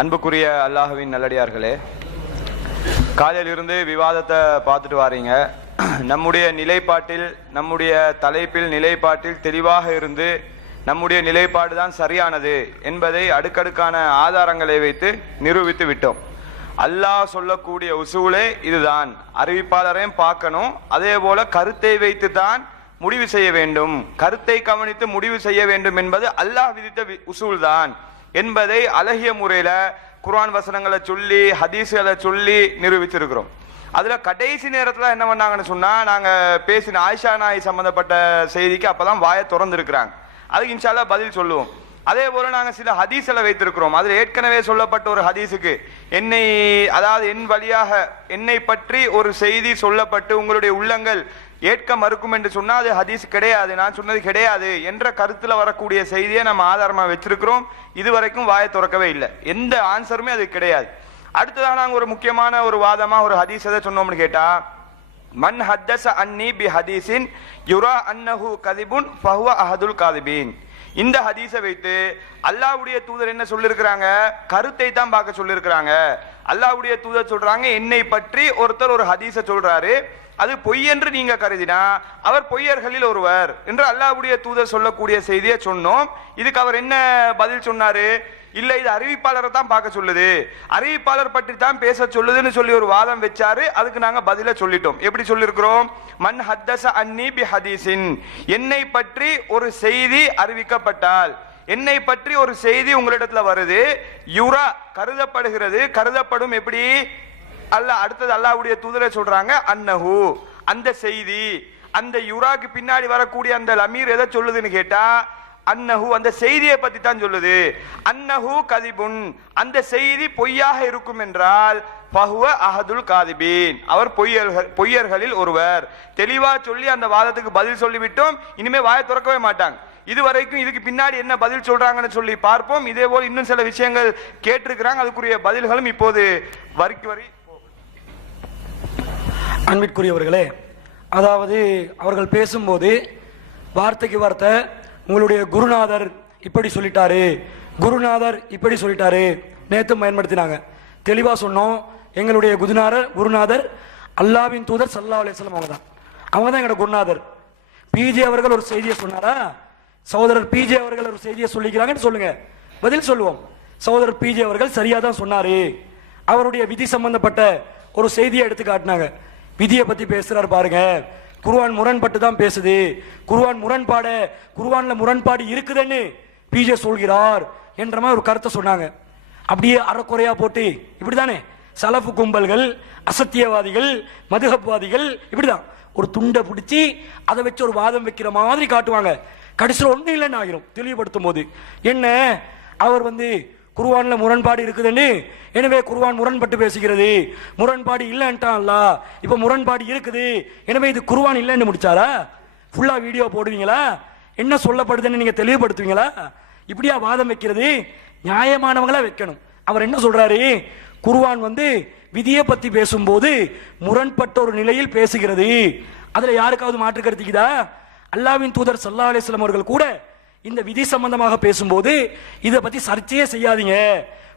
அன்புக்குரிய அல்லாஹ்வின் நல்லடியார்களே, காலையிலிருந்து விவாதத்தை பார்த்துட்டு வாரீங்க. நம்முடைய நிலைப்பாட்டில், நம்முடைய தலைப்பில் நிலைப்பாட்டில் தெளிவாக இருந்து நம்முடைய நிலைப்பாடு தான் சரியானது என்பதை அடுக்கடுக்கான ஆதாரங்களை வைத்து நிரூபித்து விட்டோம். அல்லாஹ் சொல்லக்கூடிய உசூலே இதுதான். அறிவிப்பாளரையும் பார்க்கணும், அதே போல கருத்தை வைத்து தான் முடிவு செய்ய வேண்டும், கருத்தை கவனித்து முடிவு செய்ய வேண்டும் என்பது அல்லாஹ் விதித்த உசூல் தான் என்பதை அழகிய முறையில குர்ஆன் வசனங்களை சொல்லி ஹதீஸ்களை சொல்லி நிரூபிச்சிருக்கிறோம். அதுல கடைசி நேரத்துல என்ன பண்ணாங்கன்னு சொன்னா, நாங்க பேசின ஆயிஷா நாய் சம்பந்தப்பட்ட செய்திக்கு அப்பதான் வாயை திறந்து இருக்கிறாங்க. அதுக்கு இன்ஷா அல்லாஹ் பதில் சொல்லுவோம். அதே போல நாங்க சில ஹதீஸ்களை வைத்திருக்கிறோம். அதுல ஏற்கனவே சொல்லப்பட்ட ஒரு ஹதீஸுக்கு என் வழியாக என்னை பற்றி ஒரு செய்தி சொல்லப்பட்டு உங்களுடைய உள்ளங்கள் ஏற்க மறுக்கும் என்று சொன்னா அது ஹதீஸ் கிடையாது, நான் சொன்னது கிடையாது என்ற கருத்துல வரக்கூடிய செய்தியை நம்ம ஆதாரமா வச்சிருக்கிறோம். இதுவரைக்கும் வாயை திறக்கவே இல்லை, எந்த ஆன்சருமே அது கிடையாது. அடுத்ததான் நாங்க ஒரு முக்கியமான ஒரு வாதமா ஒரு ஹதீஸ் எதை சொன்னோம்னு கேட்டா, மன் ஹத்தஸ அன்னி பி ஹதீஸின் யுரா அன்னஹு கதிபுன் ஃபஹுவ அஹதுல் காதிபீன். இந்த ஹதீஸை வைத்து அல்லாஹ்வுடைய தூதர் என்ன சொல்லியிருக்கிறாங்க, கருத்தை தான் பார்க்க சொல்லியிருக்கிறாங்க. அல்லாஹ்வுடைய தூதர் சொல்றாங்க, என்னை பற்றி ஒருத்தர் ஒரு ஹதீஸை சொல்றாரு, அது பொய் என்று நீங்க கருதினா அவர் பொய்யர்களில் ஒருவர் என்று அல்லாஹ்வுடைய தூதர் சொல்லக்கூடிய செய்தியை சொன்னோம். இதுக்கு அவர் என்ன பதில் சொன்னாரு, இல்ல இது அறிவிப்பாளரை தான் பார்க்க சொல்லுது, அறிவிப்பாளர் பற்றி தான் பேச சொல்லுதுன்னு சொல்லி ஒரு வாதம் வச்சாரு. அதுக்கு நாங்க பதில சொல்லிட்டோம். எப்படி சொல்லியிருக்கிறோம், மன் ஹத்தஸ அன்னி பி ஹதீஸின், என்னை பற்றி ஒரு செய்தி அறிவிக்கப்பட்டால், என்னை பற்றி ஒரு செய்தி உங்களிடத்துல வருது, யுரா கருதப்படுகிறது, கருதப்படும். எப்படி அடுத்தது அல்லாஹ்வுடைய தூதரை சொல்றாங்க, அன்னஹு அந்த செய்தி, அந்த யுராக்கு பின்னாடி வரக்கூடிய அந்த லமீர் எதை சொல்லுதுன்னு கேட்டா, அன்னஹு அந்த செய்தியை பத்தி தான் சொல்லுது. அன்னஹு கதிபுன் அந்த செய்தி பொய்யாக இருக்கும் என்றால் ஃபஹுவ அஹதுல் காதிபீன் அவர் பொய்யர்களில் ஒருவர். தெளிவா சொல்லி அந்த வாதத்துக்கு பதில் சொல்லிவிட்டோம். இனிமே வாயை திறக்கவே மாட்டாங்க. இதுவரைக்கும் இதுக்கு பின்னாடி என்ன பதில் சொல்றாங்கன்னு சொல்லி பார்ப்போம். இதே போல் இன்னும் சில விஷயங்கள் கேட்டிருக்கிறாங்க, அதுக்குரிய பதில்களும் இப்போது வரி அன்பிற்குரியவர்களே, அதாவது அவர்கள் பேசும்போது வார்த்தைக்கு வார்த்தை உங்களுடைய குருநாதர் இப்படி சொல்லிட்டாரு, குருநாதர் இப்படி சொல்லிட்டாரு நேற்று பயன்படுத்தினாங்க. தெளிவாக சொன்னோம், எங்களுடைய குருநாதர் அல்லாஹ்வின் தூதர் ஸல்லல்லாஹு அலைஹி வஸல்லம் அவங்க தான் எங்களோட குருநாதர். பிஜே அவர்கள் ஒரு செய்தியை சொன்னாரா, சகோதரர் பிஜே அவர்கள் ஒரு செய்தியை சொல்லிக்கிறாங்கன்னு சொல்லுங்க, பதில் சொல்லுவோம். சகோதரர் பிஜே அவர்கள் சரியா தான் சொன்னாரு, அவருடைய விதி சம்பந்தப்பட்ட ஒரு செய்தியை எடுத்து காட்டினாங்க. விதியை பத்தி பேசுறாரு பாருங்க, குர்ஆன் முரண்பட்டு தான் பேசுது, குர்ஆன்ல முரண்பாடு இருக்குதுன்னு பிஜே சொல்கிறார் என்ற மாதிரி ஒரு கருத்தை சொன்னாங்க. அப்படியே அறக்குறையா போட்டு இப்படிதானே சலஃபு கும்பல்கள், அசத்தியவாதிகள், மதுஹப்வாதிகள் இப்படிதான் ஒரு துண்டை பிடிச்சி அதை வச்சு ஒரு வாதம் வைக்கிற மாதிரி காட்டுவாங்க. கடைசியில் ஒன்றும் இல்லைன்னு ஆகிரும். தெளிவுபடுத்தும் போது என்ன, அவர் குர்ஆன்ல முரண்பாடு இருக்குதுன்னு, எனவே குர்ஆன் முரண்பட்டு பேசுகிறது, முரண்பாடு இல்லைன்ட்டான்ல, இப்ப முரண்பாடு இருக்குது, எனவே இது குர்ஆன் இல்லைன்னு முடிச்சாரா? ஃபுல்லா வீடியோ போடுவீங்களா? என்ன சொல்லப்படுதுன்னு நீங்க தெளிவுபடுத்துவீங்களா? இப்படியா வாதம் வைக்கிறது? நியாயமானவங்களா வைக்கணும். அவர் என்ன சொல்றாரு, குர்ஆன் விதியை பத்தி பேசும்போது முரண்பட்ட ஒரு நிலையில் பேசுகிறது, அதுல யாருக்காவது மாற்று கருத்துக்குதா? அல்லாஹ்வின் தூதர் ஸல்லல்லாஹு அலைஹி வஸல்லம் அவர்கள் கூட இந்த விதி சம்பந்தமாக பேசும்போது இதை பத்தி சர்ச்சையே செய்யாதீங்க,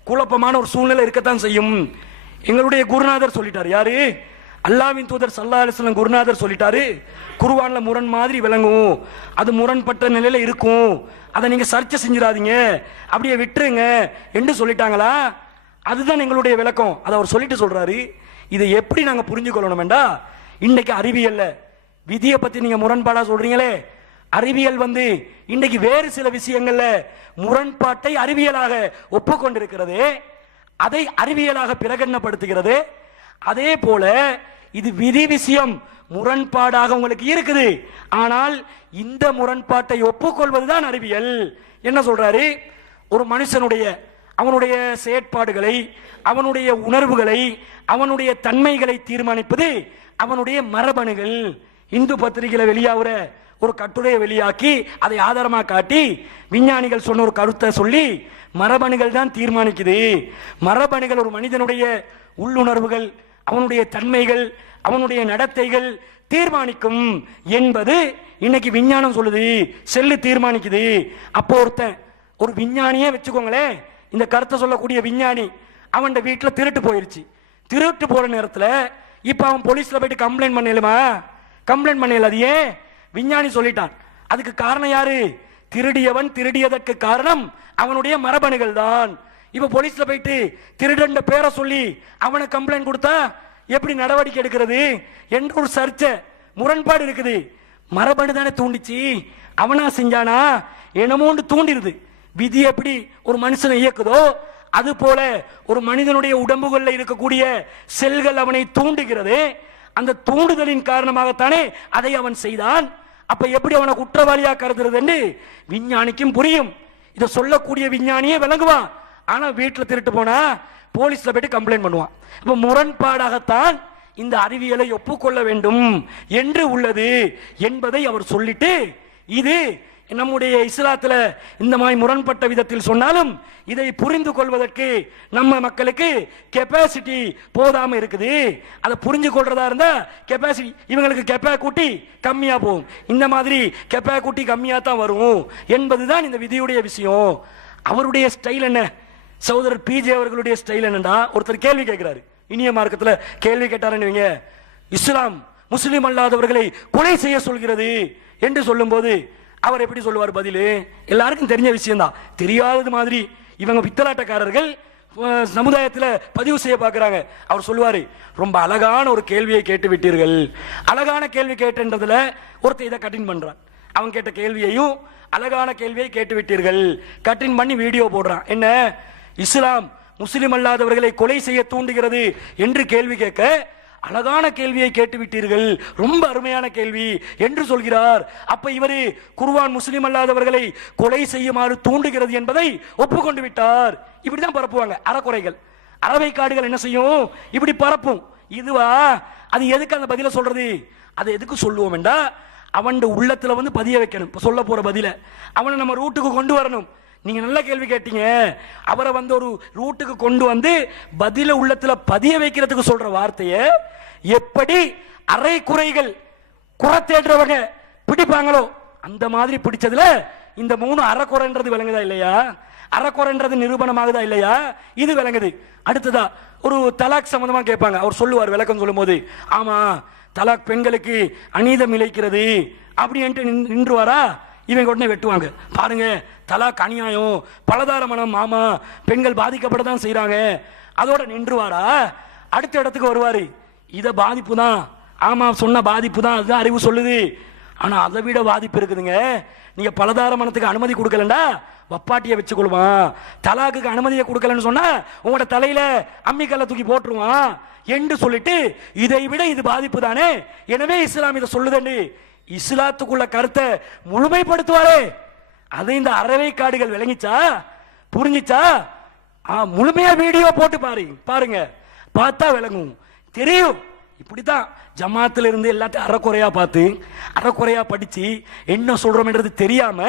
குழப்பமான ஒரு சூழ்நிலை இருக்கத்தான் செய்யும். எங்களுடைய குருநாதர் சொல்லிட்டாரு, யாரு? அல்லாஹ்வின் தூதர் ஸல்லல்லாஹு அலைஹி வஸல்லம் குருநாதர் சொல்லிட்டாரு, குர்ஆன்ல முரண் மாதிரி விளங்கும், அது முரண்பட்ட நிலையில இருக்கும், அதை நீங்க சர்ச்சை செஞ்சிடாதீங்க, அப்படியே விட்டுருங்க என்று சொல்லிட்டாங்களா? அதுதான் எங்களுடைய விளக்கம். அதை அவர் சொல்லிட்டு சொல்றாரு. இதை எப்படி நாங்க புரிஞ்சுக்கொள்ளணும் வேண்டா, இன்னைக்கு அறிவியல்ல விதியை பத்தி நீங்க முரண்பாடா சொல்றீங்களே, அறிவியல் இன்னைக்கு வேறு சில விஷயங்கள்ல முரண்பாட்டை அறிவியலாக ஒப்புக்கொண்டிருக்கிறது, அதை அறிவியலாக பிரகடனப்படுத்துகிறது. அதே போல இது விதி விஷயம் முரண்பாடாக உங்களுக்கு இருக்குது, ஆனால் இந்த முரண்பாட்டை ஒப்புக்கொள்வதுதான் அறிவியல். என்ன சொல்றாரு, ஒரு மனுஷனுடைய அவனுடைய செயற்பாடுகளை, அவனுடைய உணர்வுகளை, அவனுடைய தன்மைகளை தீர்மானிப்பது அவனுடைய மரபணுகள். இந்து பத்திரிகையில வெளியாகிற ஒரு கட்டுரையை வெளியாக்கி அதை ஆதாரமாக காட்டி விஞ்ஞானிகள் சொன்ன ஒரு கருத்தை சொல்லி மரபணுகள் தான் தீர்மானிக்குது, மரபணுகள் ஒரு மனிதனுடைய உள்ளுணர்வுகள், அவனுடைய தன்மைகள், அவனுடைய நடத்தைகள் தீர்மானிக்கும் என்பது இன்னைக்கு விஞ்ஞானம் சொல்லுது, செல்லு தீர்மானிக்குது. அப்போ ஒரு விஞ்ஞானியே வச்சுக்கோங்களேன், இந்த கருத்தை சொல்லக்கூடிய விஞ்ஞானி அவன் வீட்டில் திருட்டு போயிருச்சு. திருட்டு போற நேரத்தில் இப்ப அவன் போலீஸ்ல போயிட்டு கம்ப்ளைண்ட் பண்ணலுமா? கம்ப்ளைண்ட் பண்ணல. அது ஏன்? விஞ்ஞானி சொல்லிட்டான். அதுக்கு காரணம் யாரு? திருடியவன் திருடியதற்கு காரணம் அவனுடைய மரபணுகள் தான். இப்ப போலீஸ்ல போயிட்டு திருடண்ட பேரை சொல்லி அவனை கம்ப்ளைண்ட் கொடுத்தா எப்படி நடவடிக்கை எடுக்கிறது என்ற ஒரு சர்ச்சை, முரண்பாடு இருக்குது. மரபணு தானே தூண்டிச்சு, அவனா செஞ்சானா என்னமோன்னு தூண்டிருது. விதி எப்படி ஒரு மனுஷனை இயக்குதோ அது போல ஒரு மனிதனுடைய உடம்புகளில் இருக்கக்கூடிய செல்கள் அவனை தூண்டுகிறது. அந்த தூண்டுதலின் காரணமாகத்தானே அதை அவன் செய்தான். அப்ப எப்படி அவனை குற்றவாளியா கருதுறது விஞ்ஞானிக்கும் புரியும். இதை சொல்லக்கூடிய விஞ்ஞானியே விளங்குவான். ஆனா வீட்டில் திருட்டு போனா போலீஸ்ல போயிட்டு கம்ப்ளைண்ட் பண்ணுவான். இப்ப முரண்பாடாகத்தான் இந்த அறிவியலை ஒப்புக்கொள்ள வேண்டும் என்று உள்ளது என்பதை அவர் சொல்லிட்டு, இது நம்முடைய இஸ்லாத்துல இந்த மாதிரி முரண்பட்ட விதத்தில் சொன்னாலும் இதை புரிந்து கொள்வதற்கு நம்ம மக்களுக்கு கெப்பாசிட்டி போதாம இருக்குது. அதை புரிஞ்சு கொள்றதா இருந்தா கெப்பாசிட்டி இவங்களுக்கு கெப்பாசிட்டி கம்மியா போகும். இந்த மாதிரி கெப்பாசிட்டி கம்மியா தான் வரும் என்பதுதான் இந்த விதியுடைய விஷயம். அவருடைய ஸ்டைல் என்ன? சகோதரர் பிஜே அவர்களுடைய ஸ்டைல் என்னண்டா, ஒருத்தர் கேள்வி கேட்கிறாரு, இனிய மார்க்கத்தில் கேள்வி கேட்டாருன்னு, இஸ்லாம் முஸ்லிம் அல்லாதவர்களை கொலை செய்ய சொல்கிறது என்று சொல்லும்போது அவர் எப்படி சொல்லுவார் பதில்? எல்லாருக்கும் தெரிஞ்ச விஷயம் தான். தெரியாதது மாதிரி இவங்க பித்தலாட்டக்காரர்கள் சமுதாயத்தில் பதிவு செய்ய பார்க்கிறாங்க. அவர் சொல்லுவாரு, ரொம்ப அழகான ஒரு கேள்வியை கேட்டு விட்டீர்கள். அழகான கேள்வி கேட்டுன்றதுல ஒருத்தர் இதை கட்டின் பண்றான். அவன் கேட்ட கேள்வியையும் அழகான கேள்வியை கேட்டு விட்டீர்கள் கட்டின் பண்ணி வீடியோ போடுறான். என்ன? இஸ்லாம் முஸ்லிம் அல்லாதவர்களை கொலை செய்ய தூண்டுகிறது என்று கேள்வி கேட்க அழகான கேள்வியை கேட்டுவிட்டீர்கள், ரொம்ப அருமையான கேள்வி என்று சொல்கிறார். அப்ப இவரு குர்ஆன் முஸ்லிம் அல்லாதவர்களை கொலை செய்யுமாறு தூண்டுகிறது என்பதை ஒப்புக்கொண்டு விட்டார். இப்படிதான் பரப்புவாங்க அறக்குறைகள். அறவை காடுகள் என்ன செய்யும்? இப்படி பரப்பும். இதுவா? அது எதுக்கு அந்த பதில சொல்றது? அதை எதுக்கு சொல்லுவோம் என்றா, அவன் உள்ளத்துல பதிய வைக்கணும். சொல்ல போற பதில அவனை நம்ம ரூட்டுக்கு கொண்டு வரணும். நீங்க நல்ல கேள்வி கேட்டீங்க, அவரை ஒரு ரூட்டுக்கு கொண்டு வந்து பதில உள்ளத்துல பதிய வைக்கிறதுக்கு சொல்ற வார்த்தையை எப்படி அரை குறைகள் குறை தேடுறவங்க பிடிப்பாங்களோ அந்த மாதிரி பிடிச்சதுல இந்த 3 அறக்குறைன்றது விளங்குதா இல்லையா? அறக்குறைன்றது நிரூபணமாகுதா இல்லையா? இது விளங்குது. அடுத்ததா ஒரு தலாக் சம்பந்தமா கேட்பாங்க. அவர் சொல்லுவார் விளக்கம் சொல்லும் போது, ஆமா தலாக் பெண்களுக்கு அநீதம் இழைக்கிறது அப்படி என்று நின்றுவாரா? இவங்க உடனே வெட்டுவாங்க. பாருங்க, தலாக் அநியாயம், பலதார மனம், ஆமா பெண்கள் பாதிக்கப்படத்தான் செய்யறாங்க, அதோட நின்றுவாரா? அடுத்த இடத்துக்கு வருவாரு, இத பாதிப்பு தான், ஆமா சொன்ன பாதிப்பு தான், அதுதான் அறிவு சொல்லுது. ஆனா அதை விட பாதிப்பு இருக்குதுங்க. நீங்க பலதார மனத்துக்கு அனுமதி கொடுக்கலண்டா வப்பாட்டியை வச்சு கொள்வான், தலாக்குக்கு அனுமதியை கொடுக்கலன்னு சொன்னா உங்களோட தலையில அம்மிக்கல்ல தூக்கி போட்டுருவான் என்று சொல்லிட்டு, இதை விட இது பாதிப்பு தானே, எனவே இஸ்லாம் இதை சொல்லுதண்டு இஸ்லாத்துக்குள்ள கருத்தை முழுமைப்படுத்துவாரே. அதை இந்த அறவை காடுகள் விளங்கிச்சா, புரிஞ்சிச்சா? முழுமையா வீடியோ போட்டு பாருங்க, பார்த்தா விளங்கும், தெரியும். இப்படித்தான் ஜமாத்துல இருந்து எல்லாத்தையும் அறக்குறையா பார்த்து அறக்குறையா படிச்சு என்ன சொல்றோம்ன்றது தெரியாம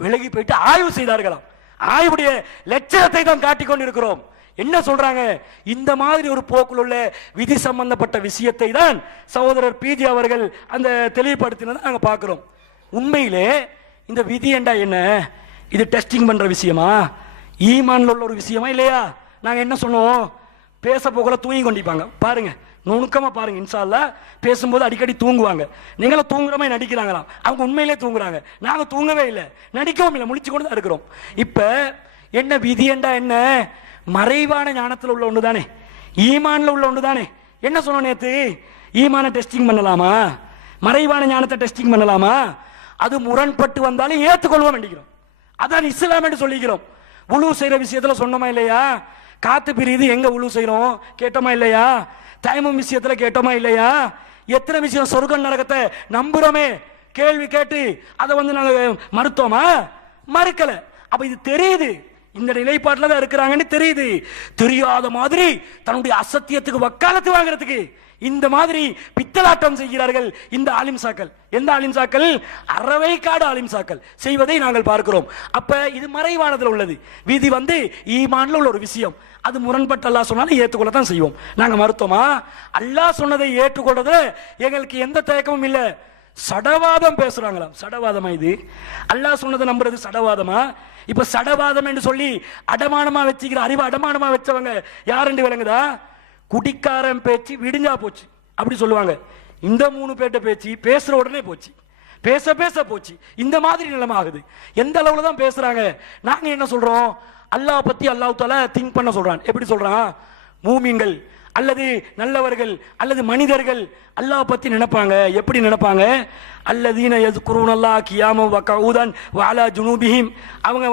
விலகி போயிட்டு ஆய்வு செய்தார்களாம். ஆய்வுடைய லட்சணத்தை தான் காட்டிக் கொண்டிருக்கிறோம். என்ன சொல்றாங்க? இந்த மாதிரி ஒரு போக்கில் உள்ள விதி சம்பந்தப்பட்ட விஷயத்தை தான் சகோதரர் பிஜே அவர்கள் அந்த தெளிவுபடுத்தினதை நாங்க பார்க்கிறோம். உண்மையிலே இந்த விதி என்றா என்ன? இது டெஸ்டிங் பண்ற விஷயமா? ஈமான்ல உள்ள ஒரு விஷயமா இல்லையா? நாங்க என்ன சொன்னோம்? பேச போகல தூங்கி கொண்டிருப்பாங்க. பாருங்க, நுணுக்கமா பாருங்க. இன்ஷா அல்லாஹ் பேசும்போது அடிக்கடி தூங்குவாங்க. நீங்களும் தூங்குற மாதிரி நடிக்கிறாங்களாம். அவங்க உண்மையிலே தூங்குறாங்க, நாங்க தூங்கவே இல்லை, நடிக்கவும் இல்லை, முழிச்சு கொண்டு தான் இருக்கிறோம். இப்ப என்ன விதி என்றா என்ன? மறைவான ஞானத்தில் உள்ள ஒன்று தானே, ஈமான்ல உள்ள ஒன்று தானே. என்ன சொன்னோம் நேத்து? ஈமான டெஸ்டிங் பண்ணலாமா, மறைவான ஞானத்தை டெஸ்டிங் பண்ணலாமா? அது முரண்பட்டு வந்தாலும் ஏற்றுக்கொள்வோம் வேண்டிக்கிறோம். அதான் இஸ்லாம் என்று சொல்லிக்கிறோம். உழு செய்யற விஷயத்துல சொன்னோமா இல்லையா? காத்து பிரியுது, எங்க உழு செய்யறோம் கேட்டோமா இல்லையா? டைமும் விஷயத்துல கேட்டோமா இல்லையா? எத்தனை விஷயம் சொர்க்கம் நரகத்தை நம்புறோமே, கேள்வி கேட்டு அதை நாங்க மறுத்தோமா? மறுக்கல. அப்ப இது தெரியுது, இந்த நிலைப்பாட்டில் தான் இருக்கிறாங்கன்னு தெரியுது. தெரியாத மாதிரி தன்னுடைய அசத்தியத்துக்கு வக்காலத்து வாங்குறதுக்கு இந்த மாதிரி பித்தலாட்டம் செய்கிறார்கள் இந்த ஆலிம்சாக்கள். எந்த ஆலிம்சாக்கள்? அறவை காடு ஆலிம்சாக்கள் செய்வதை நாங்கள் பார்க்கிறோம். அப்ப இது மறைவானதுல உள்ளது. விதி ஈமான்ல உள்ள ஒரு விஷயம். அது முரண்பட்டு அல்லாஹ் சொன்னாலும் ஏற்றுக்கொள்ளத்தான் செய்வோம். நாங்க மறுத்தோமா? அல்லாஹ் சொன்னதை ஏற்றுக்கொள்றதுல எங்களுக்கு எந்த தயக்கமும் இல்லை. சடவாதம் பேசுறாங்களாம். சடவாதமா இது? அல்லாஹ் சொன்னதை நம்புறது சடவாதமா? இப்ப சடவாதம் என்று சொல்லி அடமானமா வச்சுக்கிற அறிவு அடமானமா வச்சவங்க யாருன்னு விளங்குதா? குடிக்காரன் பேச்சு விடிஞ்சா போச்சு அப்படி சொல்லுவாங்க. இந்த 3 பேர்ட்ட பேச்சு பேசுற உடனே போச்சு, பேச பேச போச்சு. இந்த மாதிரி நிலைமை ஆகுது. எந்த அளவுல தான் பேசுறாங்க. நாங்க என்ன சொல்றோம்? அல்லாஹ் பத்தி அல்லாஹ் தஆலா திங்க் பண்ண சொல்றான். எப்படி சொல்றான்? மூமின்கள் அல்லது நல்லவர்கள் அல்லது மனிதர்கள் அல்லாஹ் பத்தி நினைப்பாங்க. எப்படி நினைப்பாங்க? அல்லதீன யஸ்குரூனல்லாஹ் கியாமன் வ கஊதன் வ அலா ஜுனூபிஹிம். அவங்க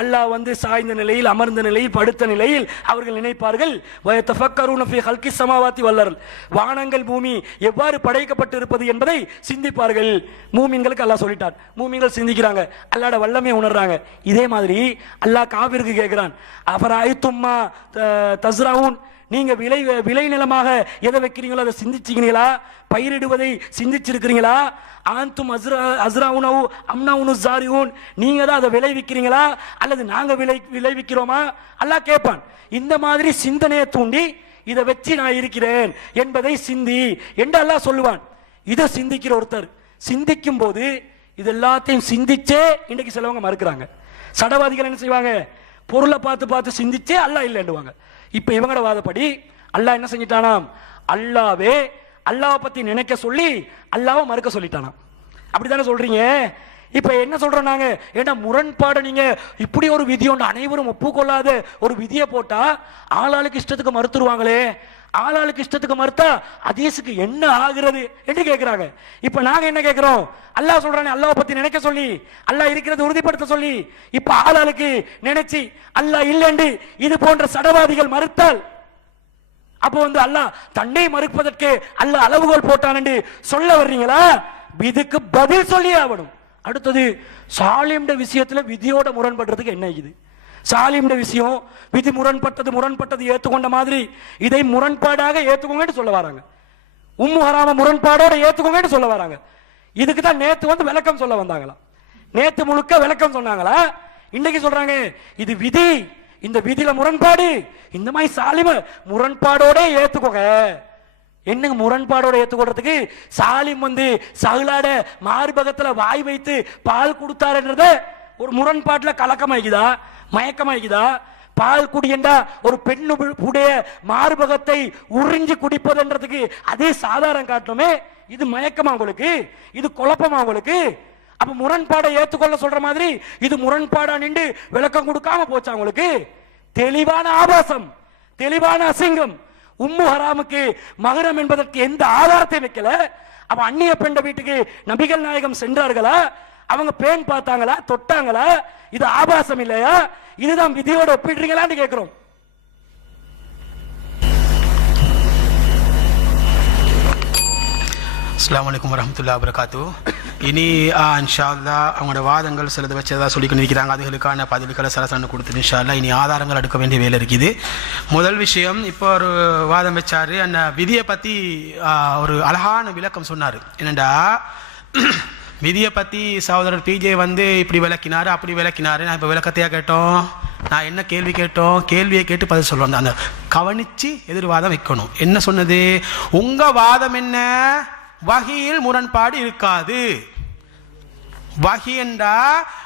அல்லாஹ் சாய்ந்த நிலையில், அமர்ந்த நிலையில், படுத்த நிலையில் அவர்கள் நினைப்பார்கள். வ யதஃபக்கரூன ஃபீ ஹல்கிஸ் ஸமாவாத்தி வல் அர்ல். வானங்கள் பூமி எவ்வாறு படைக்கப்பட்டு இருப்பது என்பதை சிந்திப்பார்கள். மூமின்களுக்கு அல்லாஹ் சொல்லிட்டார். மூமின்கள் சிந்திக்கிறாங்க, அல்லாஹ்வோட வல்லமையை உணர்றாங்க. இதே மாதிரி அல்லாஹ் காபிருக்கு கேட்கிறான், அஃபரஅய்தும்மா தஸ்ரஊன். நீங்க விளை நிலமாக எதை வைக்கிறீங்களோ அதை சிந்திச்சிக்கிறீங்களா? பயிரிடுவதை சிந்திச்சிருக்கிறீங்களா? ஆந்தும் அஸ்ராவுனவு அம்னவுனு ஜாரிஊன். நீங்க தான் அதை விளைவிக்கிறீங்களா அல்லது நாங்க விளைவிக்கிறோமா? அல்லாஹ் கேட்பான். இந்த மாதிரி சிந்தனையை தூண்டி இதை வச்சு நான் இருக்கிறேன் என்பதை சிந்தி என்று அல்லாஹ் சொல்லுவான். இதை சிந்திக்கிற ஒருத்தர் சிந்திக்கும் போது இது எல்லாத்தையும் சிந்திச்சே இன்றைக்கு சிலவங்க மறுக்கிறாங்க. சடவாதிகள் என்ன செய்வாங்க? பொருளை பார்த்து பார்த்து சிந்திச்சே அல்லாஹ் இல்லைன்னுவாங்க. இப்ப இவங்களோட வாதப்படி அல்லாஹ் என்ன செஞ்சிட்டானாம்? அல்லாவே அல்லாஹ் பத்தி நினைக்க சொல்லி அல்லாஹ்வை மறுக்க சொல்லிட்டானாம். அப்படித்தானே சொல்றீங்க? இப்ப என்ன சொல்றோம் நாங்க? ஏன்னா முரண்பாடு, நீங்க இப்படி ஒரு விதி ஒன்று அனைவரும் ஒப்புக்கொள்ளாத ஒரு விதியை போட்டா ஆளாளுக்கு இஷ்டத்துக்கு மறுத்துருவாங்களே. ஆளாளுக்கு இஷ்டத்துக்கு மறுத்தா ஹதீஸுக்கு என்ன ஆகிறது என்று கேட்கிறாங்க. இப்ப நாங்க என்ன கேட்கிறோம்? அல்லாஹ் சொல்றானே அல்லாஹ் பத்தி நினைக்க சொல்லி, அல்லாஹ் இருக்கிறது உறுதிப்படுத்த சொல்லி, இப்ப ஆளாளுக்கு நினைச்சு அல்லாஹ் இல்லைண்டு இது போன்ற சடவாதிகள் மறுத்தால் அப்போ அல்லாஹ் தன்னை மறுப்பதற்கு அல்லாஹ் அளவுகோல் போட்டான் என்று சொல்ல வர்றீங்களா? இதுக்கு பதில் சொல்லி ஆகணும். அடுத்தது சாலிம்ட விஷயத்துல விதியோட முரண்படுறதுக்கு என்ன இது? சாலிம்ட விஷயம் விதி முரண்பட்டது ஏத்துக்கொண்ட மாதிரி இதை முரண்பாடாக ஏத்துக்கோங்கன்னு சொல்ல வராங்க. உம்மு ஹராம முரண்பாடோட ஏத்துக்கோங்கன்னு சொல்ல வராங்க. இதுக்கு தான் நேத்து விளக்கம் சொல்ல வந்தாங்களா? நேத்து முழுக்க விளக்கம் சொன்னாங்களா? இன்னைக்கு சொல்றாங்க இது விதி, இந்த விதியில முரண்பாடு, இந்த மாதிரி சாலிம முரண்பாடோட ஏத்துக்கோங்க. என்னங்க முரண்பாடோட ஏத்துக்கொள்றதுக்கு? சாலிம் சகுலாட மார்பகத்துல வாய் வைத்து பால் கொடுத்தாருன்றத ஒரு முரண்பாட்டுல கலக்கமாய்க்குதா, மயக்கமாய்க்குதா? பால் குடியண்டா ஒரு பெண்ணுடைய மார்பகத்தை உறிஞ்சி குடிப்பதுன்றதுக்கு அதே சாதாரண காட்டணுமே. இது மயக்கமா உங்களுக்கு? இது குழப்பமா உங்களுக்கு? அப்ப முரண்பாடை ஏத்துக்கொள்ள சொல்ற மாதிரி இது முரண்பாடா நின்று விளக்கம் கொடுக்காம போச்சா உங்களுக்கு? தெளிவான ஆபாசம், தெளிவான அசிங்கம். உம்மு ஹராமுக்கு மகரம் என்பதற்கு எந்த ஆதாரத்தை வைக்கல. அப்ப அந்நிய பெண்ட வீட்டுக்கு நபிகள் நாயகம் சென்றார்களா? அவங்க பேன் பார்த்தாங்களா, தொட்டாங்களா? இது ஆபாசம் இல்லையா? இதுதான் விதியோட ஒப்பிடுறீங்களான்னு கேட்கிறோம். அஸ்ஸலாமு அலைக்கும் வரஹ்மத்துல்லாஹி வபரகாத்துஹு. இனி இன்ஷா அல்லாஹ் அவங்களோட வாதங்கள் சிலது வச்சதா சொல்லிக்கொண்டு இருக்கிறாங்க. அதுகளுக்கான பதில்களை சலசலன்னு கொடுத்து இன்ஷா அல்லாஹ் இனி ஆதாரங்கள் எடுக்க வேண்டிய வேலை இருக்குது. முதல் விஷயம், இப்போ ஒரு வாதம் வச்சாரு, அந்த விதியை பற்றி ஒரு அழகான விளக்கம் சொன்னார். என்னண்டா விதியை பற்றி சகோதரர் பிஜே இப்படி விளக்கினாரு, அப்படி விளக்கினாரு. நான் இப்போ விளக்கத்தையா கேட்டோம்? நான் என்ன கேள்வி கேட்டோம்? கேள்வியை கேட்டு பதில் சொல்லுவோம். அந்த கவனிச்சு எதிர்வாதம் வைக்கணும். என்ன சொன்னது? உங்க வாதம் என்ன? வஹியில் முரண்பாடு இருக்காது. வஹி என்றா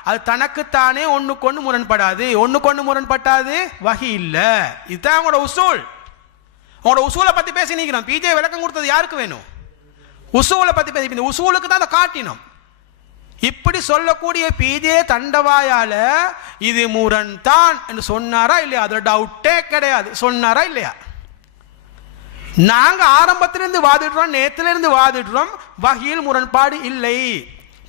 அது தனக்குத்தானே ஒண்ணுக்கொண்டு முரண்படாது. ஒண்ணுக்கொண்டு முரண்பட்டாது வஹி இல்ல. இதுதான் உங்களோட உசூல். உங்களோட உசூலை பத்தி பேசி நிற்கிறோம். பிஜே விளக்கம் கொடுத்தது யாருக்கு வேணும்? உசூலை பத்தி பேசி, இந்த உசூலுக்கு தான் அதை காட்டினோம். இப்படி சொல்லக்கூடிய பிஜே தண்டவாயால இது முரண் தான் என்று சொன்னாரா இல்லையா? அதோட டவுட்டே கிடையாது. சொன்னாரா இல்லையா? நாங்க ஆரம்பத்திலிருந்து வாதிடுறோம், நேத்திலிருந்து வாதிடுறோம், வஹியில் முரண்பாடு இல்லை.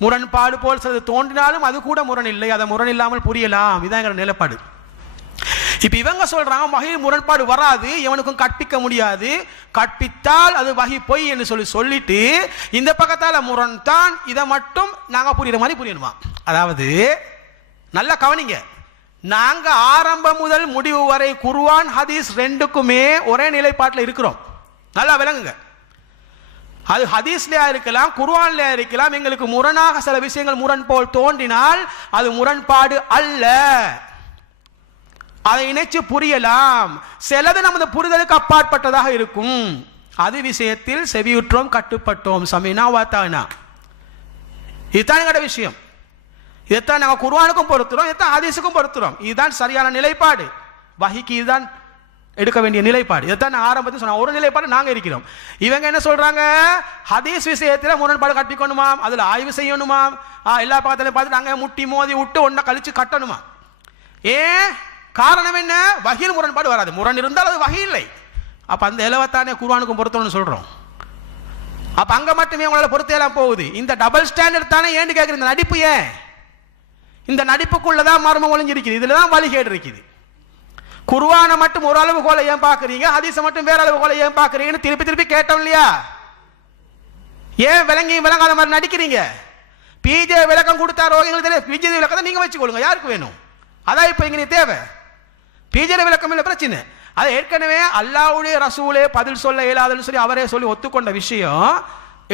முரண்பாடு போல் சிலது தோன்றினாலும் அது கூட முரண் இல்லை. அதை முரண் இல்லாமல் புரியலாம். இதான் எங்களோட நிலைப்பாடு. இப்ப இவங்க சொல்றாங்க வஹியில் முரண்பாடு வராது, எவனுக்கும் கற்பிக்க முடியாது, கற்பித்தால் அது வஹி பொய் என்று சொல்லிட்டு இந்த பக்கத்தால முரண் தான். இதை மட்டும் நாங்க புரியுற மாதிரி புரியணுமா? அதாவது நல்லா கவனிங்க, நாங்க ஆரம்பம் முதல் முடிவு வரை குர்ஆன் ஹதீஸ் ரெண்டுக்குமே ஒரே நிலைப்பாட்டில் இருக்கிறோம். நல்லா விளங்குங்க. அது ஹதீஸ்லயா இருக்கலாம், குர்ஆன்லயா இருக்கலாம். எங்களுக்கு முரணாக சில விஷயங்கள் முரண் போல் தோன்றினால் அது முரண்பாடு அல்ல. அதை இணைச்சு புரியலாம். சிலது நமது புரிதலுக்கு அப்பாற்பட்டதாக இருக்கும். அது விஷயத்தில் செவியுற்றோம், கட்டுப்பட்டோம். சமீனா வாத்தானா. இதுதான் எங்களோட விஷயம். இதைத்தான் நாங்கள் குர்ஆனுக்கும் பொறுத்துறோம், இதைத்தான் ஹதீஸுக்கும் பொறுத்துறோம். இதுதான் சரியான நிலைப்பாடு. வஹிக்கு இதுதான் எடுக்க வேண்டிய நிலைப்பாடு. இதைத்தான் நான் ஆரம்பத்தில் சொன்ன ஒரு நிலைப்பாடு நாங்கள் இருக்கிறோம். இவங்க என்ன சொல்றாங்க, ஹதீஸ் விஷயத்தில் முரண்பாடு கட்டிக்கணுமாம், அதில் ஆய்வு செய்யணுமாம், எல்லா பக்கத்திலையும் பார்த்துட்டு அங்கே முட்டி மோதி விட்டு ஒன்றை கழிச்சு கட்டணுமா. ஏன் காரணம் என்ன? வஹியில் முரண்பாடு வராது. முரண் இருந்தால் அது வஹி இல்லை. அப்போ அந்த இலவத்தானே குர்ஆனுக்கும் பொறுத்தோம்னு சொல்கிறோம். அப்போ அங்கே மட்டுமே உங்களால் பொறுத்தையெல்லாம் போகுது. இந்த டபுள் ஸ்டாண்டர்ட் தானே ஏன்னு கேட்குற இந்த நடிப்பு. ஏன் இந்த நடிப்புக்குள்ளதான் மர்மம் ஒளிஞ்சிருக்குது, இதுல தான் வழிகேடு இருக்குது. குர்ஆனை மட்டும் ஒரு அளவு கோலை ஏன் பார்க்குறீங்க, ஹதீஸை மட்டும் வேற அளவு கோலை ஏன் பார்க்குறீங்கன்னு திருப்பி திருப்பி கேட்டோம் இல்லையா? ஏன் விளங்கியும் விளங்காத மாதிரி நடிக்கிறீங்க? பிஜே விளக்கம் கொடுத்தாரோ எங்களுக்கு தெரியாது. பிஜே விளக்கத்தை நீங்க வச்சுக்கொள்ளுங்க, யாருக்கு வேணும்? அதான் இப்போ இங்கே தேவை. பிஜே விளக்கம் இல்லை பிரச்சனை. அது ஏற்கனவே அல்லாஹ்வுடைய ரசூலே பதில் சொல்ல இயலாதுன்னு சொல்லி அவரே சொல்லி ஒத்துக்கொண்ட விஷயம்.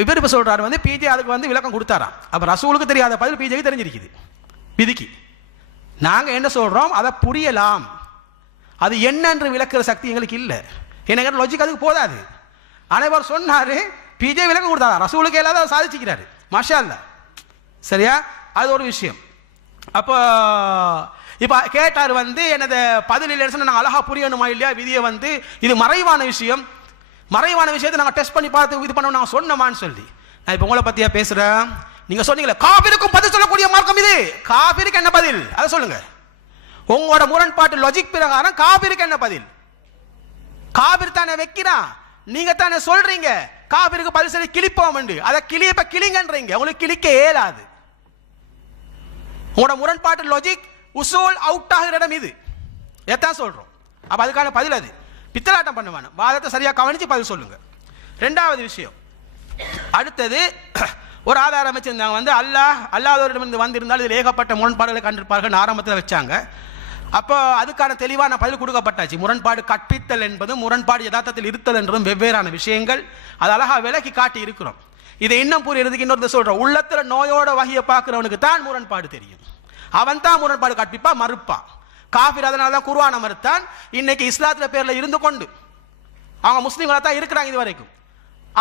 இவர் இப்போ சொல்றாரு வந்து பிஜே அதுக்கு வந்து விளக்கம் கொடுத்தாராம். அப்போ ரசூலுக்கு தெரியாத பதில் பிஜேக்கு தெரிஞ்சிருக்குது விதிக்கு. நாங்க என்ன சொல்றோம், அதை புரியலாம், அது என்னென்று விளக்குற சக்தி எங்களுக்கு இல்லை. எனக்கு லாஜிக் அதுக்கு போதாது. அனைவர் சொன்னாரு பிஜே விளக்கம் கொடுத்தாரா, ரசூலுக்கு இல்லாத சாதிச்சுக்கிறாரு. மாஷா அல்லாஹ். சரியா? அது ஒரு விஷயம். அப்போ இப்போ கேட்டார் வந்து எனது பதில் இல்லைன்னு சொன்னா நாங்கள் அழகா புரியணுமா இல்லையா விதியை வந்து இது மறைவான விஷயம், மறைவான விஷயத்தை நாங்கள் டெஸ்ட் பண்ணி பார்த்து இது பண்ண நாங்கள் சொன்னோமான்னு சொல்லி. நான் இப்போ உங்களை பத்தியா பேசுறேன். நீங்க சொன்னீங்களே காபிருக்கும் பதில் சொல்லக்கூடிய மார்க்கம் இது, காபிருக்கு என்ன பதில் அதை சொல்லுங்க. உங்களோட முரண்பாட்டு லாஜிக் பிரகாரம் காபிருக்கு என்ன பதில்? காபிர் தானே வைக்கிறான், நீங்க தானே சொல்றீங்க காபிருக்கு பதில் சொல்லி கிளிப்போம். அதை கிளியப்ப கிளிங்கன்றீங்க, உங்களுக்கு கிளிக்க இயலாது. உங்களோட முரண்பாட்டு லாஜிக் உசூல் அவுட் ஆகிற இடம் இது. எத்தான் சொல்றோம். அப்ப அதுக்கான பதில் அது பித்தலாட்டம் பண்ணுவான, வாதத்தை சரியா கவனிச்சு பதில் சொல்லுங்க. ரெண்டாவது விஷயம், அடுத்தது ஒரு ஆதாரம் வச்சிருந்தாங்க வந்து அல்லாதவரிடமிருந்து வந்திருந்தால் இதில் ஏகப்பட்ட முரண்பாடுகளை கண்டிருப்பார்கள் ஆரம்பத்தில் வச்சாங்க. அப்போ அதுக்கான தெளிவான பதில் கொடுக்கப்பட்டாச்சு. முரண்பாடு கற்பித்தல் என்பதும் முரண்பாடு யதார்த்தத்தில் இருத்தல் என்றதும் வெவ்வேறான விஷயங்கள். அது அழகா விலக்கி காட்டி இருக்கிறோம். இதை இன்னும் புரியறதுக்கு இன்னொரு சொல்றோம், உள்ளத்துல நோயோட வகையை பார்க்கிறவனுக்கு தான் முரண்பாடு தெரியும். அவன் தான் முரண்பாடு கற்பிப்பா மறுப்பான். காஃபிர் அதனால தான் குர்ஆனை மறுத்தான். இன்னைக்கு இஸ்லாத்துல பேர்ல இருந்து கொண்டு அவங்க முஸ்லீம்களா தான் இருக்கிறாங்க இது வரைக்கும்.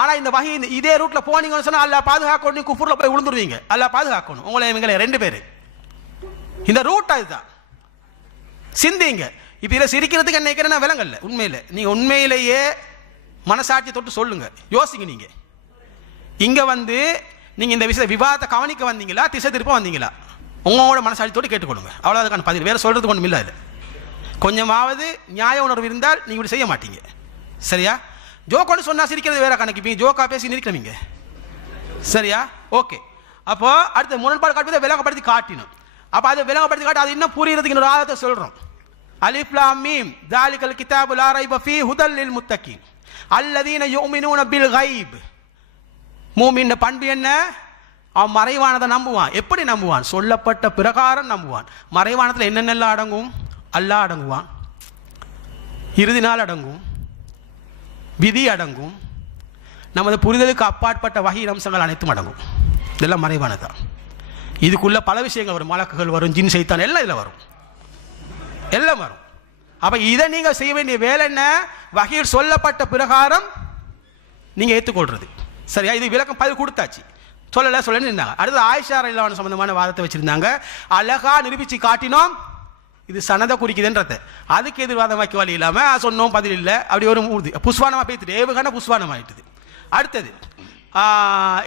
ஆனா இந்த வகை இதே ரூட்ல போனீங்கன்னு சொன்னா அல்லாஹ் பாதுகாக்கணும், நீ குஃப்ர்ல போய் விழுந்துருவீங்க. அல்லாஹ் பாதுகாக்கணும் உங்களை இவங்களை ரெண்டு பேரு. இந்த ரூட் அதுதான். சிந்திங்க. இப்ப இதில் சிரிக்கிறதுக்கு என்ன நினைக்கிறேன்னா விலங்கல்ல. உண்மையில நீங்க உண்மையிலேயே மனசாட்சி தொட்டு சொல்லுங்க, யோசிங்க. நீங்க இங்க வந்து நீங்க இந்த விஷய விவாதத்தை கவனிக்க வந்தீங்களா திசை திருப்ப வந்தீங்களா? உங்களோட மனசாட்சி தொட்டு கேட்டுக்கொள்ளுங்க. அவ்வளோ அதுக்கான பதில். வேற சொல்றதுக்கு ஒன்றும் இல்லை. அது கொஞ்சமாவது நியாய உணர்வு இருந்தால் நீங்க இப்படி செய்ய மாட்டீங்க. சரியா? ஜோக்கொண்டு சொன்னா சிரிக்கிறது வேற கணக்கு. இப்போ ஜோக்கா பேசி நிற்கிறீங்க. சரியா? ஓகே. அப்போ அடுத்த முரண்பாடு காட்டுவதை விளங்கப்படுத்தி காட்டினோம். அப்போ அதை விளங்கப்படுத்தி காட்டி அது இன்னும் புரியறதுக்கு இன்னொரு ஆதாரத்தை சொல்றோம். அலிஃப் லாம் மீம் தாலிகல் கிதாபு லா ரைப ஃபீ ஹுதல் லில் முத்தகீன் அல்லதீன யுமினூன பில் கைப். மூமின் பண்பு என்ன? அவன் மறைவானதை நம்புவான். எப்படி நம்புவான்? சொல்லப்பட்ட பிரகாரம் நம்புவான். மறைவானத்தில் என்னென்னலாம் அடங்கும்? அல்லாஹ் அடங்குவான், இறுதி நாள் அடங்கும், விதி அடங்கும், நமது புரிதலுக்கு அப்பாற்பட்ட வகை அம்சங்கள் அனைத்தும் அடங்கும். இதெல்லாம் மறைவானதான். இதுக்குள்ள பல விஷயங்கள் வரும். மலக்குகள் வரும், ஜின் சைத்தான் எல்லாம் இதில் வரும், எல்லாம் வரும். அப்ப இதை நீங்க செய்ய வேண்டிய வேலை என்ன? வகையில் சொல்லப்பட்ட பிரகாரம் நீங்க ஏற்றுக்கொள்றது. சரியா? இது விளக்கம் பதில் கொடுத்தாச்சு. சொல்லலன்னு இருந்தாங்க. அடுத்து ஆயிஷா ரலியல்லாஹு சம்பந்தமான வாதத்தை வச்சிருந்தாங்க. அழகா நிரூபிச்சு காட்டினோம் இது சனதை குறிக்குதுன்றத. அதுக்கு எதிர்வாதம் வைக்க வழி இல்லாம சொன்னோம், பதில் இல்லை. அப்படி ஒரு புஷ்வானமா பேத்துட்டு ஏவுகான புஷ்வானம் ஆயிட்டுது. அடுத்தது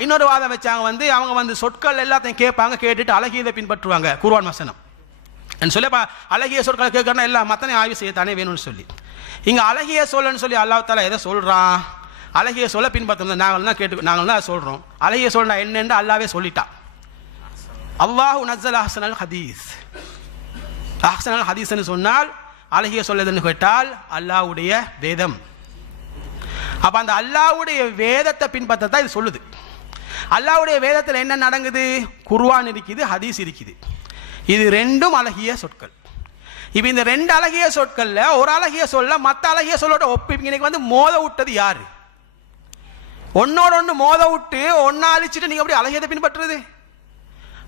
இன்னொரு வாதம் வச்சாங்க வந்து அவங்க வந்து சொற்கள் எல்லாத்தையும் கேட்பாங்க, கேட்டுட்டு அழகியதை பின்பற்றுவாங்க. குர்ஆன் வசனம் சொல்லி அழகிய சொற்களை கேட்கறனா எல்லாம் மத்தனை ஆய்வு செய்யத்தானே வேணும்னு சொல்லி இங்க அழகிய சொல்லன்னு சொல்லி அல்லாஹ் தஆலா எதை சொல்றான்? அழகிய சொல்ல பின்பற்றோம். நாங்கள் தான் சொல்றோம். அழகிய சொல்ல என்னன்னு அல்லாவே சொல்லிட்டான். அல்லாஹு நஸ்ஸல அஹ்ஸனல் ஹதீஸ். அஹ்ஸனல் ஹதீஸ்னு சொன்னால் அழகிய சொல்லதுன்னு கேட்டால் அல்லாஹ்வுடைய வேதம். அப்ப அந்த அல்லாஹ்வுடைய வேதத்தை பின்பற்றதான் இது சொல்லுது. அல்லாஹ்வுடைய வேதத்தில் என்ன நடக்குது? குர்ஆன் இருக்குது, ஹதீஸ் இருக்குது. இது ரெண்டும் அழகிய சொற்கள். இப்ப இந்த ரெண்டு அழகிய சொற்கள்ல ஒரு அழகிய சொல்ல மற்ற அழகிய சொல்லோட ஒப்பி இன்னைக்கு வந்து மோத விட்டது யாரு? ஒன்னோட ஒன்று மோத விட்டு ஒன்னா அழிச்சிட்டு நீங்க எப்படி அழகியதை பின்பற்றுறது?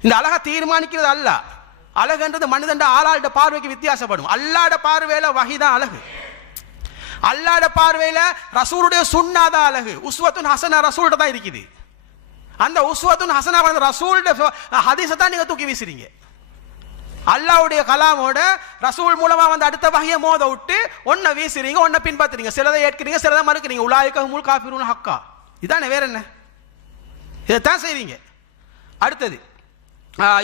இந்த அழகை தீர்மானிக்கிறது அல்ல. அழகுன்றது மனிதன் ஆளாட பார்வைக்கு வித்தியாசப்படும். அல்லாட பார்வையில வஹிதான் அழகு. அல்லாட பார்வையில ரசூலுடைய சுன்னாதான் அழகு. உஸ்வத்துன் ஹசனா ரசூல்கிட்ட தான் இருக்குது. அந்த உஸ்வத்துன் ஹசனா வந்து ரசூலுடைய ஹதீஸை தான் நீங்க தூக்கி வீசுறீங்க. அல்லாஹ்வுடைய கலாமோட ரசூல் மூலமா வந்து அடுத்த வகையை மோத விட்டு ஒன்ன வீசுறீங்க, ஒன்ன பின்பற்றுறீங்க, சிலதை ஏற்கிறீங்க, சிலதை மறுக்கிறீங்க. உலாயிக ஹுமுல் காஃபிரூன் ஹக்கா. இதானே, வேற என்ன? இதைத்தான் செய்றீங்க. அடுத்தது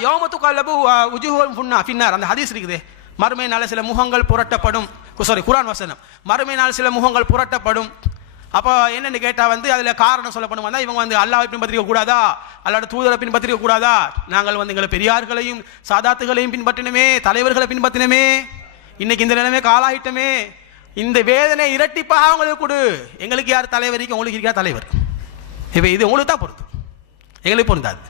யௌமத்து கல்லபு உஜுஹும் ஃபின்னார், அந்த ஹதீஸ் இருக்குது. மறுமை நாள் சில முகங்கள் புரட்டப்படும். குர்ஆன் வசனம். மறுமை நாள் சில முகங்கள் புரட்டப்படும். அப்போ என்னன்னு கேட்டால் வந்து அதில் காரணம் சொல்லப்படும். வந்தால் இவங்க வந்து அல்லாஹ்வை பின்பற்றிக்க கூடாதா, அல்லாஹ்வுடைய தூதரை பின்பற்றிக்க கூடாதா, நாங்கள் வந்து எங்களை பெரியார்களையும் சாதாத்துகளையும் பின்பற்றினமே, தலைவர்களை பின்பற்றினமே, இன்னைக்கு இந்த நிலைமை காலாயிட்டமே, இந்த வேதனை இரட்டிப்பாக அவங்களுக்கு கொடு. எங்களுக்கு யார் தலைவர் இருக்கு, உங்களுக்கு இருக்கா தலைவர்? இப்போ இது உங்களுக்கு தான் பொருந்தும், எங்களுக்கு பொருந்தாது.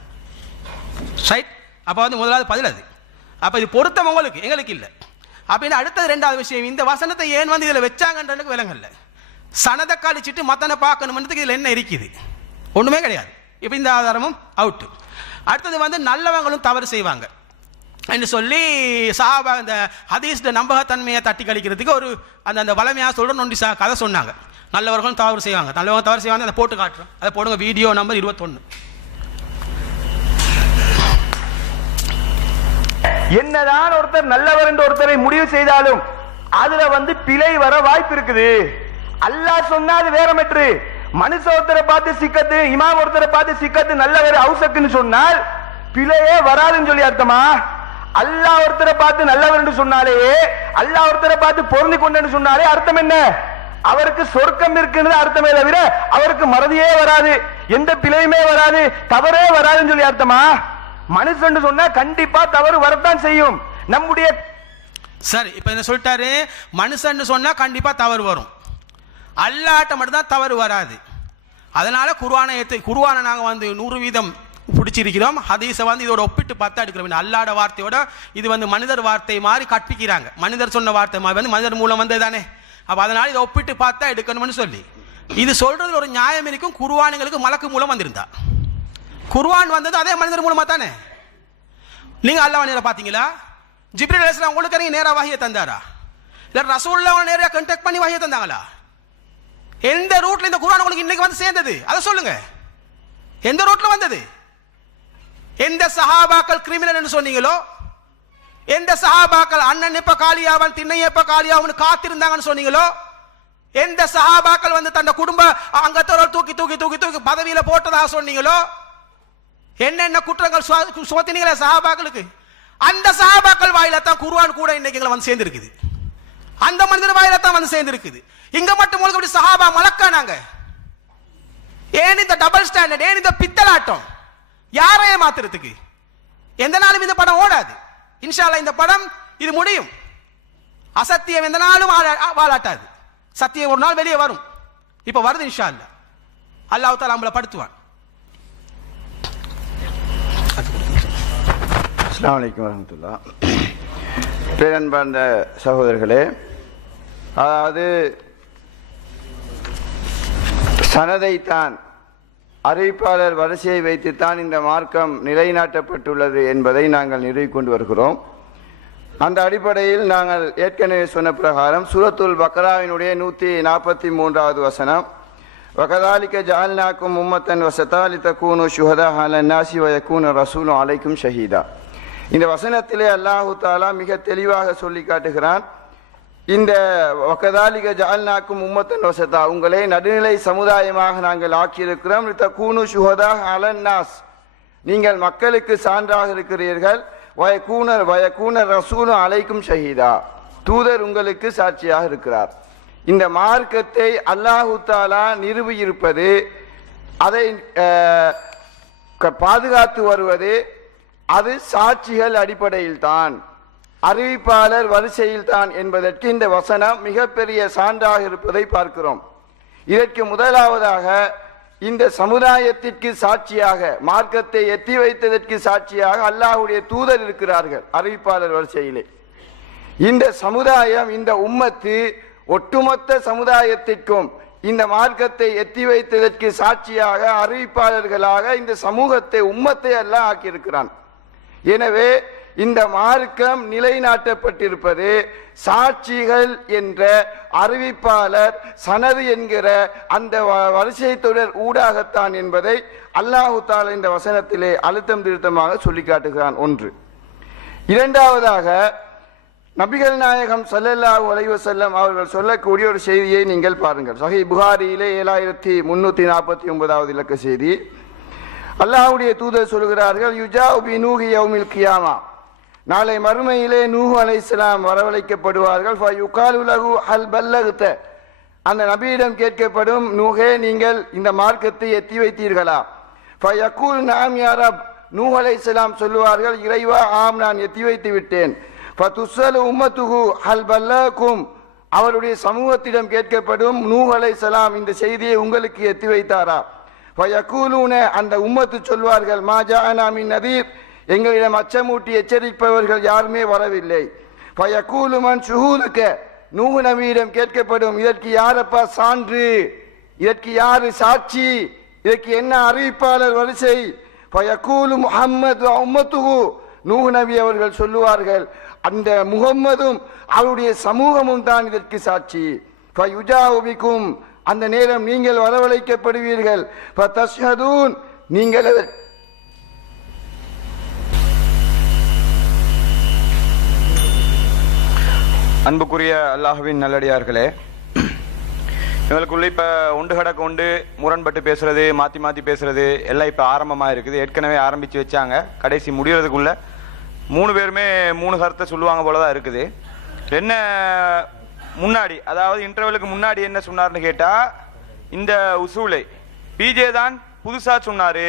ரைட்? அப்போ வந்து முதலாவது பதில் அது. அப்போ இது பொருத்தம் உங்களுக்கு, எங்களுக்கு இல்லை. அப்படின்னு அடுத்தது ரெண்டாவது விஷயம், இந்த வசனத்தை ஏன் வந்து இதில் வச்சாங்கன்றதுக்கு விலங்கல்ல. சனதை கழிச்சிட்டு மத்தனை பார்க்கணுன்றதுக்கு இதில் என்ன இருக்குது? ஒன்றுமே கிடையாது. இப்போ இந்த ஆதாரமும் அவுட்டு. அடுத்தது வந்து நல்லவங்களும் தவறு செய்வாங்க என்று சொல்லி சஹாபா இந்த ஹதீஸ்ட நம்பகத்தன்மையை தட்டி கழிக்கிறதுக்கு ஒரு அந்த வளமையாக சொல்கிற நொண்டி கதை சொன்னாங்க. நல்லவர்களும் தவறு செய்வாங்க, நல்லவங்க தவறு செய்வாங்க. அதை போட்டு காட்டுறோம், அதை போடுங்க. Video number 21. என்னதான் ஒருத்தர் நல்லவர் என்று ஒருத்தரை முடிவு செய்தாலும் அதுல வந்து பிழை வர வாய்ப்பு இருக்குது. அல்லாஹ் சொன்னாது வேறமற்று மனுஷ ஒருத்தரை பார்த்து சிக்கத்து, இமாம் ஒருத்தரை பார்த்து சிக்கத்து, நல்லவர் அவுசக்குன்னு சொன்னால் பிழையே வராதுன்னு சொல்லி அர்த்தமா? அல்லாஹ் ஒருத்தரை பார்த்து நல்லவர் என்று சொன்னாலே, அல்லாஹ் ஒருத்தரை பார்த்து பொருந்தி கொண்டு சொன்னாலே அர்த்தம் என்ன? அவருக்கு சொர்க்கம் இருக்குன்னு அர்த்தமே தவிர அவருக்கு மறதியே வராது, எந்த பிழையுமே வராது, தவறே வராதுன்னு சொல்லி அர்த்தமா? மனுஷன் சொன்னா கண்டிப்பா தவறு வரத்தான் செய்யும். நம்முடைய சரி, இப்ப என்ன சொல்லிட்டாரு? மனுஷன் சொன்னா கண்டிப்பா தவறு வரும், அல்லாட்ட மட்டும் தான் தவறு வராது. அதனால குர்ஆனை நாங்க வந்து 100% பிடிச்சிருக்கிறோம். ஹதீஸை வந்து இதோட ஒப்பிட்டு பார்த்தா எடுக்கிறோம். அல்லாட வார்த்தையோட இது வந்து மனிதர் வார்த்தை மாதிரி கற்பிக்கிறாங்க. மனிதர் சொன்ன வார்த்தை மாதிரி வந்து மனிதர் மூலம் வந்தது தானே. அப்ப அதனால இதை ஒப்பிட்டு பார்த்தா எடுக்கணும்னு சொல்லி இது சொல்றதுல ஒரு நியாயம் இருக்கும். குர்ஆனுங்களுக்கு மலக்கு மூலம் வந்திருந்தா, குர்ஆன் வந்தது அதே மனிதர் மூலமா தானே. நீங்க அல்லாஹ் நேரா பாத்தீங்களா? ஜிப்ரீல் அலைஹிஸ்ஸலாம் உங்களுக்கு நேரா வஹியை தந்தாரா, இல்ல ரசூலுல்லாஹ் நேரா கான்டாக்ட் பண்ணி வஹியை தந்தாங்களா? எந்த ரூட்ல இந்த குர்ஆன் உங்களுக்கு இன்னைக்கு வந்து சேர்ந்தது அதை சொல்லுங்க. எந்த ரூட்ல வந்தது? எந்த சஹாபாக்கள் கிரிமினல் என்று சொன்னீங்களோ, எந்த சஹாபாக்கள் அண்ணன் எப்ப காலியாவன் திண்ணை எப்ப காலியாவன் காத்திருந்தாங்கன்னு சொன்னீங்களோ, எந்த சஹாபாக்கள் வந்து தன் குடும்ப அங்கத்தோட தூக்கி தூக்கி தூக்கி தூக்கி பதவியில போட்டதாக சொன்னீங்களோ, என்னென்ன குற்றங்கள் சுமத்தினீங்களே சஹாபாக்களுக்கு, அந்த சஹாபாக்கள் வாயில தான் குர்ஆன் கூட இன்னைக்கு வந்து சேர்ந்திருக்குது. அந்த மனிதர் வாயில தான் வந்து சேர்ந்திருக்குது. இங்க மட்டும் உங்களுக்கு சஹாபா மலக்கானாங்க. ஏன் இந்த டபுள் ஸ்டாண்டர்ட்? ஏன் இந்த பித்தலாட்டம்? யாரையே மாத்துறதுக்கு? எந்த நாளும் இந்த படம் ஓடாது. இன்ஷா அல்லாஹ் இந்த படம் இது முடியும். அசத்தியம் எந்த நாளும் வாலாட்டாது. சத்தியம் ஒரு நாள் வெளியே வரும். இப்ப வருது இன்ஷா அல்லாஹ். அல்லாஹ் தஆலா நம்மளை படுத்துவான். அஸ்ஸலாமு அலைக்கும் வரஹ்மத்துல்லாஹ். பேரன்பார்ந்த சகோதரர்களே, அதாவது சனதைத்தான் அறிவிப்பாளர் வரிசையை வைத்துத்தான் இந்த மார்க்கம் நிலைநாட்டப்பட்டுள்ளது என்பதை நாங்கள் நிறுவிக்கொண்டு வருகிறோம். அந்த அடிப்படையில் நாங்கள் ஏற்கனவே சொன்ன பிரகாரம் சூரத்துல் பக்ராவினுடைய 143வது வசனம், வகதாலிக ஜஅல்நாக்கும் உம்மத்தன் வஸதா லிதகூனு ஷுஹதா அலன் நாஸி வ யகூன ரசூலு அலைக்கும் ஷஹீதா. இந்த வசனத்திலே அல்லாஹு தஆலா மிக தெளிவாக சொல்லி காட்டுகிறான், இந்த வகதாலிக ஜஅல்நாக்கும் உம்மத்தன் வஸதா, உங்களை நடுநிலை சமுதாயமாக நாங்கள் ஆக்கியிருக்கிறோம். லிதகூனு ஷுஹதா அலன் நாஸ், நீங்கள் மக்களுக்கு சான்றாக இருக்கிறீர்கள். வயக்கூன ரசூலு அலைக்கும் ஷஹீதா, தூதர் உங்களுக்கு சாட்சியாக இருக்கிறார். இந்த மார்க்கத்தை அல்லாஹு தஆலா நிறுவியிருப்பது, அதை பாதுகாத்து வருவது, அது சாட்சிகள் அடிப்படையில் தான், அறிவிப்பாளர் வரிசையில் தான் என்பதற்கு இந்த வசனம் மிகப்பெரிய சான்றாக இருப்பதை பார்க்கிறோம். இதற்கு முதலாவதாக இந்த சமுதாயத்திற்கு சாட்சியாக, மார்க்கத்தை எத்தி வைத்ததற்கு சாட்சியாக அல்லாஹ்வுடைய தூதர் இருக்கிறார்கள் அறிவிப்பாளர் வரிசையிலே. இந்த சமுதாயம், இந்த உம்மத்து ஒட்டுமொத்த சமுதாயத்திற்கும் இந்த மார்க்கத்தை எத்தி வைத்ததற்கு சாட்சியாக அறிவிப்பாளர்களாக இந்த சமூகத்தை, உம்மத்தை அல்லாஹ் ஆக்கியிருக்கிறான். எனவே இந்த மார்க்கம் நிலைநாட்டப்பட்டிருப்பது சாட்சிகள் என்ற அறிவிப்பாளர் சனது என்கிற அந்த வரிசை தொடர் ஊடாகத்தான் என்பதை அல்லாஹு தஆலா இந்த வசனத்திலே அழுத்தம் திருத்தமாக சொல்லி காட்டுகிறான். ஒன்று. இரண்டாவதாக நபிகள் நாயகம் ஸல்லல்லாஹு அலைஹி வஸல்லம் அவர்கள் சொல்லக்கூடிய ஒரு செய்தியை நீங்கள் பாருங்கள். சஹீஹ் புகாரியிலே 7349வது இலக்க செய்தி. அல்லாஹ்வுடைய தூதர் சொல்கிறார்கள், யுஜாஉ பி நூஹி யௌமில் கியாமா, நாளை மறுமையிலே நூஹ் அலைஹிஸ்ஸலாம் வரவழைக்கப்படுவார்கள். ஃபயுகாலு லஹு ஹல் பல்லக்த, அந்த நபியிடம் கேட்கப்படும், நூஹே நீங்கள் இந்த மார்க்கத்தை எத்தி வைத்தீர்களா? ஃபயகூல் நஅம் யா ரப், நூஹ் அலைஹிஸ்ஸலாம் சொல்லுவார்கள், இறைவா ஆம் நான் எத்தி வைத்து விட்டேன். ஃபதுஸ்ஸலு உம்மத்துஹு ஹல் பல்லகும், அவருடைய சமூகத்திடம் கேட்கப்படும், நூஹ் அலைஹிஸ்ஸலாம் இந்த செய்தியை உங்களுக்கு எத்தி வைத்தாரா? ஃபயகூலூன, அந்த உம்மத்து சொல்வார்கள், மா ஜாஅனா மின் நதீர், எங்களிடம் அச்சமூட்டி எச்சரிப்பவர்கள் யாருமே வரவில்லை. ஃபயகூலு மன் ஷுஹூதுக, நூஹ் நபியிடம் கேட்கப்படும், இதற்கு யாரப்பா சான்று, இதற்கு யாரு சாட்சி, இதற்கு என்ன அறிவிப்பாளர் வரிசை? ஃபயகூலு முஹம்மது வ உம்மத்துஹு, நூஹ் நபி அவர்கள் சொல்லுவார்கள், அந்த முகம்மதும் அவருடைய சமூகமும் தான் இதற்கு சாட்சி. ஃபயுஜாஉ பிகும், அந்த நேரம் நீங்கள் வரவழைக்கப்படுவீர்கள். ஃபதஷ்ஹதூன், நீங்கள் அன்புக்குரிய அல்லாஹ்வின் நல்லடியார்களே, இவங்களுக்குள்ள இப்போ ஒன்று கடக்க ஒன்று முரண்பட்டு பேசுறது, மாற்றி மாற்றி பேசுறது எல்லாம் இப்போ ஆரம்பமாக இருக்குது. ஏற்கனவே ஆரம்பித்து வச்சாங்க, கடைசி முடிகிறதுக்குள்ள 3 பேருமே 3 கருத்தை சொல்லுவாங்க போல தான் இருக்குது. என்ன முன்னாடி, அதாவது இன்டர்வலுக்கு முன்னாடி என்ன சொன்னார்னு கேட்டால், இந்த உசூலை பிஜே தான் புதுசாக சொன்னார்,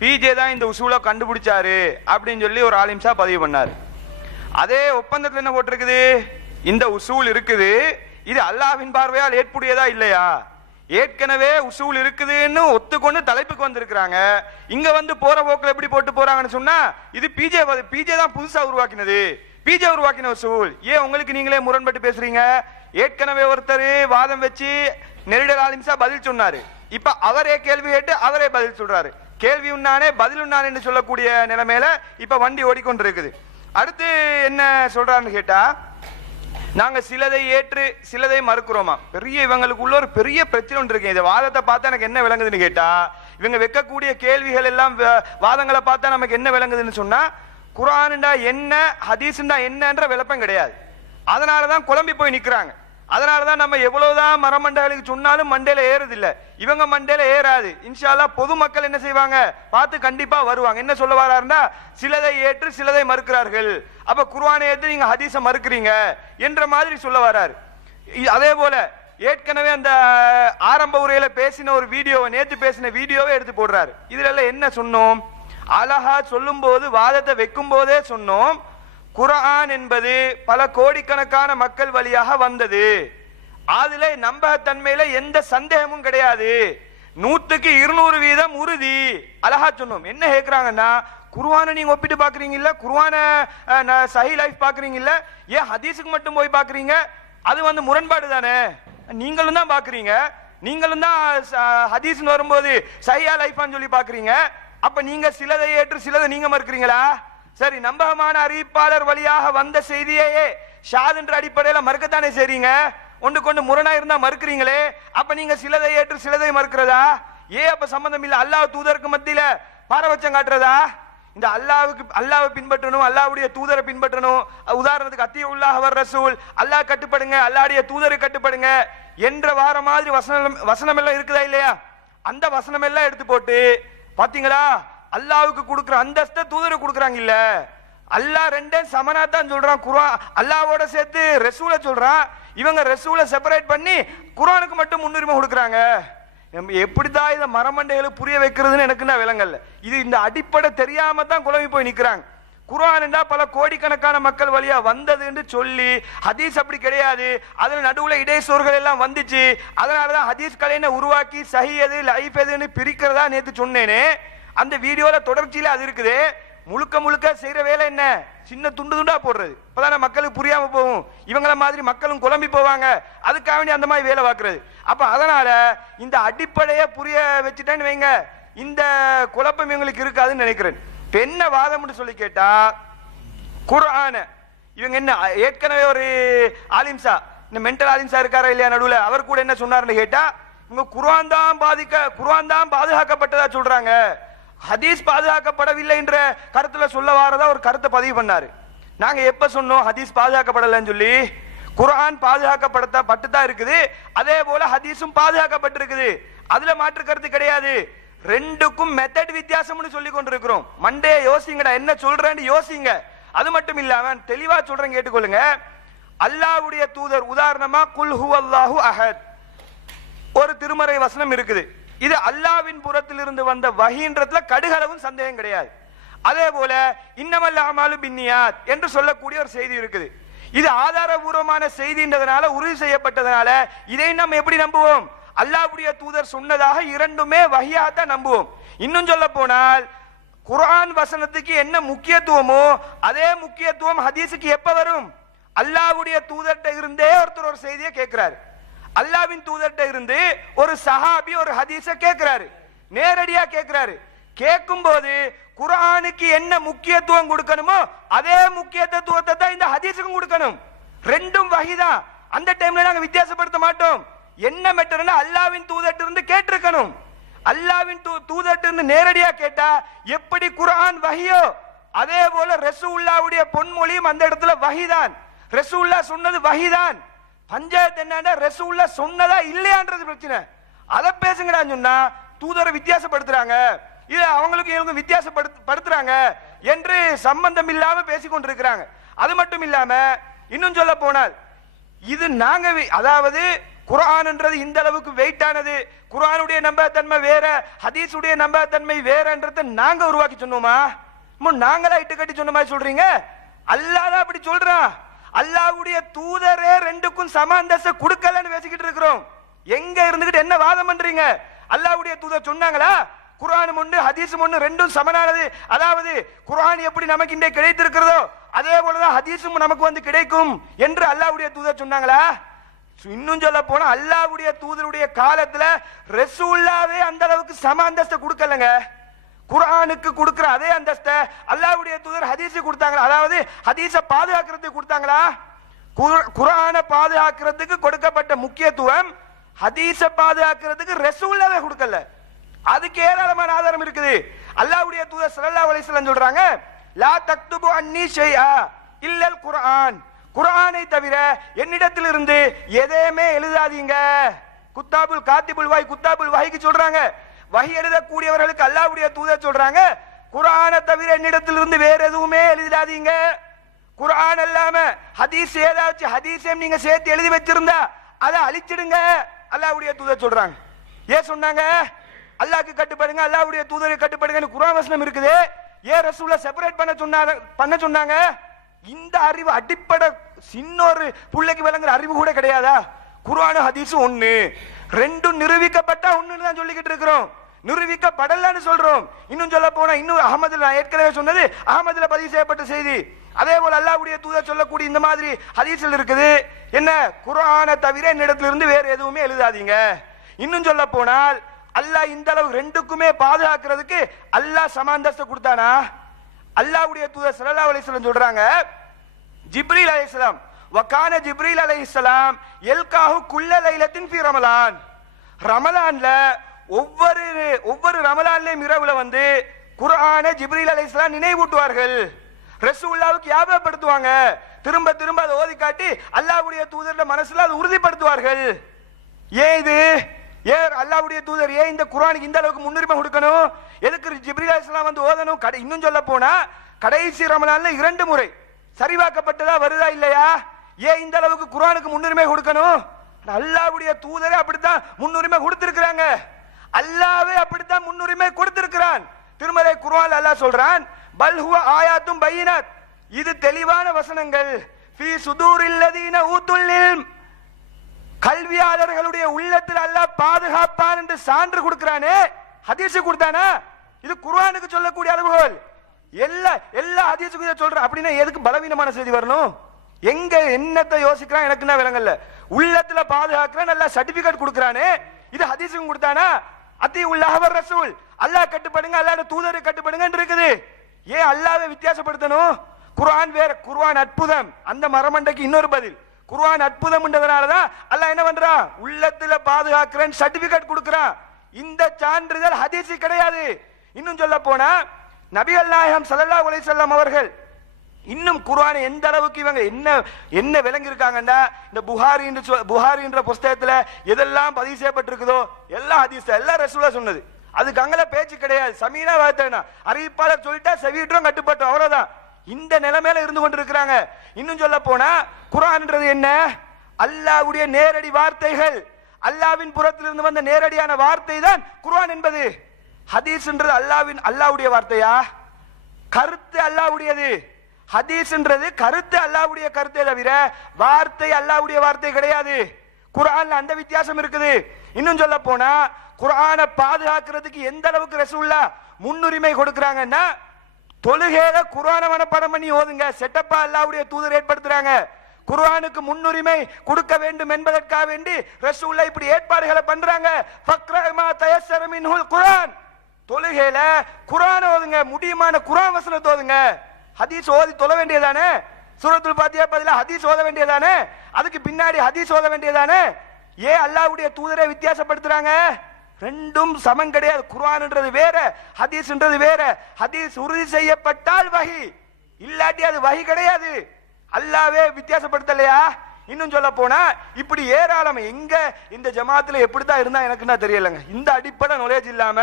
பிஜே தான் இந்த உசூலை கண்டுபிடிச்சாரு அப்படின்னு சொல்லி ஒரு ஆலிம்ஷா பதிவு பண்ணார். அதே ஒப்பந்தத்தில் என்ன போட்டிருக்குது, இந்த உசூல் இருக்குது, இது அல்லாஹ்வின் பார்வையால் ஏற்புடையதா இல்லையா? ஏற்கனவே உசூல் இருக்குதுன்னு ஒத்துக்கொண்டு தலைப்புக்கு வந்திருக்கிறாங்க. இங்க வந்து போற போக்கில் எப்படி போட்டு போறாங்கன்னு சொன்னா, இது பிஜே தான் புதுசா உருவாக்கினது, பிஜே உருவாக்கின உசூல். ஏன் உங்களுக்கு நீங்களே முரண்பட்டு பேசுறீங்க? ஏற்கனவே ஒருத்தர் வாதம் வச்சு நெருடல் ஆலிம்சா பதில் சொன்னாரு, இப்ப அவரே கேள்வி கேட்டு அவரே பதில் சொல்றாரு. கேள்வி உண்ணானே பதில் உண்ணானே சொல்லக்கூடிய நிலைமையில இப்ப வண்டி ஓடிக்கொண்டு இருக்குது. அடுத்து என்ன சொல்றான்னு கேட்டா, நாங்க சிலதை ஏற்று சிலதை மறுக்கிறோமா. பெரிய இவங்களுக்குள்ள ஒரு பெரிய பிரச்சனை ஒன்று இருக்கு. இந்த வாதத்தை பார்த்தா எனக்கு என்ன விளங்குதுன்னு கேட்டா, இவங்க வைக்கக்கூடிய கேள்விகள் எல்லாம் வாதங்களை பார்த்தா நமக்கு என்ன விளங்குதுன்னு சொன்னா, குர்ஆன்டா என்ன ஹதீஸ்டா என்னன்ற விளப்பம் கிடையாது. அதனாலதான் குழம்பி போய் நிக்கிறாங்க. அதனாலதான் நம்ம எவ்வளவுதான் மரமண்டைகளுக்கு சொன்னாலும் மண்டையில ஏறுது இல்ல, இவங்க மண்டையில ஏறாது. இன்ஷா அல்லாஹ் பொதுமக்கள் என்ன செய்வாங்க, பார்த்து கண்டிப்பா வருவாங்க. என்ன சொல்ல வராருன்னா, சிலதை ஏற்று சிலதை மறுக்கிறார்கள், அப்ப குர்ஆனை ஏற்று நீங்க ஹதீஸை மறுக்கிறீங்க என்ற மாதிரி சொல்ல வராரு. அதே போல ஏற்கனவே அந்த ஆரம்ப உரையில பேசின ஒரு வீடியோவை, நேற்று பேசின வீடியோவை எடுத்து போடுறாரு. இதுல என்ன சொன்னோம், அழகா சொல்லும் போது வாதத்தை வைக்கும் போதே சொன்னோம், குர்ஆன் என்பது பல கோடிக்கணக்கான மக்கள் வழியாக வந்தது, அதுல நம்பகத்தன்மையில எந்த சந்தேகமும் கிடையாது, 100க்கு 200% உறுதி. அழகா சொன்னோம். என்ன கேட்கிறாங்கன்னா, குர்ஆனை நீங்க ஒப்பிட்டு பாக்குறீங்கல்ல, குர்ஆனை சஹீஹ் லைஃப் பாக்குறீங்கல்ல, ஏன் ஹதீஸுக்கு மட்டும் போய் பாக்குறீங்க? அது வந்து முரண்பாடு தானே. நீங்களும் தான் பாக்குறீங்க, நீங்களும் தான் ஹதீஸ்னு வரும்போது சஹீஹ் லைஃப்னு சொல்லி பாக்குறீங்க. அப்ப நீங்க சிலதை ஏற்று சிலதை நீங்க மறுக்கிறீங்களா? சரி, நம்பகமான அறிவிப்பாளர் வழியாக வந்த செய்தியே ஷாத் என்ற அடிப்படையில மறுக்கத்தானே செய்றீங்க. ஒன்று கொண்டு முரணா இருந்தா மறுக்கிறீங்களே, அப்ப நீங்க சிலதை ஏற்று சிலதை மறுக்கிறதா? அப்ப சம்பந்தம் இல்ல, அல்லாஹ் தூதருக்கு மத்தியில பாரபட்சம் காட்டுறதா? இந்த அல்லாஹ்வை பின்பற்றணும், அல்லாஹ்வுடைய தூதரை பின்பற்றணும். உதாரணத்துக்கு அத்தியுல்லாஹ் வர் ரசூல், அல்லாஹ் கட்டுப்படுங்க, அல்லாஹ்வுடைய தூதரை கட்டுப்படுங்க என்ற வார மாதிரி வசனம் எல்லாம் இருக்குதா இல்லையா? அந்த வசனம் எல்லாம் எடுத்து போட்டு பாத்தீங்களா, அல்லாஹ்வுக்கு கொடுக்கிற அந்தஸ்தை தூதரை கொடுக்குறாங்க இல்ல. அல்லாஹ் ரெண்டும் சமனா தான் சொல்றான். குர்ஆன் அல்லாஹ்வோட சேர்த்து ரசூலை சொல்றான். இவங்க ரசூலை செப்பரேட் பண்ணி குர்ஆனுக்கு மட்டும் முன்னுரிமை கொடுக்குறாங்க. எப்படிதான் இதை மரமண்டைகளுக்கு புரிய வைக்கிறதுன்னு எனக்கு நான் விளங்கல. இது இந்த அடிப்படை தெரியாம தான் குழம்பி போய் நிக்கிறாங்க. குர்ஆன் பல கோடிக்கணக்கான மக்கள் வழியா வந்தது என்று சொல்லி, ஹதீஸ் அப்படி கிடையாது, அதுல நடுவுல இடைசோர்கள் எல்லாம் வந்துச்சு, அதனாலதான் ஹதீஸ் கலையை உருவாக்கி சஹீஹ் எது லைஃப் எதுன்னு பிரிக்கிறதா நேற்று சொன்னேனே. அந்த வீடியோல தொடர்ச்சியில அது இருக்குது. முழுக்க முழுக்க செய்யற வேலை என்ன, சின்ன துண்டு துண்டா போடுறது. இப்பதான் மக்களுக்கு புரியாம போகும், இவங்கள மாதிரி மக்களும் குழம்பி போவாங்க, அதுக்காக வேண்டி அந்த மாதிரி வேலை பார்க்கறது. அப்ப அதனால இந்த அடிப்படையை புரிய வச்சுட்டேன்னு வைங்க, இந்த குழப்பம் இவங்களுக்கு இருக்காதுன்னு நினைக்கிறேன். என்ன வாதம்னு சொல்லி கேட்டா, குர்ஆன இவங்க என்ன ஏற்கனவே ஒரு ஆலிம்சா, இந்த மென்டல் ஆலிம்சா இருக்காரா இல்லையா நடுவுல, அவர் கூட என்ன சொன்னார்னு கேட்டா இவங்க குர்ஆன் தான் பாதுகாக்கப்பட்டதா சொல்றாங்க, ஹதீஸ் பாதுகாக்கப்படவில்லை என்ற கருத்துல சொல்ல வாரதா ஒரு கருத்தை பதிவு பண்ணாரு. நாங்க எப்ப சொன்னோம் ஹதீஸ் பாதுகாக்கப்படலன்னு சொல்லி? குர்ஆன் பாதுகாக்கப்பட்டுதான் இருக்குது, அதே போல ஹதீஸும் பாதுகாக்கப்பட்டிருக்குது, அதுல மாற்று கருத்து கிடையாது. ரெண்டுக்கும் மெத்தட் வித்தியாசம்னு சொல்லி கொண்டிருக்கிறோம். மண்டே யோசிங்கடா, என்ன சொல்றேன்னு யோசிங்க. அது மட்டும் இல்லாம தெளிவா சொல்றேன், கேட்டுக்கொள்ளுங்க. அல்லாஹ்வுடைய தூதர் உதாரணமா குல் ஹுவல்லாஹு அஹத் ஒரு திருமறை வசனம் இருக்குது. இது அல்லாஹ்வின் புறத்திலிருந்து வந்த வஹீன்றதுல கடுகளவும் சந்தேகம் கிடையாது. அதே போல இன்னமல் அமாலு பின்னியாத் என்று சொல்லக்கூடிய ஒரு செய்தி இருக்குது. இது ஆதாரபூர்வமான செய்தின்றதுனால, உறுதி செய்யப்பட்டதனால இதை நம்ம எப்படி நம்புவோம்? அல்லாஹ்வுடைய தூதர் சொன்னதாக இரண்டுமே வஹியாத்தான் நம்புவோம். இன்னும் சொல்ல போனால் குர்ஆன் வசனத்துக்கு என்ன முக்கியத்துவமோ அதே முக்கியத்துவம் ஹதீஸுக்கு எப்ப வரும்? அல்லாஹ்வுடைய தூதர்கிட்ட இருந்தே ஒருத்தர் ஒரு செய்தியை கேட்கிறாரு, அல்லாஹ்வின் தூதர்கிட்ட இருந்து ஒரு சஹாபி ஒரு ஹதீஸை கேட்கிறாரு, நேரடியா கேட்கிறாரு. கேட்கும் போது குர்ஆனுக்கு என்ன முக்கியத்துவம் கொடுக்கணுமோ அதே முக்கியத்துவத்தை தான் இந்த ஹதீஸுக்கும் கொடுக்கணும். ரெண்டும் வஹிதான். அந்த டைம்ல நாங்க வித்தியாசப்படுத்த மாட்டோம். என்ன மெட்டர்னா அல்லாஹ்வின் தூதர்கிட்ட இருந்து கேட்டிருக்கணும். அல்லாஹ்வின் தூதர்கிட்ட இருந்து நேரடியா கேட்டா எப்படி குர்ஆன் வஹியோ அதே போல ரசூலுல்லாஹ்வுடைய பொன்மொழியும் அந்த இடத்துல வஹிதான். ரசூலுல்லாஹ் சொன்னது வஹிதான். பஞ்சாயத்து என்னன்னா ரசூலுல்லாஹ் சொன்னதா இல்லையான்றது பிரச்சனை. அதை பேசுங்கடான்னு சொன்னா தூதரை வித்தியாசப்படுத்துறாங்க, இது அவங்களுக்கு இவங்க வித்தியாசப்படுத்துறாங்க என்று சம்பந்தம் இல்லாம பேசிக்கொண்டிருக்கிறாங்க. அது மட்டும் இல்லாம இன்னும் சொல்ல போனால் இது நாங்க அதாவது குர்ஆன்ன்றது இந்த அளவுக்கு வெயிட்டானது, குர்ஆனுடைய நம்பகத்தன்மை வேற ஹதீஸுடைய நம்பகத்தன்மை வேறன்றதை நாங்க உருவாக்கி சொன்னோமா? நாங்களா இட்டு கட்டி சொன்ன மாதிரி சொல்றீங்க? அல்லாஹ் தான் அப்படி சொல்றான். அல்லாஹ்வுடைய தூதரே ரெண்டுக்கும் சம அந்தஸ்து கொடுக்கலன்னு பேசிக்கிட்டு இருக்கிறோம். எங்க இருந்துகிட்டு என்ன வாதம் பண்றீங்க? அல்லாஹ்வுடைய தூதர் சொன்னாங்களா குர்ஆனும் ஒன்று ஹதீஸும் ஒன்று ரெண்டும் சமனானது, அதாவது குர்ஆன் எப்படி நமக்கு இன்றைக்கு கிடைத்திருக்கிறதோ அதே போலதான் ஹதீஸும் நமக்கு வந்து கிடைக்கும் என்று அல்லாஹ்வுடைய தூதர் சொன்னாங்களா? இன்னும் சொல்ல போனா அல்லாஹ்வுடைய தூதருடைய காலத்துல ரசூலுல்லாஹ்வே அந்த அளவுக்கு சம அந்தஸ்தை கொடுக்கலங்க. குர்ஆனுக்கு கொடுக்கிற அதே அந்தஸ்தை அல்லாஹ்வுடைய தூதர் ஹதீஸுக்கு கொடுத்தாங்க. அதாவது ஹதீஸை பாதுகாக்கிறதுக்கு கொடுத்தாங்களா? குர்ஆனை பாதுகாக்கிறதுக்கு கொடுக்கப்பட்ட முக்கியத்துவம் ஹதீஸை பாதுகாக்கிறதுக்கு ரசூலுல்லாஹ்வே கொடுக்கல. அதுக்கு ஏராளமான ஆதாரம் இருக்குது. அல்லாஹ்வுடைய தூதர் ஸல்லல்லாஹு அலைஹி வஸல்லம் சொல்றாங்க, லா தக்துபு அன்னி ஷைஆ இல்லல் குர்ஆன், குர்ஆனை தவிர என்னிடத்திலிருந்து எதையுமே எழுதாதீங்க. குத்தாபுல் காத்திபுல் வஹி, குத்தாபுல் வஹிக்கு சொல்றாங்க, வஹி எழுதக்கூடியவர்களுக்கு அல்லாஹ்வுடைய தூதர் சொல்றாங்க, குர்ஆனை தவிர என்னிடத்திலிருந்து வேற எதுவுமே எழுதாதீங்க. குர்ஆன் இல்லாம ஹதீஸ் ஏதாச்சும் ஹதீஸையும் நீங்க சேர்த்து எழுதி வச்சிருந்தா அதை அழிச்சிடுங்க அல்லாஹ்வுடைய தூதர் சொல்றாங்க. ஏன் சொன்னாங்க? அல்லாஹ்க்கு கட்டுப்படுங்க, அல்லாஹ்வுடைய தூதரை கட்டுப்படுங்கன்னு குர்ஆன் வசனம் இருக்குது. ஏன் ரசூலுல்லாஹ் செப்பரேட் பண்ண சொன்னாங்க? இந்த அறிவு அடிப்படை சின்ன ஒரு புள்ளைக்கு விளங்குற அறிவு கூட கிடையாதா? குர்ஆன் ஹதீஸ் ஒண்ணு, ரெண்டும் நிரூபிக்கப்பட்டா ஒண்ணுன்னு தான் சொல்லிக்கிட்டு இருக்கிறோம், நிரூபிக்கப்படலன்னு சொல்றோம். இன்னும் சொல்ல போனா இன்னும் அஹமதுல நான் ஏற்கனவே சொன்னது அஹமதுல பதிவு செய்யப்பட்ட செய்தி. அதே போல அல்லாஹ்வுடைய தூதர் சொல்லக்கூடிய இந்த மாதிரி ஹதீஸ்ல இருக்குது, என்ன குர்ஆனை தவிர என்னிடத்திலிருந்து வேற எதுவுமே எழுதாதீங்க. இன்னும் சொல்ல போனால் அல்லாஹ் இந்த அளவு ரெண்டுக்குமே பாதுகாக்கிறதுக்கு அல்லாஹ் சமாந்தஸ்தை கொடுத்தானா? அல்லாஹ்வுடைய தூதர் ஸல்லல்லாஹு அலைஹி வஸல்லம் சொல்றாங்க, ஜிப்ரீல் அலைஹிஸ்ஸலாம் வகான ஜிப்ரீல் அலைஹிஸ்ஸலாம் யல்காஹு குல்ல லைலத்தின் ஃபீ ரமலான், ரமலான்ல ஒவ்வொரு ரமலான்லயும் இரவுல வந்து குர்ஆனை ஜிப்ரீல் அலைஹிஸ்ஸலாம் நினைவூட்டுவார்கள், ரசூலுல்லாஹ்வுக்கு ஞாபகப்படுத்துவாங்க, திரும்ப திரும்ப அதை ஓதி காட்டி அல்லாஹ்வுடைய தூதரோட மனசுல அதை உறுதிப்படுத்துவார்கள். ஏன் இது? ஏன் அல்லாஹ்வுடைய தூதர் ஏன் இந்த குர்ஆனுக்கு இந்த அளவுக்கு முன்னுரிமை கொடுக்கணும்? எதுக்கு ஜிப்ரீல் அலைஹிஸ்ஸலாம் வந்து ஓதணும்? இன்னும் சொல்ல போனா கடைசி ரமலான்ல 2 முறை சரிவாக்கப்பட்டதா வருதா இல்லையா? ஏன் இந்த அளவுக்கு குர்ஆனுக்கு முன்னுரிமை கொடுக்கணும்? அல்லாஹ்வுடைய தூதரே அப்படித்தான் முன்னுரிமை கொடுத்திருக்கிறாங்க, அல்லாஹ்வே அப்படித்தான் முன்னுரிமை கொடுத்திருக்கிறான். திருமறை குர்ஆன்ல அல்லாஹ் சொல்றான், பல் ஹுவ ஆயாத்தும் பையினாத், இது தெளிவான வசனங்கள், ஃபீ சுதூரில் லதீன ஊத்துல் இல்ம், கல்வியாளர்களுடைய உள்ளத்தில் அல்லாஹ் பாதுகாப்பான் என்று சான்று கொடுக்கிறானே, ஹதீஸ் கொடுத்தானா? இது குர்ஆனுக்கு சொல்லக்கூடிய அளவுகோல். எல்லா ஹதீஸுக்கும் சொல்ற அப்படின்னா எதுக்கு பலவீனமான செய்தி வரணும்? எங்க என்னத்தை யோசிக்கிறான் எனக்கு என்ன விளங்கல. உள்ளத்துல பாதுகாக்கிற நல்ல சர்டிபிகேட் கொடுக்கறானே, இது ஹதீஸுக்கும் கொடுத்தானா? அத்தி உல்லாஹ் வ ரசூல், அல்லாஹ் கட்டுப்படுங்க, அல்லாஹ்வுடைய தூதரை கட்டுப்படுங்க இருக்குது. ஏன் அல்லாஹ்வை வித்தியாசப்படுத்தணும்? குர்ஆன் வேற, குர்ஆன் அற்புதம். அந்த மரமண்டைக்கு இன்னொரு பதில். குர்ஆன் அற்புதம்ன்றதுனாலதான் அல்லாஹ் என்ன பண்றான், உள்ளத்துல பாதுகாக்கிறேன் சர்டிபிகேட் கொடுக்கிறான். இந்த சான்றிதழ் ஹதீஸ் கிடையாது. இன்னும் சொல்ல போனா நபிகள் நாயகம் ஸல்லல்லாஹு அலைஹி வஸல்லம் அவர்கள் இன்னும் குர்ஆனை எந்த அளவுக்கு இவங்க என்ன விளங்கி இருக்காங்கண்டா, இந்த புகாரின்ற புஸ்தகத்துல எதெல்லாம் பதிவு செய்யப்பட்டிருக்குதோ எல்லாம் ஹதீஸ், எல்லாம் ரசூலுல்லாஹ் சொன்னது. அதுக்கு அங்கல பேச்சு கிடையாது. சமீனா வார்த்தைனா அறிவிப்பாளர் சொல்லிட்டா செவிட்டும் கட்டுப்பட்டோம், அவ்வளவுதான். இந்த நிலைமையில இருந்து கொண்டிருக்கிறாங்க. இன்னும் சொல்ல போனா குர்ஆன்ன்றது என்ன, அல்லாஹ்வுடைய நேரடி வார்த்தைகள், அல்லாஹ்வின் புறத்திலிருந்து வந்த நேரடியான வார்த்தை தான் குர்ஆன் என்பது. ஹதீஸ்ன்றது அல்லாஹ்வுடைய வார்த்தையா, கருத்து அல்லாஹ்வுடையது. ஹதீஸ்ன்றது கருத்து அல்லாஹ்வுடைய கருத்தை தவிர வார்த்தை அல்லாஹ்வுடைய வார்த்தை கிடையாது. குர்ஆன்ல அந்த வித்தியாசம் இருக்குது. இன்னும் சொல்ல போனா குர்ஆனை பாதுகாக்கிறதுக்கு எந்த அளவுக்கு ரசூலுல்லாஹ் முன்னுரிமை கொடுக்கறாங்கன்னா, தொழுகையில குர்ஆனை மனப்பாடம் பண்ணி ஓதுங்க, செட்டப்பா அல்லாஹ்வுடைய தூதர் ஏற்படுத்துறாங்க. குர்ஆனுக்கு முன்னுரிமை கொடுக்க வேண்டும் என்பதற்காக வேண்டி ரசூலுல்லாஹ் இப்படி ஏற்பாடுகளை பண்றாங்க. ஃபக்ரா மா தயஸ்ஸர மின்ஹுல் குர்ஆன், தொழுகையில குர்ஆனை ஓதுங்க, முடியுமான குர்ஆன் வசனத்தை ஓதுங்க. ஹதீஸ் ஓதி தொழ வேண்டியதானே, சூரத்துல் ஃபாத்திஹா பதிலா ஹதீஸ் ஓத வேண்டியதானே, அதுக்கு பின்னாடி ஹதீஸ் ஓத வேண்டியதானே. ஏன் அல்லாஹ்வுடைய தூதரை வித்தியாசப்படுத்துறாங்க? ரெண்டும் சமம் கிடையாது. குர்ஆன்ன்றது வேற, ஹதீஸ்ன்றது வேற. ஹதீஸ் உறுதி செய்யப்பட்டால் வஹி, இல்லாட்டி அது வஹி கிடையாது. அல்லாஹ்வே வித்தியாசப்படுத்தலையா? இன்னும் சொல்ல போனா இப்படி ஏராளம். எங்க இந்த ஜமாத்துல எப்படித்தான் இருந்தா எனக்குன்னா தெரியலங்க. இந்த அடிப்படை நாலேஜ் இல்லாம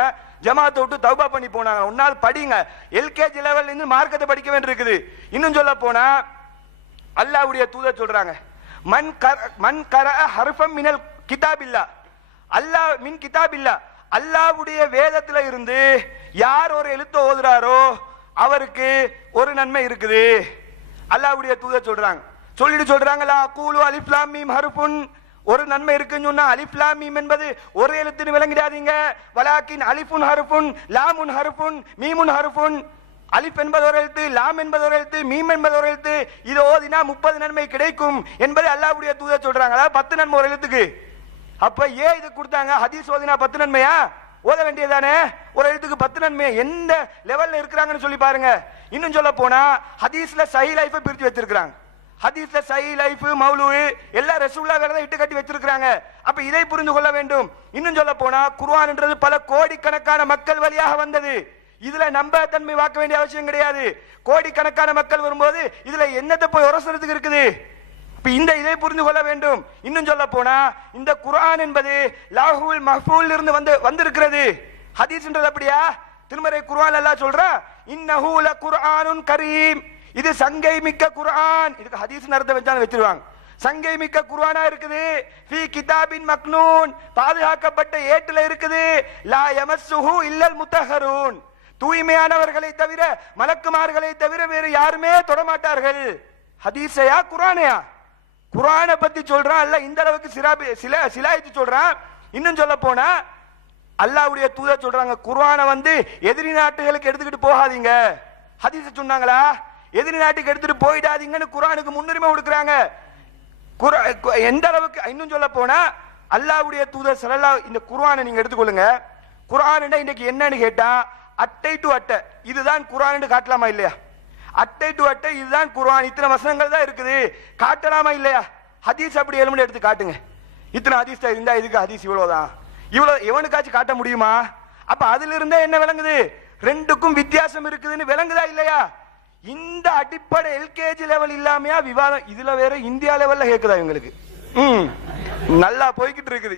ஜமாத்தை விட்டு தௌபா பண்ணி போனாங்க. ஒன்னாவது படிங்க, எல்கேஜி லெவல்ல இருந்து மார்க்கத்தை படிக்க வேண்டியிருக்குது. இன்னும் சொல்ல போனா அல்லாஹ்வுடைய தூதர் சொல்றாங்க, மன் கரஅ ஹர்ஃபம் மினல் கிதாபில்லா, அல்லாஹ் மின் கிதாபில்லா, அல்லாஹ்வுடைய வேதத்துல இருந்து யார் ஒரு எழுத்து ஓதுறாரோ அவருக்கு ஒரு நன்மை இருக்குது. அல்லாஹ்வுடைய தூதர் சொல்றாங்க. சொல்றாங்க லா கூலு அலிஃப் லாம் மீம் ஹர்ஃபுன், ஒரு நன்மை இருக்குன்னு சொன்னா அலிஃப் லாம் மீம் என்பது ஒரு எழுத்துன்னு விளங்கிடாதீங்க. வலாக்கின் அலிஃபுன் ஹர்ஃபுன் லாமுன் ஹர்ஃபுன் மீமுன் ஹர்ஃபுன், அலிஃப் என்பது ஒரு எழுத்து, லாம் என்பது ஒரு எழுத்து, மீம் என்பது ஒரு எழுத்து. இது ஓதினா 30 நன்மை கிடைக்கும் என்பதை அல்லாஹ்வுடைய தூதர் சொல்றாங்க. அதாவது 10 நன்மை ஒரு எழுத்துக்கு. அப்ப ஏன் இது கொடுத்தாங்க? ஹதீஸ் ஓதினா 10 நன்மையா? ஓத வேண்டியதானே, ஒரு எழுத்துக்கு 10 நன்மை. எந்த லெவல்ல இருக்கிறாங்கன்னு சொல்லி பாருங்க. இன்னும் சொல்ல போனா ஹதீஸ்ல சஹீஹ் லைஃபை பிரித்து வச்சிருக்காங்க. ஹதீஸ்ல சஹீஹ் லைஃப் மௌலூ எல்லாம் ரசூலுல்லாஹ் வேறத இட்டு கட்டி வச்சிருக்காங்க. அப்ப இதை புரிந்து கொள்ள வேண்டும். இன்னும் சொல்ல போனா குர்ஆன்ன்றது பல கோடிக்கணக்கான மக்கள் வழியாக வந்தது. இதுல நம்பகத்தன்மை வாக்க வேண்டிய அவசியம் கிடையாது. கோடிக்கணக்கான மக்கள் வரும்போது இதுல என்னத்தை போய் உரசுறதுக்கு இருக்குது? இப்ப இந்த இதை புரிந்து கொள்ள வேண்டும். இன்னும் சொல்ல போனா இந்த குர்ஆன் என்பது லாஹுல் மஹ்ஃபூல் இருந்து வந்திருக்கிறது. ஹதீஸ்ன்றது அப்படியா? திருமறை குர்ஆன் அல்லாஹ் சொல்றா, இன்னஹு லகுர்ஆனுன் கரீம், இது சங்கை மிக்க குர்ஆன். இதுக்கு ஹதீஸ் அர்த்தம் வச்சாலும் வச்சிருவாங்க. சங்கை மிக்க குர்ஆனா இருக்குது. ஃபீ கிதாபின் மக்னூன், பாதுகாக்கப்பட்ட ஏட்டுல இருக்குது. லா யமஸ்ஸுஹு இல்லல் முத்தஹரூன், தூய்மையானவர்களை தவிர மலக்குமார்களை தவிர வேறு யாருமே தொடமாட்டார்கள். ஹதீஸையா குர்ஆனையா? குர்ஆனை பத்தி சொல்றான் அல்ல, இந்த அளவுக்கு சிலாயித்து சொல்றான். இன்னும் சொல்ல போனா அல்லாஹ்வுடைய தூதர் சொல்றாங்க, குர்ஆனை எதிரி நாட்டுகளுக்கு எடுத்துக்கிட்டு போகாதீங்க. ஹதீஸ் சொன்னாங்களா? எதிரி நாட்டுக்கு எடுத்துட்டு போயிடாதீங்கன்னு குர்ஆனுக்கு முன்னுரிமை கொடுக்குறாங்க. எந்த அளவுக்கு? இன்னும் சொல்ல போனா அல்லாஹ்வுடைய தூதர் ஸல்லல்லாஹு, இந்த குர்ஆனை நீங்க எடுத்துக்கொள்ளுங்க. குர்ஆன் இன்னைக்கு என்னன்னு கேட்டா அட்டை டு அட்டை இதுதான் குர்ஆன் காட்டலாமா இல்லையா? அட்டை டு அட்டை இதுதான் குர்ஆன், இத்தனை வசனங்கள் தான் இருக்குது காட்டலாமா இல்லையா? ஹதீஸ் அப்படி எலும்பு எடுத்து காட்டுங்க. இத்தனை ஹதீஸ் தான் இருந்தா இதுக்கு ஹதீஸ் இவ்வளவுதான், இவ்வளவு எவனுக்காச்சும் காட்ட முடியுமா? அப்ப அதுல இருந்தே என்ன விளங்குது? ரெண்டுக்கும் வித்தியாசம் இருக்குதுன்னு விளங்குதா இல்லையா? இந்த அடிப்படை எல்கேஜி லெவல் இல்லாமையா விவாதம்? இதுல வேற இந்தியா லெவல்ல கேக்குதா இவங்களுக்கு? நல்லா போய்கிட்டு இருக்குது.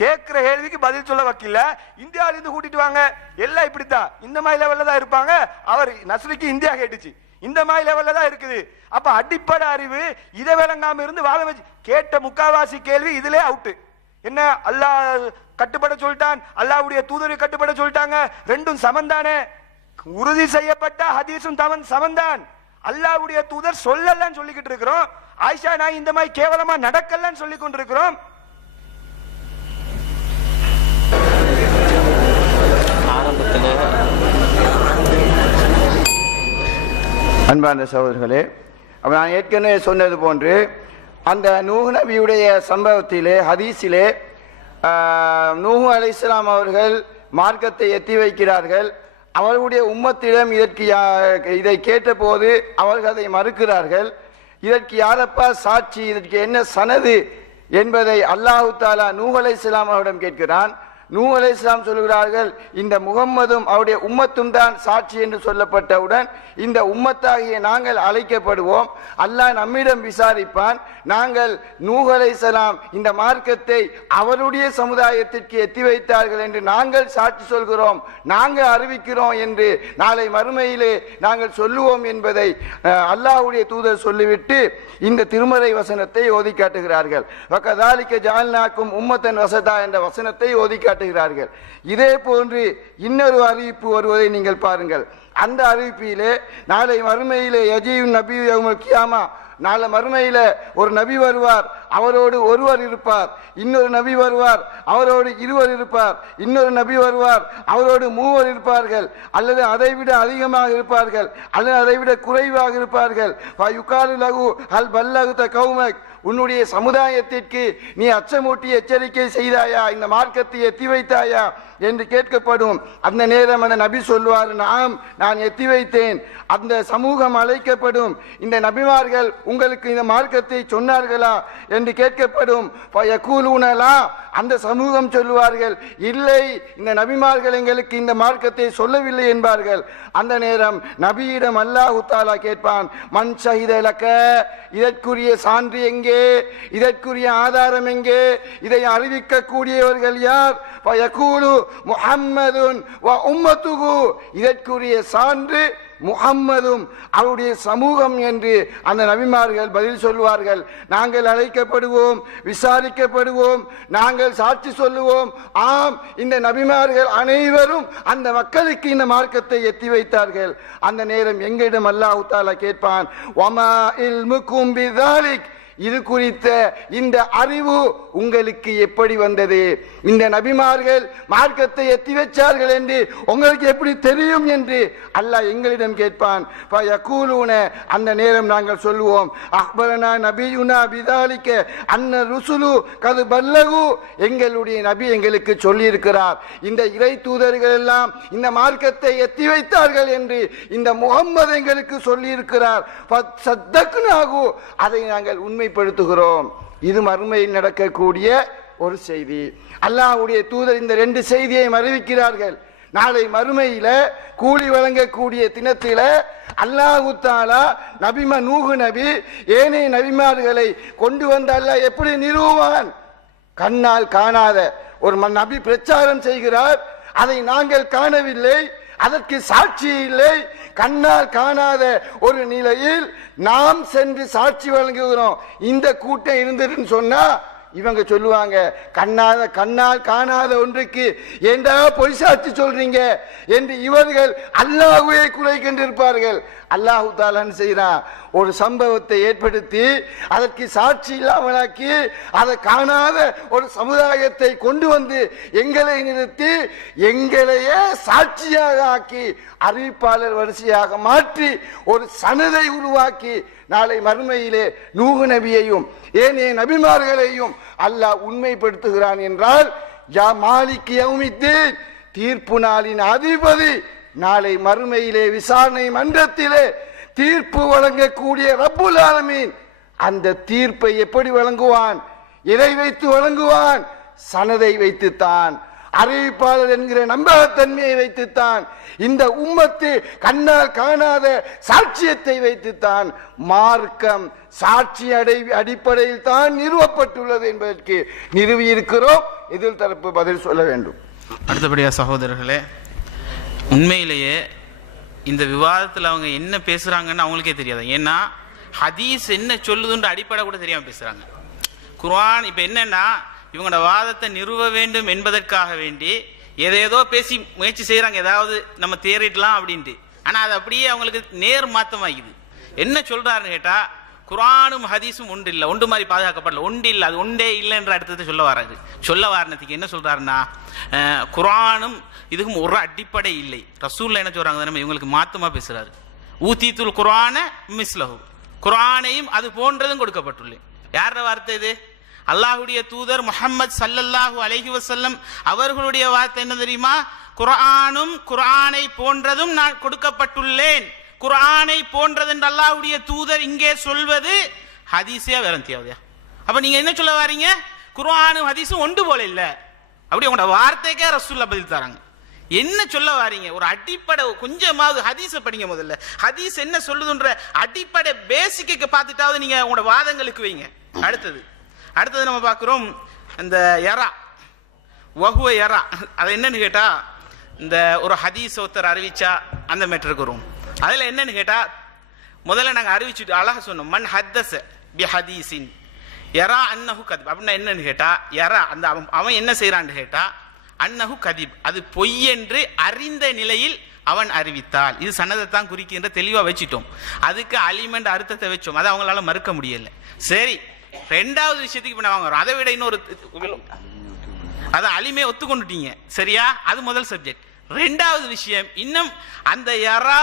கேட்கிற கேள்விக்கு பதில் சொல்ல வக்கில்ல. இந்தியாவில இருந்து கூட்டிட்டு வாங்க, எல்லாம் இப்படித்தான் இந்த மாதிரி லெவல்ல தான் இருப்பாங்க. அவர் நஸ்ரிக்கு இந்தியா கேட்டுச்சு, இந்த மாதிரி லெவல்ல தான் இருக்குது. அப்ப அடிப்படை அறிவு இதை விளங்காம இருந்து வாதம் வச்சு கேட்ட முக்காவாசி கேள்வி இதுல அவுட்டு. என்ன அல்லாஹ் கட்டுப்பட சொல்லிட்டான், அல்லாஹ்வுடைய தூதரை கட்டுப்பட சொல்லிட்டாங்க, ரெண்டும் சமந்தானே? உறுதி செய்யப்பட்ட ஹதீஸும் சமந்தான். அல்லாஹ்வுடைய தூதர் சொல்லலன்னு சொல்லிக்கிட்டு இருக்கிறோம். ஆயிஷா நான் இந்த மாதிரி கேவலமா நடக்கலன்னு சொல்லி கொண்டிருக்கிறோம். அன்பார்ந்த சகோதரர்களே, நான் ஏற்கனவே சொன்னது போன்று அந்த நூஹ் நபியுடைய சம்பவத்திலே ஹதீஸிலே நூஹ் அலைஹிஸ்ஸலாம் அவர்கள் மார்க்கத்தை எத்தி வைக்கிறார்கள். அவர்களுடைய உம்மத்திடம் இதை கேட்டபோது அவர்கள் அதை மறுக்கிறார்கள். இதற்கு யாரப்பா சாட்சி, இதற்கு என்ன சனது என்பதை அல்லாஹு தாலா நூஹ் அலைஹிஸ்ஸலாம் அவரிடம் கேட்கிறான். நூஹ் அலைஹிஸ்ஸலாம் சொல்கிறார்கள், இந்த முகம்மதும் அவருடைய உம்மத்தும் தான் சாட்சி என்று சொல்லப்பட்டவுடன் இந்த உம்மத்தாகிய நாங்கள் அழைக்கப்படுவோம், அல்லாஹ் நம்மிடம் விசாரிப்பான். நாங்கள் நூஹ் அலைஹிஸ்ஸலாம் இந்த மார்க்கத்தை அவருடைய சமுதாயத்திற்கு எத்தி வைத்தார்கள் என்று நாங்கள் சாட்சி சொல்கிறோம், நாங்கள் அறிவிக்கிறோம் என்று நாளை மறுமையிலே நாங்கள் சொல்லுவோம் என்பதை அல்லாஹ்வுடைய தூதர் சொல்லிவிட்டு இந்த திருமறை வசனத்தை ஓதி காட்டுகிறார்கள். வகதாலிக ஜஅல்நாக்கும் உம்மத்தன் வஸதா என்ற வசனத்தை ஓதி காட்டுகிறார்கள். இதே போன்று இன்னொரு அறிவிப்பு வருவதை நீங்கள் பாருங்கள். அந்த அறிவிப்பிலே நாளை மறுமையிலே யஜீஉன் நபி யௌமல் கியாமா, நாளை மறுமையில ஒரு நபி வருவார், அவரோடு ஒருவர் இருப்பார். இன்னொரு நபி வருவார், அவரோடு இருவர் இருப்பார். இன்னொரு நபி வருவார், அவரோடு மூவர் இருப்பார்கள், அல்லது அதைவிட அதிகமாக இருப்பார்கள், அல்லது அதைவிட குறைவாக இருப்பார்கள். யுகாலு லகு ஹல் பல்லகுத கௌமக், உன்னுடைய சமுதாயத்திற்கு நீ அச்சமூட்டி எச்சரிக்கை செய்தாயா, இந்த மார்க்கத்தை எத்தி வைத்தாயா என்று கேட்கப்படும். அந்த நேரம் அந்த நபி சொல்வார், நான் எத்தி வைத்தேன். அந்த சமூகம் அழைக்கப்படும், இந்த நபிமார்கள் உங்களுக்கு இந்த மார்க்கத்தை சொன்னார்களா என்று கேட்கப்படும். அந்த சமூகம் சொல்லுவார்கள், இல்லை, இந்த நபிமார்கள் எங்களுக்கு இந்த மார்க்கத்தை சொல்லவில்லை என்பார்கள். அந்த நேரம் நபியிடம் அல்லாஹு தாலா கேட்பான், மன் ஷஹிதலக, இதற்குரிய சான்று எங்கே, இதற்குரிய ஆதாரம் எங்கே, இதை அறிவிக்க கூடியவர்கள் யார்? முஹம்மதுன் வ உம்மத்துஹு, இதற்குரிய சான்று முஹம்மதும் அவருடைய சமூகம் என்று அந்த நபிமார்கள் பதில் சொல்வார்கள். நாங்கள் அழைக்கப்படுவோம், விசாரிக்கப்படுவோம், நாங்கள் சாட்சி சொல்லுவோம். ஆம், இந்த நபிமார்கள் அனைவரும் அந்த மக்களுக்கு இந்த மார்க்கத்தை எத்தி வைத்தார்கள். அந்த நேரம் எங்களிடம் அல்லாஹ் தஆலா கேட்பான், வமா இல்முக்கும் பிதாலிக், இது குறித்த இந்த அறிவு உங்களுக்கு எப்படி வந்தது? இந்த நபிமார்கள் மார்க்கத்தை எத்தி வச்சார்கள் என்று உங்களுக்கு எப்படி தெரியும் என்று அல்லாஹ் எங்களிடம் கேட்பான். அந்த நேரம் நாங்கள் சொல்லுவோம், அக்பரனா நபியுனா பிதாலிக்க அன்ன ருசுலு கது பல்லகு, எங்களுடைய நபி எங்களுக்கு சொல்லி இருக்கிறார், இந்த இறை தூதர்கள் எல்லாம் இந்த மார்க்கத்தை எத்தி வைத்தார்கள் என்று இந்த முகம்மது எங்களுக்கு சொல்லி இருக்கிறார். அதை நாங்கள் உண்மைப்படுத்துகிறோம். இது மறுமையில் நடக்கக்கூடிய ஒரு செய்தி. அல்லாஹ்வுடைய தூதர் இந்த ரெண்டு செய்தியை அறிவிக்கிறார்கள். நாளை மறுமையில கூலி வழங்கக்கூடிய தினத்தில அல்லாஹு தஆலா நூஹ் நபி ஏனைய நபிமார்களை கொண்டு வந்த அல்லாஹ் எப்படி நிறுவுவான்? கண்ணால் காணாத ஒரு நபி பிரச்சாரம் செய்கிறார், அதை நாங்கள் காணவில்லை, அதற்கு சாட்சி இல்லை. கண்ணால் காணாத ஒரு நிலையில் நாம் சென்று சாட்சி வழங்குகிறோம். இந்த கூட்டம் இருந்துன்னு சொன்னா இவங்க சொல்லுவாங்க, கண்ணால் காணாத ஒன்றுக்கு ஏண்டா பொய் சாட்சி சொல்றீங்க என்று இவர்கள் அல்லாஹ்வை குறை கண்டிருப்பார்கள். அல்லாஹு தஆலா செய்கிறான், ஒரு சம்பவத்தை ஏற்படுத்தி அதற்கு சாட்சி இல்லாமலாக்கி அதை காணாத ஒரு சமுதாயத்தை கொண்டு வந்து எங்களை நிறுத்தி எங்களையே சாட்சியாக ஆக்கி அறிவிப்பாளர் வரிசையாக மாற்றி ஒரு சனதை உருவாக்கி நாளை மறுமையிலே நூஹ் நபியையும் ஏனைய நபிமார்களையும் அல்லாஹ் உண்மைப்படுத்துகிறான் என்றால், யா மாலிக் யௌமித்தீன், தீர்ப்பு நாளின் அதிபதி, நாளை மறுமையிலே விசாரணை மன்றத்திலே தீர்ப்பு வழங்கக்கூடிய ரப்புல் ஆலமீன் அந்த தீர்ப்பை எப்படி வழங்குவான்? எதை வைத்து வழங்குவான்? சனதை வைத்துத்தான், அறிவிப்பாளர் என்கிற நம்பகத்தன்மையை வைத்துத்தான், இந்த உம்மத்து கண்ணால் காணாத சாட்சியத்தை வைத்துத்தான். மார்க்கம் சாட்சி அடிப்படையில் தான் நிறுவப்பட்டுள்ளது என்பதற்கு நிறுவி இருக்கிறோம். எதிர் தரப்பு பதில் சொல்ல வேண்டும். அடுத்தபடியா சகோதரர்களே, உண்மையிலேயே இந்த விவாதத்தில் அவங்க என்ன பேசுகிறாங்கன்னு அவங்களுக்கே தெரியாது. ஏன்னா ஹதீஸ் என்ன சொல்லுதுன்ற அடிப்படை கூட தெரியாமல் பேசுகிறாங்க. குர்ஆன் இப்போ என்னென்னா இவங்களோட வாதத்தை நிறுவ வேண்டும் என்பதற்காக வேண்டி ஏதேதோ பேசி முயற்சி செய்கிறாங்க, ஏதாவது நம்ம தேறிடலாம் அப்படின்ட்டு. ஆனால் அது அப்படியே அவங்களுக்கு நேர் மாற்றமாகிது. என்ன சொல்கிறாருன்னு கேட்டால், குர்ஆனும் ஹதீஸும் ஒன்று இல்லை, ஒன்று மாதிரி பாதுகாக்கப்படல, ஒன்று இல்லை, அது ஒன்றே இல்லைன்ற அடுத்தது சொல்ல வாரணத்துக்கு என்ன சொல்கிறாருன்னா, குர்ஆனும் இதுக்கும் ஒரு அடிப்படை இல்லை. ரசூல்ல என்ன சொல்கிறாங்க தானே, இவங்களுக்கு மாற்றமாக பேசுகிறாரு. ஊத்தீத்துல் குர்ஆன மிஸ்லஹு, குர்ஆனையும் அது போன்றதும் கொடுக்கப்பட்டுள்ளேன். யாரோட வார்த்தை இது? அல்லாஹ்வுடைய தூதர் முஹம்மது ஸல்லல்லாஹு அலைஹி வஸல்லம் அவர்களுடைய வார்த்தை என்ன தெரியுமா? குர்ஆனும் குர்ஆனை போன்றதும் நான் கொடுக்கப்பட்டுள்ளேன். குர்ஆனை போன்றது என்று அல்லாஹ்வுடைய தூதர் இங்கே சொல்வது ஹதீஸே வேற தேவையா? அப்ப நீங்க என்ன சொல்ல வாரீங்க? குர்ஆனும் ஹதீஸும் ஒன்று போல இல்ல. அப்படி உங்களோட வார்த்தைக்கே ரசூலுல்லாஹ் பதில் தராங்க. என்ன சொல்ல வாரீங்க? ஒரு அடிப்படை கொஞ்சமாவது ஹதீஸை படிங்க. முதல்ல ஹதீஸ் என்ன சொல்லுதுன்ற அடிப்படை பேசிக்கு பார்த்துட்டாவது நீங்க உங்களோட வாதங்களுக்கு வைங்க. அடுத்தது நம்ம பார்க்கிறோம் இந்த யரா வஹுவ யரா. அது என்னன்னு கேட்டா, இந்த ஒரு ஹதீஸ் ஒருத்தர் அறிவிச்சா அந்த மேட்டருக்கு வரும். அதுல என்னன்னு கேட்டா, முதல்ல நாங்க அறிவிச்சுட்டு அழகா சொன்னோம், மன் ஹத்தஸ பி ஹதீஸின் யரா அன்னஹு கதிப். அப்படின்னா என்னன்னு கேட்டா, யரா அந்த அவன் என்ன செய்யறான்னு கேட்டா, அன்னஹு கதிப் அது பொய் என்று அறிந்த நிலையில் அவன் அறிவித்தால், இது சன்னதத்தான் குறிக்கின்ற தெளிவா வச்சிட்டோம். அதுக்கு அலிமெண்ட் அர்த்தத்தை வச்சோம், அதை அவங்களால மறுக்க முடியல. சரி, ரெண்டாவது விஷயத்துக்கு இப்ப நான் வரோம். அதை விட இன்னொரு அதான் அலிமே ஒத்துக்கொண்டுட்டீங்க, சரியா? அது முதல் சப்ஜெக்ட். ரெண்டாவது விஷயம், இன்னும் அந்த யரா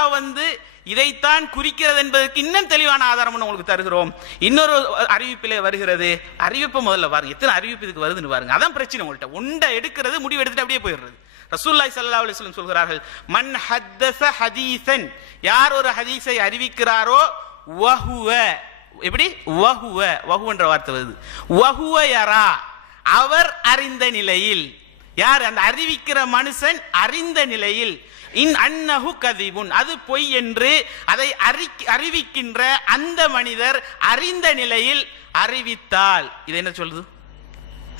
இதைத்தான் குறிக்கிறது என்பதற்கு இன்னும் தெளிவான ஆதாரம் உங்களுக்கு தருகிறோம். இன்னொரு அறிவிப்பிலே வருகிறது. அறிவிப்பு முதல்ல பாருங்க, எத்தனை அறிவிப்பு இதுக்கு வருதுன்னு பாருங்க. அதான் பிரச்சனை. உங்கள்கிட்ட உண்டை எடுக்கிறது, முடிவு எடுத்துட்டு அப்படியே போயிடுறது. ரசூலுல்லாஹி ஸல்லல்லாஹு அலைஹி வஸல்லம் சொல்கிறார்கள், மன் ஹத்தஸ ஹதீஸன், யார் ஒரு ஹதீஸை அறிவிக்கிறாரோ, வஹுவ, எப்படி வஹுவ, வஹுவன்ற வார்த்தை வருது, வஹுவ யரா, அவர் அறிந்த நிலையில், யார் அந்த அறிவிக்கிற மனுஷன் அறிந்த நிலையில், இன் அன்னஹு கதிபுன் அது பொய் என்று அதை அறிவிக்கின்ற அந்த மனிதர் அறிந்த நிலையில் அறிவித்தால், இது என்ன சொல்லுது?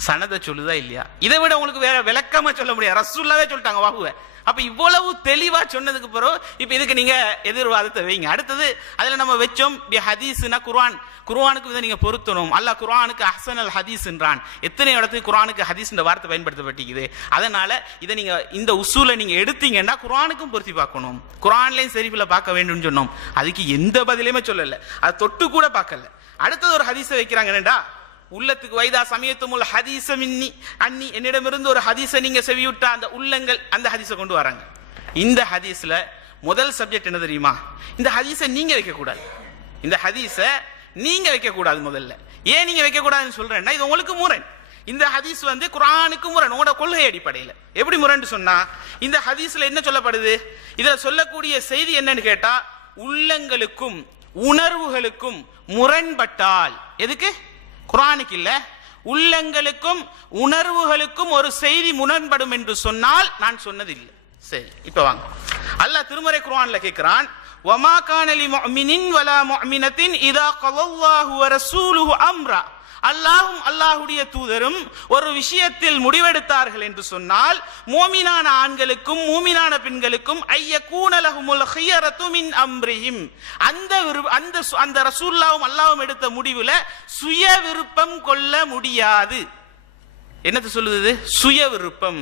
சனத சொல்லுதா இல்லையா? இதை விட உங்களுக்கு வேற விளக்கமா சொல்ல முடியாது. ரசூலுல்லாஹே சொல்லிட்டாங்க வஹுவ. அப்ப இவ்வளவு தெளிவா சொன்னதுக்கு பிறகு இப்ப இதுக்கு நீங்க எதிர்வாதத்தை வைங்க. அடுத்தது அதுல நம்ம வெச்சோம் ஹதீஸ்னா குர்ஆனுக்கு இதை நீங்க பொருத்தணும். அல்லாஹ் குர்ஆனுக்கு அஹ்ஸனல் ஹதீஸ் என்றான். எத்தனை இடத்துக்கு குர்ஆனுக்கு ஹதீஸ் என்ற வார்த்தை பயன்படுத்தப்பட்டிருக்குது. அதனால இதை நீங்க இந்த உசூலை நீங்க எடுத்தீங்கன்னா குர்ஆனுக்கும் பொருத்தி பார்க்கணும், குர்ஆன்லயும் ஷரீஃப்ல பார்க்க வேண்டும்னு சொன்னோம். அதுக்கு எந்த பதிலையுமே சொல்லல, அது தொட்டு கூட பார்க்கல. அடுத்தது ஒரு ஹதீஸை வைக்கிறாங்க, என்னடா உள்ளத்துக்கு வைதா சமயத்துமுல் ஹதீஸ மின்னி அன்னி, என்னிடமிருந்து ஒரு ஹதீஸை நீங்க செவியுட்டா அந்த உள்ளங்கள், அந்த ஹதீஸை கொண்டு வராங்க. இந்த ஹதீஸ்ல முதல் சப்ஜெக்ட் என்ன தெரியுமா? இந்த ஹதீஸை நீங்க வைக்க கூடாது. இந்த ஹதீஸை நீங்க வைக்க கூடாது. முதல்ல ஏன் நீங்க வைக்க கூடாதுன்னு சொல்றேன்னா, இது உங்களுக்கு முரண். இந்த ஹதீஸ் குர்ஆனுக்கு முரண், உங்களோட கொள்கை அடிப்படையில். எப்படி முரண் சொன்னா, இந்த ஹதீஸ்ல என்ன சொல்லப்படுது? இதுல சொல்லக்கூடிய செய்தி என்னன்னு கேட்டா, உள்ளங்களுக்கும் உணர்வுகளுக்கும் முரண்பட்டால், எதுக்கு? குர்ஆனுக்கு இல்ல, உள்ளங்களுக்கும் உணர்வுகளுக்கும் ஒரு செய்தி முரண்படும் என்று சொன்னால் நான் சொன்னது இல்லை. சரி, இப்ப வாங்க. அல்லாஹ் திருமறை குர்ஆன்ல கேட்கிறான், வமா கான லிமுஃமினின் வலா முஃமினத்தின் இதா கல்லல்லாஹு வ ரசூலுஹு அம்ரா, அல்லாஹ்வும் அல்லாஹ்வுடைய தூதரும் ஒரு விஷயத்தில் முடிவெடுத்தார்கள் என்று சொன்னால், மூமினான ஆண்களுக்கும் மூமினான பெண்களுக்கும் ஐயகூன லஹுமுல் ஹியரத்து மின் அம்ரிஹிம், அந்த ரசூலுல்லாஹ்வும் அல்லாஹ்வும் எடுத்த முடிவுல சுய விருப்பம் கொள்ள முடியாது. என்னது சொல்லுது? சுய விருப்பம்.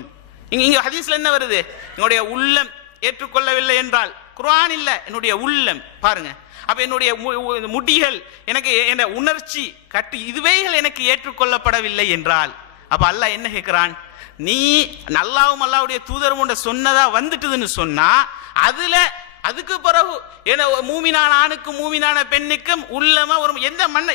இங்க ஹதீஸ்ல என்ன வருது? என்னுடைய உள்ளம் ஏற்றுக்கொள்ளவில்லை என்றால், குர்ஆன் இல்ல, என்னுடைய உள்ளம் பாருங்க. அப்ப என்னுடைய முடிகள், எனக்கு என் உணர்ச்சி கட்டு இதுவேகள் எனக்கு ஏற்றுக்கொள்ளப்படவில்லை என்றால், அப்ப அல்லாஹ் என்ன கேட்கிறான்? நீ அல்லாஹ்வும் அல்லாஹ்வுடைய தூதரும் சொன்னதா வந்துட்டுதுன்னு சொன்னா, அதுக்கு பிறகு மூமினான ஆணுக்கும் மூமினான பெண்ணுக்கும் உள்ளமா ஒரு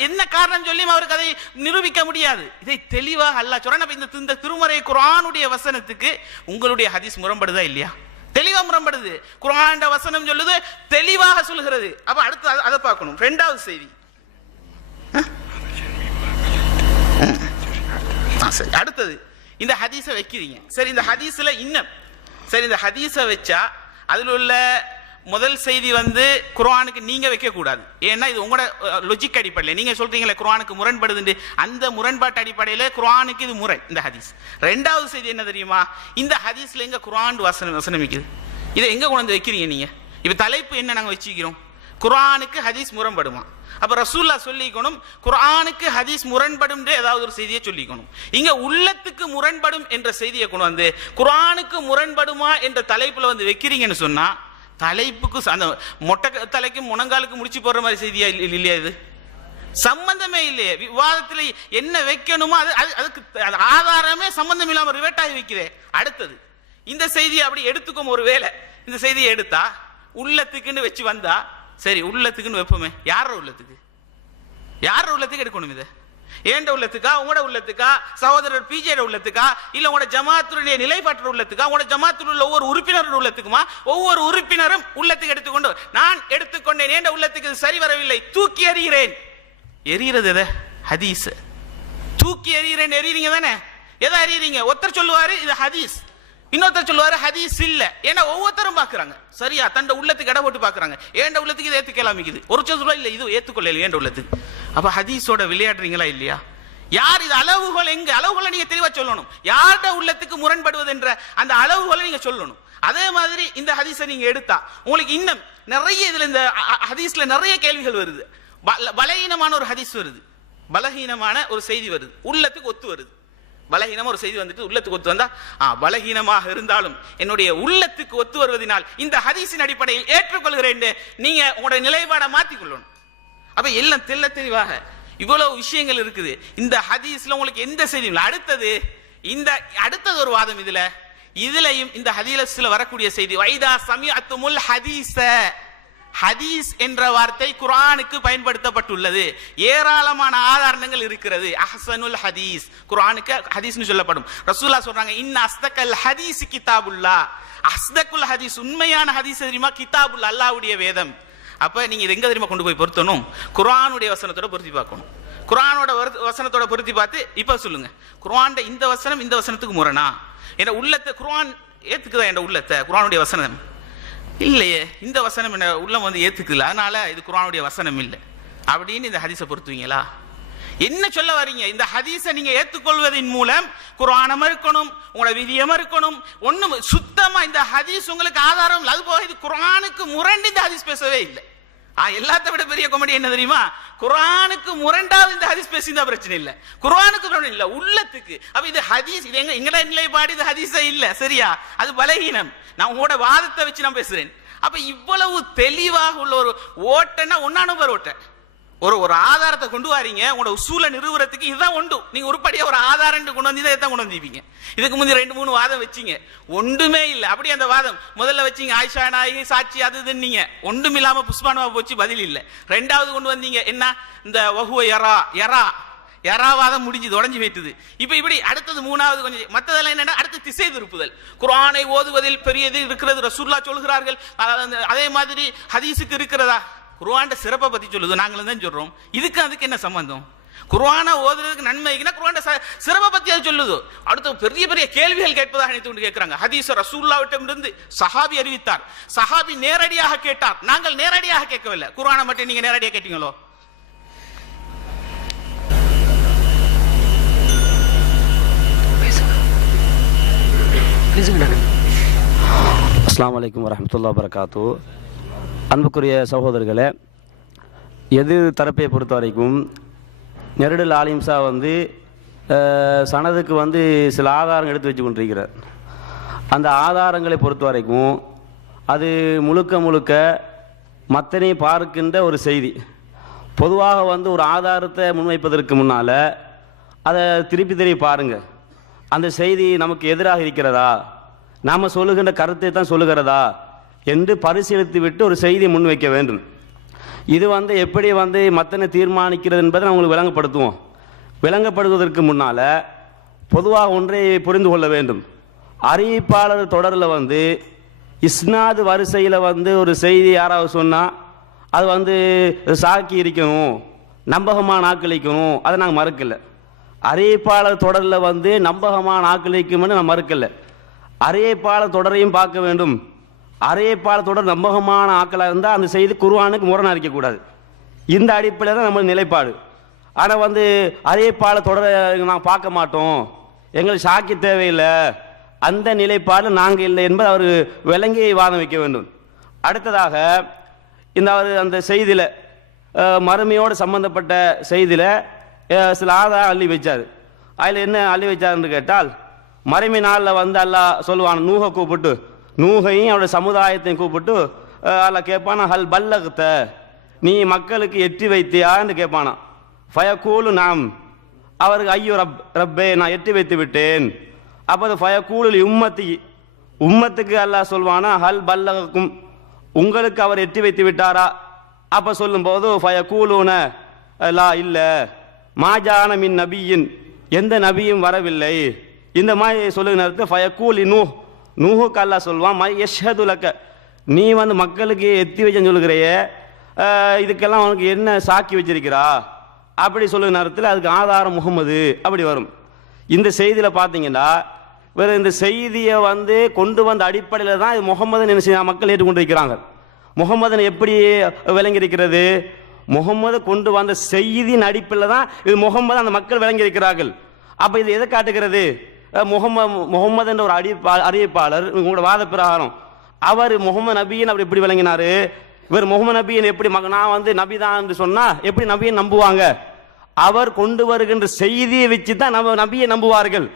என்ன காரணம் சொல்லியும் அவருக்கு அதை நிரூபிக்க முடியாது. இதை தெளிவாக அல்லாஹ் சொல்றான். இந்த திருமறை குர்ஆனுடைய வசனத்துக்கு உங்களுடைய ஹதீஸ் முரண்படுதா இல்லையா? தெளிவா முரண்படுது. குர்ஆன் வசனம் சொல்லுது, தெளிவாக சொல்கிறது. அப்ப அடுத்து அதை பார்க்கணும். இரண்டாவது செய்தி, அடுத்தது இந்த ஹதீஸை வைக்கிறீங்க. சரி, இந்த ஹதீஸ்ல இன்னும் சரி, இந்த ஹதீஸை வச்சா அதுல உள்ள முதல் செய்தி குர்ஆனுக்கு நீங்க வைக்க கூடாது. ஏன்னா இது உங்களோட லாஜிக் அடிப்படையில் நீங்க சொல்றீங்களே குர்ஆனுக்கு முரண்படுது, அந்த முரண்பாட்டு அடிப்படையில் குர்ஆனுக்கு இது முரண் இந்த ஹதீஸ். ரெண்டாவது செய்தி என்ன தெரியுமா? இந்த ஹதீஸ்ல எங்க குர்ஆன் வசனம் வைக்குது? இதை எங்க கொண்டு வைக்கிறீங்க நீங்க? இப்ப தலைப்பு என்ன நாங்க வச்சுக்கிறோம்? குர்ஆனுக்கு ஹதீஸ் முரண்படுமா? அப்ப ரசூலுல்லாஹ் சொல்லிக்கணும், குர்ஆனுக்கு ஹதீஸ் முரண்படும் ஏதாவது ஒரு செய்தியை சொல்லிக்கணும். இங்க உள்ளத்துக்கு முரண்படும் என்ற செய்தியை கொண்டு குர்ஆனுக்கு முரண்படுமா என்ற தலைப்புல வைக்கிறீங்கன்னு சொன்னா, தலைப்புக்கு அந்த மொட்டை தலைக்கு முனங்காலுக்கு முடிச்சு போடுற மாதிரி செய்தியா இல்லையா? இது சம்பந்தமே இல்லையே. விவாதத்தில் என்ன வைக்கணுமோ அதுக்கு ஆதாரமே சம்பந்தம் இல்லாம ரிவர்ட் ஆகி வைக்கிறேன். அடுத்தது இந்த செய்தியை அப்படி எடுத்துக்கும். ஒரு வேளை இந்த செய்தியை எடுத்தா உள்ளத்துக்குன்னு வச்சு வந்தா, சரி உள்ளத்துக்குன்னு வைப்போமே, யார உள்ளத்துக்கு எடுக்கணும்? இதை ஏண்ட உள்ளத்துக்கா, உங்களோட உள்ளத்துக்கா, சகோதரர் பிஜேட உள்ளத்துக்கா, இல்ல உங்களோட ஜமாத்துடைய நிலைப்பாட்டு உள்ளத்துக்கா, உங்களோட ஜமாத்தில் உள்ள ஒவ்வொரு உறுப்பினருடைய உள்ளத்துக்குமா? ஒவ்வொரு உறுப்பினரும் உள்ளத்துக்கு எடுத்துக்கொண்டு நான் எடுத்துக்கொண்டேன், ஏண்ட உள்ளத்துக்கு சரி வரவில்லை, தூக்கி எறிகிறேன். எறிகிறது எதை? ஹதீஸ். தூக்கி எறிகிறேன், எறிறீங்க தானே? எதை எறிறீங்க? ஒருத்தர் சொல்லுவாரு இது ஹதீஸ், இன்னொருத்தர் சொல்லுவாரு ஹதீஸ் இல்ல. ஏன்னா ஒவ்வொருத்தரும் பாக்குறாங்க சரியா, தண்ட உள்ளத்துக்கு இட போட்டு பாக்குறாங்க. ஏண்ட உள்ளத்துக்கு இது ஏத்துக்கலாமிக்குது, ஒரு சொல்லுவா இல்ல இது ஏத்துக்கொள்ள ஏண்ட உள்ளத்துக்கு. அப்ப ஹதீஸோட விளையாடுறீங்களா இல்லையா? யார் இது அளவுகோல்? எங்க அளவுகோலை நீங்க தெளிவா சொல்லணும். யார்ட உள்ளத்துக்கு முரண்படுவது என்ற அந்த அளவுகோலை நீங்க சொல்லணும். அதே மாதிரி இந்த ஹதீஸை நீங்க எடுத்தா உங்களுக்கு இன்னும் நிறைய இதுல இந்த ஹதீஸ்ல நிறைய கேள்விகள் வருது. பலகீனமான ஒரு ஹதீஸ் வருது, பலகீனமான ஒரு செய்தி வருது, உள்ளத்துக்கு ஒத்து வருது. பலகீனமா ஒரு செய்தி வந்துட்டு உள்ளத்துக்கு ஒத்து வந்தா பலகீனமாக இருந்தாலும் என்னுடைய உள்ளத்துக்கு ஒத்து வருவதனால் இந்த ஹதீஸின் அடிப்படையில் ஏற்றுக்கொள்கிறேன். நீங்க உங்களுடைய நிலைப்பாடை மாற்றிக்கொள்ளணும். அப்ப எல்லாம் தெல்ல தெளிவாக இவ்வளவு விஷயங்கள் இருக்குது இந்த ஹதீஸ்ல. உங்களுக்கு எந்த செய்தியும் அடுத்தது ஒரு வாதம் இதுலயும் இந்த ஹதீஸ்ல வரக்கூடிய செய்தி வைதா சமிஅத்துமுல் ஹதீஸ. ஹதீஸ் என்ற வார்த்தை குர்ஆனுக்கு பயன்படுத்தப்பட்டுள்ளது. ஏராளமான ஆதாரங்கள் இருக்கிறது. அஹ்சனுல் ஹதீஸ் குர்ஆனுக்கு ஹதீஸ்னு சொல்லப்படும். ரசூலுல்லாஹ் சொல்றாங்க இன்ன அஸ்தகல் ஹதீஸ் கிதாபுல்லாஹ். அஸ்தகுல் ஹதீஸ் உண்மையான ஹதீஸ் தெரியுமா? கிதாபுல் அல்லாஹ்வுடைய வேதம். அப்ப நீங்க இது எங்க தெரியுமா கொண்டு போய் பொருத்தணும்? குர்ஆனுடைய வசனத்தோட பொருத்தி பார்க்கணும். குர்ஆனோட வசனத்தோட பொருத்தி பார்த்து இப்ப சொல்லுங்க, குர்ஆன்ட இந்த வசனம் இந்த வசனத்துக்கு முரணா? என்ற உள்ளத்தை குர்ஆன் ஏத்துக்குதா? என்ற உள்ளத்தை குர்ஆனுடைய வசனம் இல்லையே, இந்த வசனம் என்ன உள்ளம் வந்து ஏத்துக்கல, அதனால இது குர்ஆனுடைய வசனம் இல்லை அப்படின்னு இந்த ஹதீஸை பொருத்துவீங்களா? என்ன சொல்ல வரீங்க? இந்த ஹதீஸை நீங்க ஏற்றுக்கொள்வதன் மூலம் குர்ஆனை மறுக்கணும், உங்களோட விதியை மறுக்கணும். ஒண்ணும் சுத்தமா இந்த ஹதீஸ் உங்களுக்கு ஆதாரம் இல்லை. அது போக இது குர்ஆனுக்கு முரண்டு இந்த ஹதீஸ் பேசவே இல்லை. எல்லாத்த விட பெரிய காமெடி என்ன தெரியுமா? குர்ஆனுக்கு முரண்டாவது இந்த ஹதீஸ் பேசியிருந்தா பிரச்சனை இல்லை, குர்ஆனுக்கு முரண் இல்ல உள்ளத்துக்கு. அப்ப இது ஹதீஸ், இது எங்கட நிலைப்பாடு, இது ஹதீஸே இல்ல சரியா? அது பலகீனம். நான் உங்களோட வாதத்தை வச்சு நான் பேசுறேன். அப்ப இவ்வளவு தெளிவாக உள்ள ஒரு ஓட்டன்னா ஒன்னான பேர் ஓட்ட ஒரு ஆதாரத்தை கொண்டு வாரீங்க. உங்களோட உசூலை நிறுவுறதுக்கு இதுதான் ஒன்று. நீங்க உருப்படியா ஒரு ஆதாரம் கொண்டு வந்து இதை கொண்டு வந்தீங்க. இதுக்கு முந்தைய 2-3 வாதம் வச்சீங்க, ஒன்றுமே இல்லை. அப்படி அந்த வாதம் முதல்ல வச்சீங்க ஆயிஷா நாயகி சாட்சி அது இதுன்னீங்க, ஒன்றும் இல்லாம புஷ்பானவா போச்சு, பதில் இல்லை. 2வது கொண்டு வந்தீங்க என்ன, இந்த வஹுவ யராவாதம் முடிஞ்சு உடஞ்சி வைத்தது. இப்ப இப்படி அடுத்தது 3வது கொஞ்சம் மற்றதெல்லாம் என்னன்னா அடுத்து திசை திருப்புதல். குர்ஆனை ஓதுவதில் பெரியது இருக்கிறது, ரசூலுல்லாஹ் சொல்கிறார்கள். அதே மாதிரி ஹதீஸுக்கு இருக்கிறதா? குர்ஆன் சிறப்பை பத்தி சொல்லுது, நாங்களும் தான் சொல்றோம். அதுக்கு என்ன சம்பந்தம்? குர்ஆனை ஓதுறதுக்கு நன்மைக்குன்னா குர்ஆன் சிறப்பை பத்தி அது சொல்லுது. அடுத்து பெரிய பெரிய கேள்விகள் கேட்பதாக நினைத்து கொண்டு கேட்கிறாங்க. ஹதீஸ் ரசூலுல்லாஹ்விடமிருந்து சஹாபி அறிவித்தார், சஹாபி நேரடியாக கேட்டார், நாங்கள் நேரடியாக கேட்கவில்லை. குர்ஆனை மட்டும் நீங்க நேரடியாக கேட்டீங்களோ? அஸ்ஸலாமு அலைக்கும் வரஹ்மத்துல்லாஹி வபரகாத்து. அன்புக்குரிய சகோதரர்களே, எது தரப்பை பொறுத்த வரைக்கும் நெருடல் ஆலிம்சா வந்து சனதுக்கு வந்து சில ஆதாரங்கள் எடுத்து வச்சு கொண்டிருக்கிறார். அந்த ஆதாரங்களை பொறுத்த வரைக்கும் அது முழுக்க மத்தனை பார்க்கின்ற ஒரு செய்தி. பொதுவாக வந்து ஒரு ஆதாரத்தை முன்வைப்பதற்கு முன்னால் அதை திருப்பி பாருங்கள். அந்த செய்தி நமக்கு எதிராக இருக்கிறதா, நாம் சொல்லுகின்ற கருத்தை தான் சொல்லுகிறதா என்று பரிசீலித்து விட்டு ஒரு செய்தியை முன்வைக்க வேண்டும். இது வந்து எப்படி வந்து மத்தனை தீர்மானிக்கிறது என்பதை நான் உங்களுக்கு விளங்கப்படுத்துவோம். விளங்கப்படுவதற்கு முன்னால் பொதுவாக ஒன்றை புரிந்து கொள்ள வேண்டும். அறிவிப்பாளர் தொடரில் வந்து இஸ்னாது வரிசையில் வந்து ஒரு செய்தி யாராவது சொன்னால் அது வந்து சாக்கி இருக்கணும், நம்பகமான ஆக்களிக்கணும், அதை நாங்கள் மறுக்கலை. அறிவிப்பாளர் தொடரில் வந்து நம்பகமான ஆக்களிக்கும்னு நான் மறுக்கலை. அறிவிப்பாளர் தொடரையும் பார்க்க வேண்டும். அறிவிப்பாளர் தொடர் நம்பகமான ஆக்களாக இருந்தால் அந்த செய்தி குர்ஆனுக்கு முரணாக இருக்கக்கூடாது. இந்த அடிப்படையில் தான் நம்ம நிலைப்பாடு. ஆனால் வந்து அறிவிப்பாளர் தொடரை நாங்கள் பார்க்க மாட்டோம், எங்களுக்கு சாக்கி தேவையில்லை, அந்த நிலைப்பாடு நாங்கள் இல்லை என்பது அவர் விளங்கி வாதம் வைக்க வேண்டும். அடுத்ததாக இந்த அவர் அந்த செய்தியில் மறுமையோடு சம்பந்தப்பட்ட செய்தியில் சில ஆதாரம் அள்ளி வச்சார். அதில் என்ன அள்ளி வச்சார்ன்னு கேட்டால், மறுமை நாளில் வந்து அல்லாஹ் சொல்லுவான், நூஹை கூப்பிட்டு, நூகையும் அவருடைய சமுதாயத்தையும் கூப்பிட்டு அல்லாஹ் கேட்பானா, ஹல் பல்லகத்த, நீ மக்களுக்கு எட்டி வைத்தியான்னு கேட்பானா. ஃபயகூலு நாம், அவருக்கு ஐயோ ரப்பே நான் எட்டி வைத்து விட்டேன். அப்போ ஃபயகூலு உம்மத்துக்கு அல்லாஹ் சொல்வானா, ஹல் பல்லகும், உங்களுக்கு அவர் எட்டி வைத்து விட்டாரா? அப்போ சொல்லும்போது ஃபயகூலுன லா இல்லை, மாஜான மின் நபியின், எந்த நபியும் வரவில்லை. இந்த மாதிரி சொல்லுங்க நேரத்தில் ஃபயக்கூல் நூஹுக்கு அல்லாஹ் சொல்வான் மை யஷ்ஹதுலக்க, நீ வந்து மக்களுக்கு எத்தி வச்சேன்னு சொல்லுகிறையே, இதுக்கெல்லாம் உனக்கு என்ன சாக்கி வச்சிருக்கிறா அப்படி சொல்லுகிற நேரத்தில் அதுக்கு ஆதாரம் முகமது அப்படி வரும். இந்த செய்தியில் பார்த்தீங்கன்னா வேறு இந்த செய்தியை வந்து கொண்டு வந்த அடிப்படையில் தான் இது முகமது மக்கள் ஏற்றுக்கொண்டிருக்கிறாங்க. முகமது எப்படி விளங்கியிருக்கிறது? முகமது கொண்டு வந்த செய்தியின் அடிப்படையில் தான் இது முகமது அந்த மக்கள் விளங்கியிருக்கிறார்கள். அப்போ இது எதை காட்டுகிறது? முகமது என்ற ஒரு அறிவிப்பாளர் உங்களோட வாத பிரகாரம் அவர் முகமது நபியின் அப்படி எப்படி விளங்கினாரு? இவர் முகமது நபியின் எப்படி நான் வந்து நபி தான் என்று சொன்னா எப்படி நபியை நம்புவாங்க? அவர் கொண்டு வருகின்ற செய்தியை வச்சு தான் நம்ம நபியை நம்புவார்கள்.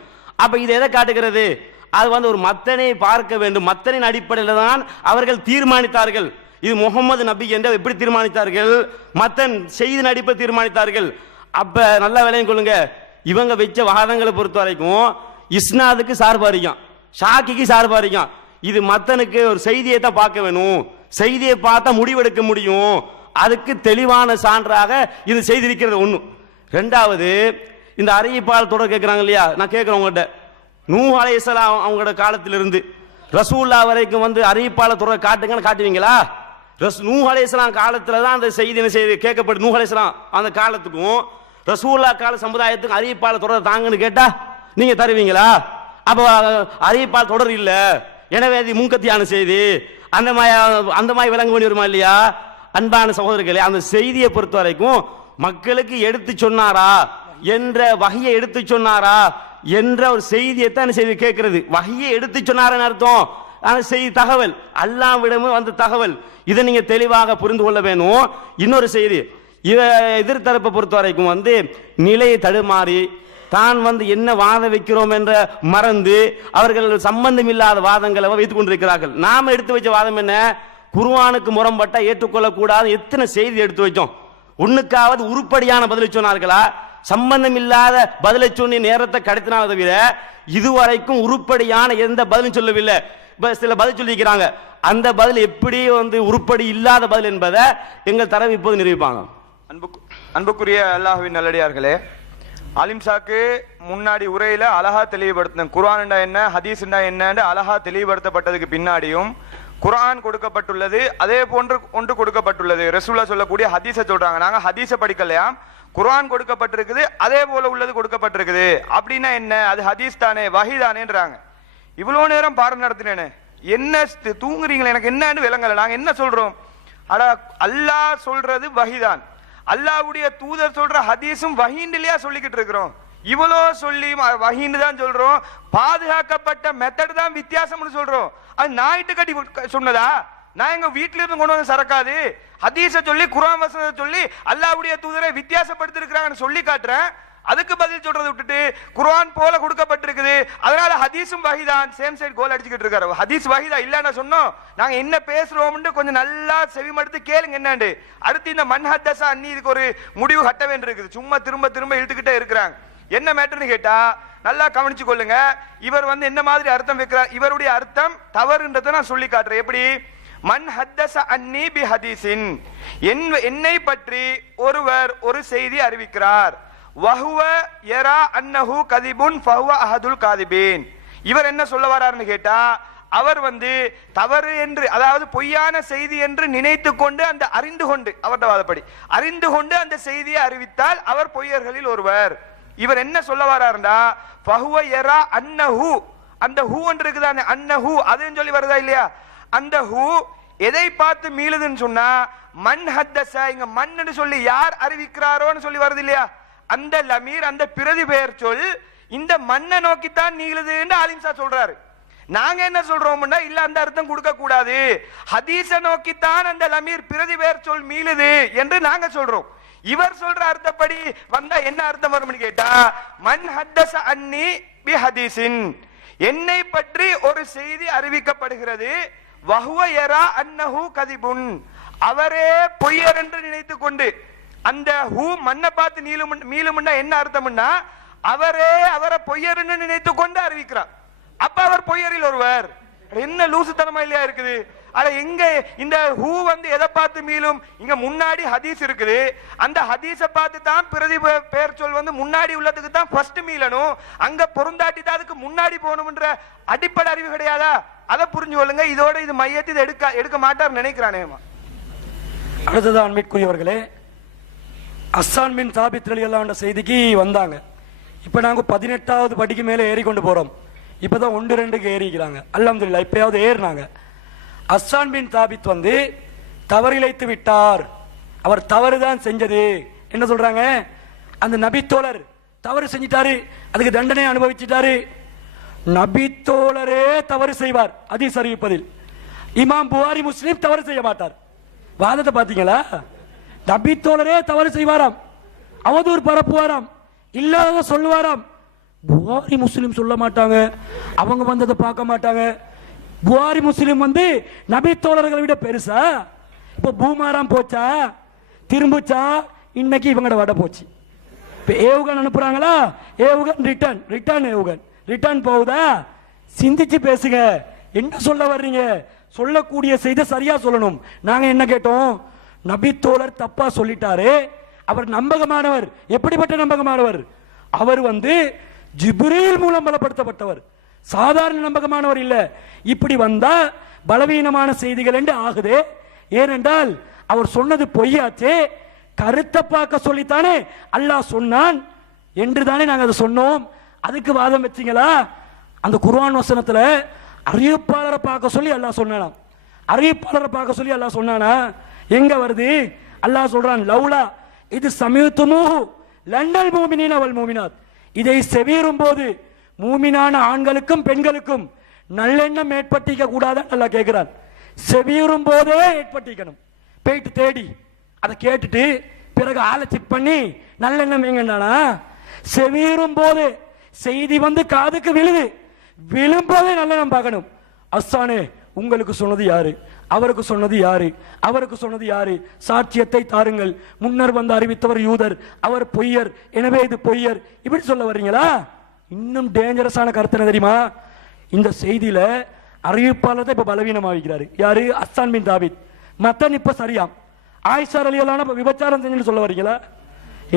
அப்ப இது எதை காட்டுகிறது? அது வந்து ஒரு மத்தனை பார்க்க வேண்டும். மத்தனின் அடிப்படையில் தான் அவர்கள் தீர்மானித்தார்கள். இது முகமது நபி என்று எப்படி தீர்மானித்தார்கள்? மத்தன் செய்தியின் அடிப்படையில் தீர்மானித்தார்கள். அப்ப நல்லா விளையும் கொள்ளுங்க, இவங்க வச்ச வாதங்களை பொறுத்த வரைக்கும் இஸ்னாதுக்கு சார்பாரிக்கும், ஷாக்கிக்கு சார்பாரிக்கும். இது மத்தனுக்கு ஒரு செய்தியை தான் பார்க்க வேணும், செய்தியை பார்த்தா முடிவெடுக்க முடியும். அதுக்கு தெளிவான சான்றாக இது செய்திருக்கிறது ஒன்று. ரெண்டாவது, இந்த அறிவிப்பால் தொடர் கேட்குறாங்க இல்லையா, நான் கேட்குறேன் உங்கள்கிட்ட, நூஹ் அலைஹிஸ்ஸலாம் அவங்களோட காலத்திலிருந்து ரசூல்லா வரைக்கும் வந்து அறிவிப்பால் தொடர் காட்டுங்கன்னு காட்டுவீங்களா? நூஹ் அலைஹிஸ்ஸலாம் காலத்தில் தான் அந்த செய்தி கேட்கப்பட்டு, நூஹ் அலைஹிஸ்ஸலாம் அந்த காலத்துக்கும் ரசூல்லா கால சமுதாயத்துக்கும் அறிவிப்பால் தொடர் தாங்கன்னு கேட்டா நீங்க தருவீங்களா? அப்போ அறிவிப்பால் தொடர் இல்லை, எனவே அது முன்கத்தியான செய்தி, அந்த மாதிரி விளங்க வேண்டி வருமா இல்லையா? அன்பான சகோதரர்களே, அந்த செய்தியை பொறுத்த வரைக்கும் மக்களுக்கு எடுத்து சொன்னாரா என்ற வகையை எடுத்து சொன்னாரா என்ற ஒரு செய்தியை தான் செய்தி கேட்கிறது. வகையை எடுத்து சொன்னாரன்னு அர்த்தம். அந்த செய்தி தகவல் அல்லாஹ்விடமும் வந்த தகவல், இதை நீங்க தெளிவாக புரிந்து கொள்ள வேணும். இன்னொரு செய்தி, எதிர்த்தரப்பை பொறுத்த வரைக்கும் வந்து நிலையை தடுமாறி தான் வந்து என்ன வாதம் வைக்கிறோம் என்ற மறந்து அவர்கள் சம்பந்தம் இல்லாத வாதங்களை வைத்துக் கொண்டிருக்கிறார்கள். நாம எடுத்து வச்ச வாதம் என்ன? குர்ஆனுக்கு முரண்பட்ட ஏற்றுக்கொள்ளக்கூடாத எத்தனை செய்தி எடுத்து வச்சோம்? ஒண்ணுக்காவது உருப்படியான பதிலை சொன்னார்களா? சம்பந்தம் இல்லாத பதிலை சொன்ன நேரத்தை கடத்தினால தவிர இதுவரைக்கும் உருப்படியான எந்த பதிலும் சொல்லவில்லை. சில பதில் சொல்லிக்கிறாங்க, அந்த பதில் எப்படி வந்து உருப்படி இல்லாத பதில் என்பதை எங்கள் தரவு இப்போது நிரூபிப்பாங்க. அன்புக்குரிய அல்லாஹ்வின் நல்லடியார்களே, அலிம்சாக்கு முன்னாடி உரையில அழகா தெளிவுபடுத்தின குர்ஆன்டா என்ன, ஹதீஸ்டா என்னன்னு அழகா தெளிவுபடுத்தப்பட்டதுக்கு பின்னாடியும் குர்ஆன் கொடுக்கப்பட்டுள்ளது, அதே போன்று ஒன்று கொடுக்கப்பட்டுள்ளது. ரசூலுல்லாஹ் சொல்லக்கூடிய ஹதீஸை சொல்றாங்க, நாங்க ஹதீஸை படிக்கலையா, குர்ஆன் கொடுக்கப்பட்டிருக்குது, அதே போல உள்ளது கொடுக்கப்பட்டிருக்குது. அப்படின்னா என்ன? அது ஹதீஸ் தானே, வஹி தானேன்றாங்க. இவ்வளவு நேரம் பாடம் நடத்தினேன்னு என்ன தூங்குறீங்களே, எனக்கு என்னன்னு விளங்கல. நாங்க என்ன சொல்றோம்? அட அல்லாஹ் சொல்றது வஹிதான், அல்லாஹ்வுடைய தூதர் சொல்ற ஹதீஸும் வஹீன்லையா சொல்லிக்கிட்டு இருக்கிறோம். இவ்வளோ சொல்லி வஹீன்னு தான் சொல்றோம், பாதுகாக்கப்பட்ட மெத்தட் தான் வித்தியாசம்னு சொல்றோம். அது நாயிட்டு கட்டி சொன்னதா? நான் எங்க வீட்டில இருந்து கொண்டு வந்து சரக்காது, ஹதீஸை சொல்லி குர்ஆன் வசனத்தை சொல்லி அல்லாஹ்வுடைய தூதரை வித்தியாசப்படுத்தி இருக்கிறாங்கன்னு சொல்லி காட்டுறேன். அதுக்கு பதில் சொல்றதை விட்டுட்டு குர்ஆன் போல கொடுக்கப்பட்டிருக்குது, அதனால ஹதீஸும் வஹிதான், சேம் சைடு கோல் அடிச்சுக்கிட்டு இருக்காரு. ஹதீஸ் வஹிதா இல்லன்னா சொன்னோம், நாங்க என்ன பேசுறோம்னு கொஞ்சம் நல்லா செவிமடுத்து கேளுங்க என்னண்டு. அடுத்து இந்த மன்ஹத்தஸா அன்னி இதுக்கு ஒரு முடிவு கட்ட வேண்டியிருக்குது. சும்மா திரும்ப திரும்ப இழுத்துக்கிட்டே இருக்கிறாங்க. என்ன மேட்டர்னு கேட்டா நல்லா கவனிச்சு கொள்ளுங்க. இவர் வந்து என்ன மாதிரி அர்த்தம் வைக்கிறார்? இவருடைய அர்த்தம் தவறுன்றதை நான் சொல்லி காட்டுறேன். எப்படி? மன் ஹத்தஸ அன்னி பி ஹதீஸின், என்னை பற்றி ஒருவர் ஒரு செய்தி அறிவிக்கிறார், வஹுவ யரா அன்னஹு கதிபுன் ஃபஹுவ அஹதுல் காதிபீன். இவர் என்ன சொல்ல வராருன்னு கேட்டா, அவர் வந்து தவறு என்று, அதாவது பொய்யான செய்தி என்று நினைத்து கொண்டு, அந்த அறிந்து கொண்டு, அவருடைய வாதப்படி அறிந்து கொண்டு அந்த செய்தியை அறிவித்தால் அவர் பொய்யர்களில் ஒருவர். இவர் என்ன சொல்ல வராருண்டா, ஃபஹுவ யரா அன்னஹு, அந்த ஹூ என்று இருக்குதானே, அன்னஹு அதுன்னு சொல்லி வருதா இல்லையா? அந்த ஹூ எதை பார்த்து மீளுதுன்னு சொன்னா, மன் ஹத்தஸ, இங்க மன்னு சொல்லி யார் அறிவிக்கிறாரோன்னு சொல்லி வருது இல்லையா? அந்த லமீர், அந்த பிரதி பெயர் சொல் இந்த மண்ணை நோக்கித்தான் நீளுதுன்னு ஆலிம்சா சொல்றாரு. நாங்க என்ன சொல்றோம்னா, இல்ல அந்த அர்த்தம் கொடுக்க கூடாது, ஹதீஸ நோக்கித்தான் அந்த லமீர் பிரதி பெயர் சொல் மீளுது என்று நாங்க சொல்றோம். இவர் சொல்ற அர்த்தப்படி வந்தா என்ன அர்த்தம் வரும்னு கேட்டா, மன் ஹத்தஸ அன்னி பி ஹதீஸின், என்னை பற்றி ஒரு செய்தி அறிவிக்கப்படுகிறது, வஹுவ யரா அன்னஹு கதிபுன், அவரே பொய்யர் என்று நினைத்து கொண்டு, அந்த ஹூ மண்ணை பார்த்து மீளும்னா என்ன அர்த்தம்னா, அவரே அவரை பொய்யர்னு நினைத்து கொண்டு அறிவிக்கிறார். அப்ப அவர் பொய்யரில் ஒருவர். என்ன லூசுத்தனமா இல்லையா இருக்குது? அட எங்க இந்த ஹூ வந்து எதை பார்த்து மீளும்? இங்க முன்னாடி ஹதீஸ் இருக்குது, அந்த ஹதீஸை பார்த்து தான் பிரதி பெயர் சொல் வந்து முன்னாடி உள்ளதுக்கு தான் ஃபர்ஸ்ட் மீளணும், அங்க பொருந்தாட்டி தான் அதுக்கு முன்னாடி போகணும்ன்ற அடிப்படை அறிவு கிடையாதா? அதை புரிஞ்சு கொள்ளுங்க. இதோட இது மையத்தை இதை எடுக்க மாட்டார் நினைக்கிறானே. அடுத்தது அன்பிற்குரியவர்களே, அஸ்ஸான் பின் சாபித் ரலியல்லாஹு அன்ஹு செய்திக்கு வந்தாங்க. இப்போ நாங்கள் 18வது படிக்கு மேலே ஏறி கொண்டு போகிறோம். இப்போ தான் 1-2க்கு ஏறிக்கிறாங்க. அல்ஹம்துலில்லாஹ் இப்போயாவது ஏறினாங்க. அஸ்ஸான் பின் சாபித் வந்து தவறிழைத்து விட்டார், அவர் தவறு தான் செஞ்சது. என்ன சொல்றாங்க? அந்த நபித்தோழர் தவறு செஞ்சிட்டாரு, அதுக்கு தண்டனை அனுபவிச்சிட்டாரு. நபித்தோழரே தவறு செய்வார் ஹதீஸ் அறிவிப்பதில். இமாம் புகாரி முஸ்லிம் தவறு செய்ய மாட்டார். வாதத்தை பார்த்தீங்களா? நபித்தோழரே தவறு செய்வாராம், அவதூறு பரப்புவாராம், இல்லாத சொல்லுவாராம். புகாரி முஸ்லிம் சொல்ல மாட்டாங்க, அவங்க வந்ததை பார்க்க மாட்டாங்க. புகாரி முஸ்லிம் வந்து நபித்தோழர்களை விட பெருசா? இப்போ பூமாராம் போச்சா, திரும்பிச்சா, இன்னைக்கு இவங்களோட வட போச்சு. இப்போ ஏவுகன் அனுப்புறாங்களா, ஏவுகன் ரிட்டர்ன் ஏவுகன் ரிட்டர்ன் போகுதா? சிந்திச்சு பேசுங்க. என்ன சொல்ல வர்றீங்க? சொல்லக்கூடிய செய்தி சரியா சொல்லணும். நாங்க என்ன கேட்டோம்? நபித்தோழர் தப்பா சொல்லிட்டாரு, அவர் நம்பகமானவர். எப்படிப்பட்ட நம்பகமானவர்? அவர் வந்து ஜிப்ரீல் மூலம் பலப்படுத்தப்பட்டவர், சாதாரண நம்பகமானவர் இல்ல. இப்படி வந்தா பலவீனமான செய்திகள் என்று ஆகுது. ஏனென்றால் அவர் சொன்னது பொய்யாச்சே, கருத்தை பார்க்க சொல்லித்தானே அல்லாஹ் சொன்னான் என்று தானே நாங்கள் அதை சொன்னோம். அதுக்கு வாதம் வச்சிங்களா? அந்த குர்ஆன் வசனத்துல அறிவிப்பாளரை பார்க்க சொல்லி அல்லாஹ் சொன்னானாம். அறிவிப்பாளரை பார்க்க சொல்லி அல்லாஹ் சொன்னானா? எங்க வருது? அல்லாஹ் சொல்றான், லவ்லா இது சமீத்துமூஹு லண்டல் மூமினீன வல் மூமினாத். இதை செவியுறும் போது மூமினான ஆண்களுக்கும் பெண்களுக்கும் நல்லெண்ணம் ஏற்பட்டிக்க கூடாதுன்னு அல்லாஹ் கேட்கிறான். செவியுறும் போதே ஏற்பட்டிக்கணும். போயிட்டு தேடி அதை கேட்டுட்டு பிறகு ஆளை செக் பண்ணி நல்லெண்ணம் எங்கன்னா, செவியுறும் போது செய்தி வந்து காதுக்கு விழுது, விழும்போதே நல்லெண்ணம் பார்க்கணும். அஸ்ஸானே உங்களுக்கு சொன்னது யாரு, அவருக்கு சொன்னது யாரு, அவருக்கு சொன்னது யாரு, சாட்சியத்தை தாருங்கள். முன்னர் வந்து அறிவித்தவர் யூதர், அவர் பொய்யர், எனவே இது பொய்யர். இப்படி சொல்ல வர்றீங்களா? இன்னும் டேஞ்சரஸான கருத்து என்ன தெரியுமா? இந்த செய்தியில அறிவிப்பாளர் இப்ப பலவீனமாகிறாரு. யாரு? அஸ்ஸான் பின் தாபித். மத்தன் இப்ப சரியாம். ஆயிஷா ரலியல்லாஹு அன்ஹா விபச்சாரம் செஞ்சுன்னு சொல்ல வர்றீங்களா?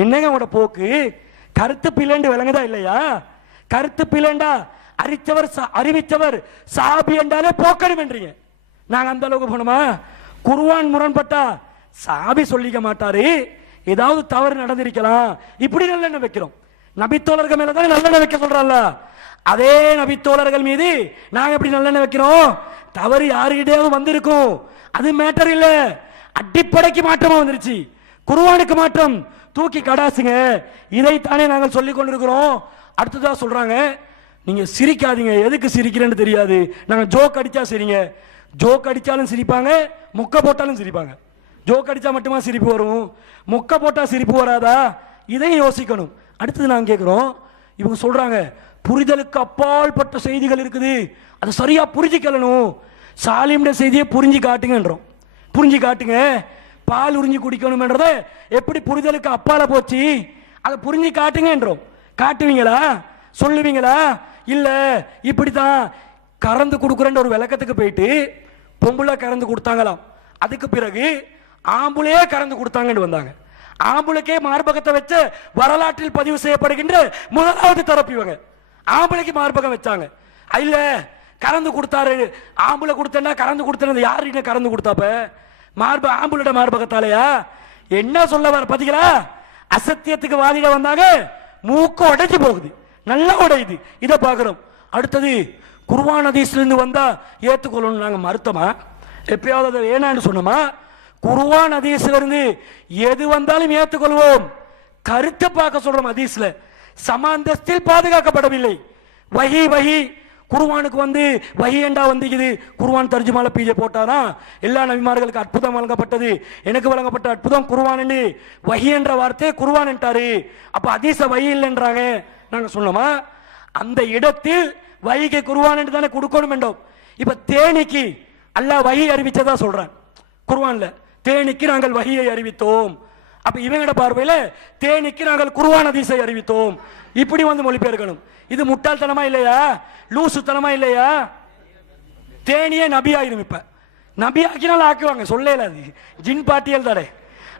என்னங்க உங்களோட போக்கு? கருத்து பிளேண்டு விளங்குதா இல்லையா? கருத்து பிளேண்டா அறிவிச்சவர் சாபி என்றாலே போக்கணும் என்றீங்க. நாங்க அந்த அளவுக்கு போனோமா? குர்ஆன் முரண்பட்டா சாபி சொல்லிக்க மாட்டாரு, ஏதாவது தவறு நடந்திருக்கலாம், இப்படி நல்லெண்ணம் வைக்கிறோம். நபித்தோழர்கள் மேல தான் நல்லெண்ணம் வைக்க சொல்றான்ல, அதே நபித்தோழர்கள் மீது நாங்க எப்படி நல்லெண்ணம் வைக்கிறோம்? தவறு யாருக்கிட்டேயாவது வந்திருக்கும், அது மேட்டர் இல்ல, அடிப்படைக்கு மாற்றமா வந்துருச்சு, குர்ஆனுக்கு மாற்றம், தூக்கி கடாசுங்க. இதைத்தானே நாங்கள் சொல்லிக் கொண்டிருக்கிறோம். அடுத்ததா சொல்றாங்க, நீங்க சிரிக்காதீங்க. எதுக்கு சிரிக்கிறேன்னு தெரியாது, நாங்க ஜோக் அடிச்சா சரிங்க. ஜோக் அடிச்சாலும் சிரிப்பாங்க, மொக்க போட்டாலும் சிரிப்பாங்க. ஜோக் அடிச்சா மட்டுமா சிரிப்பு வரும், மொக்க போட்டா சிரிப்பு வராதா? இதையும் யோசிக்கணும். அடுத்தது நாங்க கேட்கிறோம், இவங்க சொல்றாங்க புரிதலுக்கு அப்பால் பட்ட செய்திகள் இருக்குது, அதை சரியா புரிஞ்சிக்கணும். சாலிமுடைய செய்தியை புரிஞ்சு காட்டுங்கன்றோம். புரிஞ்சு காட்டுங்க. பால் உறிஞ்சி குடிக்கணும்ன்றத எப்படி புரிதலுக்கு அப்பால போச்சு, அதை புரிஞ்சு காட்டுங்கன்றோம். காட்டுவீங்களா? சொல்லுவீங்களா? இல்ல இப்படித்தான் கறந்து கொடுக்குறேன்ற ஒரு விளக்கத்துக்கு போயிட்டு பொம்பளை கறந்து கொடுத்தாங்களாம். அதுக்கு பிறகு ஆம்புளையே கறந்து கொடுத்தாங்கன்னு வந்தாங்க. ஆம்புளைக்கே மார்பகத்தை வச்ச வரலாற்றில் பதிவு செய்யப்படுகின்ற முதலாவது தரப்பு இவங்க. ஆம்பளைக்கு மார்பகம் வச்சாங்க. இல்ல கறந்து கொடுத்தாரு, ஆம்பளை கொடுத்தா கறந்து கொடுத்தது யாரு கறந்து கொடுத்தாப்ப ஆம்புளோட மார்பகத்தாலையா? என்ன சொல்ல வர பாத்தீங்களா? அசத்தியத்துக்கு வாதிட வந்தாங்க, மூக்க உடைஞ்சு போகுது, நல்லா உடையுது. இதை பார்க்கிறோம். அடுத்தது குர்ஆன் ஹதீஸ்ல இருந்து வந்தா ஏத்துக்கொள்ளணும் நாங்க மறுத்தமா? எப்பயாவது அதை வேணான்னு சொன்னோமா? குர்ஆன் ஹதீஸ்ல இருந்து எது வந்தாலும் ஏத்துக்கொள்வோம். கருத்தை பார்க்க சொல்றோம். ஹதீஸ்ல சமாந்தஸ்தில் பாதுகாக்கப்படவில்லை. வஹி குர்ஆனுக்கு வந்து வஹி என்றா வந்திக்குது. குர்ஆன் தர்ஜுமால பீஜே போட்டாரா? எல்லா நபிமார்களுக்கு அற்புதம் வழங்கப்பட்டது, எனக்கு வழங்கப்பட்ட அற்புதம் குர்ஆன். வஹி என்ற வார்த்தையை குர்ஆன் என்றாரு. அப்ப ஹதீஸ வஹி இல்லைன்றாங்க. நாங்க சொன்னோமா? அந்த இடத்தில் வஹிக்கு குர்ஆன் என்று தானே கொடுக்கணும் என்றோம். இப்ப தேனிக்கு அல்லாஹ் வஹி அறிவிச்சதா சொல்றான் குர்ஆன்ல. தேனிக்கு நாங்கள் வஹியை அறிவித்தோம். அப்ப இவங்களோட பார்வையில தேனிக்கு நாங்கள் குர்ஆன் ஹதீஸை அறிவித்தோம். இப்படி வந்து மொழிபெயர்க்கணும். இது முட்டாள்தனமா இல்லையா? லூசுத்தனமா இல்லையா? தேனியே நபி ஆயிரும். இப்ப நபி ஆக்கினாலும் ஆக்குவாங்க, சொல்லல, அது ஜின் பாட்டியல் தானே.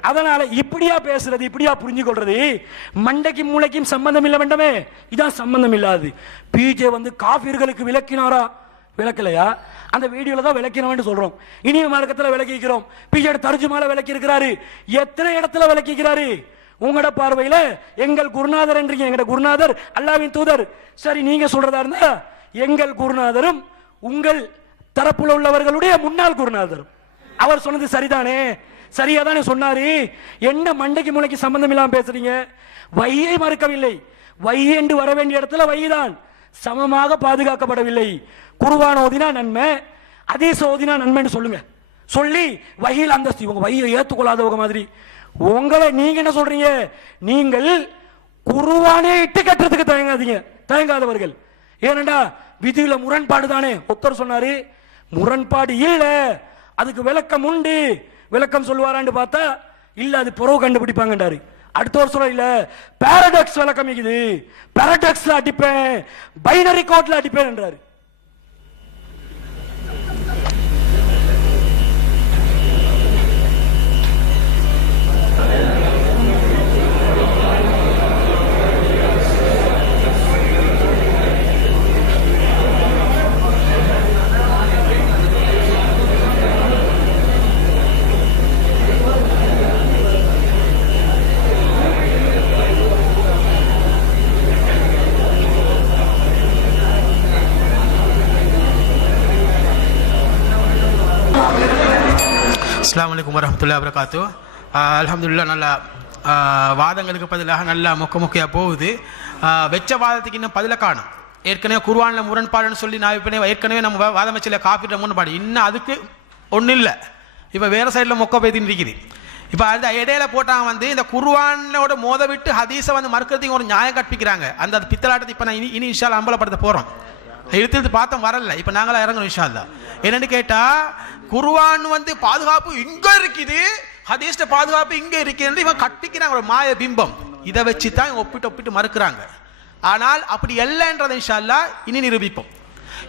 அதனால இப்படியா பேசுறது, இப்படியா புரிஞ்சு கொள்றது, மண்டைக்கும் மூளைக்கும் சம்பந்தம் இல்லை வேண்டாமே, இதான் சம்பந்தம் இல்லாது. பிஜே வந்து காபிர்களுக்கு விளக்கினாரா? விளக்கலையா? அந்த வீடியோல தான் விளக்கினோம்னு சொல்றோம். இனிய மார்க்கத்தில் விளக்கிக்கிறோம். பிஜே தர்ஜுமால விளக்கி இருக்கிறாரு. எத்தனை இடத்துல விளக்கிக்கிறாரு? உங்களோட பார்வையில எங்கள் குருநாதர் என்றீங்க. எங்கட குருநாதர் அல்லாஹ்வின் தூதர். சரி, நீங்க சொல்றதா இருந்தா எங்கள் குருநாதரும் உங்கள் தரப்புல உள்ளவர்களுடைய முன்னாள் குருநாதரும். அவர் சொன்னது சரிதானே? சரியா தானே சொன்னாரு. என்ன மண்டைக்கு மூளைக்கு சம்பந்தம் இல்லாம பேசுறீங்க? வையை மறுக்கவில்லை. வை என்று வர வேண்டிய இடத்துல வைதான் சமமாக பாதுகாக்கப்படவில்லை. குர்ஆன் ஓதினா நன்மை, ஹதீஸ் ஓதினா நன்மைன்னு சொல்லுங்க. சொல்லி வகையில் அந்தஸ்து, இவங்க வையை ஏற்றுக்கொள்ளாதவங்க மாதிரி. உங்களை நீங்க என்ன சொல்றீங்க? நீங்கள் குர்ஆனே இட்டு கட்டுறதுக்கு தயங்காதீங்க, தயங்காதவர்கள். ஏனண்டா விதியில முரண்பாடு தானே. ஒருத்தர் சொன்னாரு முரண்பாடு இல்ல, அதுக்கு விளக்கம் உண்டு. விளக்கம் சொல்லுவாரான்னு பார்த்தா இல்ல, அது புறவு கண்டுபிடிப்பாங்கன்றாரு. அடுத்த ஒரு சொல்ல இல்ல, பாரடாக்ஸ் விளக்கம் இருக்குது, பாரடாக்ஸ்ல அடிப்பேன், பைனரி கோட்ல அடிப்பேன் என்றாரு. அஸ்ஸலாமு அலைக்கும் வரஹ்மத்துல்லாஹி வபரகாத்து. அல்ஹம்துலில்லாஹ், நல்ல வாதங்களுக்கு பதிலாக நல்லா மொக்கையாக போகுது. வெச்ச வாதத்துக்கு இன்னும் பதில காணும். ஏற்கனவே குர்ஆனில் முரண்பாடுன்னு சொல்லி நான் இப்போ ஏற்கனவே நம்ம வாதம் வச்சில காஃபிட்ட முரண்பாடு, இன்னும் அதுக்கு ஒன்றும் இல்லை. இப்போ வேறு சைடில் மொக்க பேத்தின்னு இருக்குது. இப்போ அந்த இடையில போட்டாங்க வந்து இந்த குர்ஆனோட மோத விட்டு ஹதீஸை வந்து மறுக்கிறதுக்கு ஒரு நியாயம் கற்பிக்கிறாங்க. அந்த பித்தலாட்டத்தை இப்போ நான் இனி இன்ஷா அல்லாஹ் அம்பலப்படுத்த போகிறோம். இழுத்து பார்த்தோம் வரல, இப்போ நாங்களாம் இறங்கணும் இன்ஷா அல்லாஹ். என்னன்னு கேட்டால் குர்ஆன் வந்து பாதுகாப்பு இங்கே இருக்குது, ஹதீஸ்ல பாதுகாப்பு இங்கே இருக்குது, இவன் கற்பிக்கிறாங்க ஒரு மாய பிம்பம். இதை வச்சு தான் இவங்க ஒப்பிட்டு மறுக்கிறாங்க. ஆனால் அப்படி இல்லைன்றதை இன்ஷா அல்லாஹ் இனி நிரூபிப்போம்.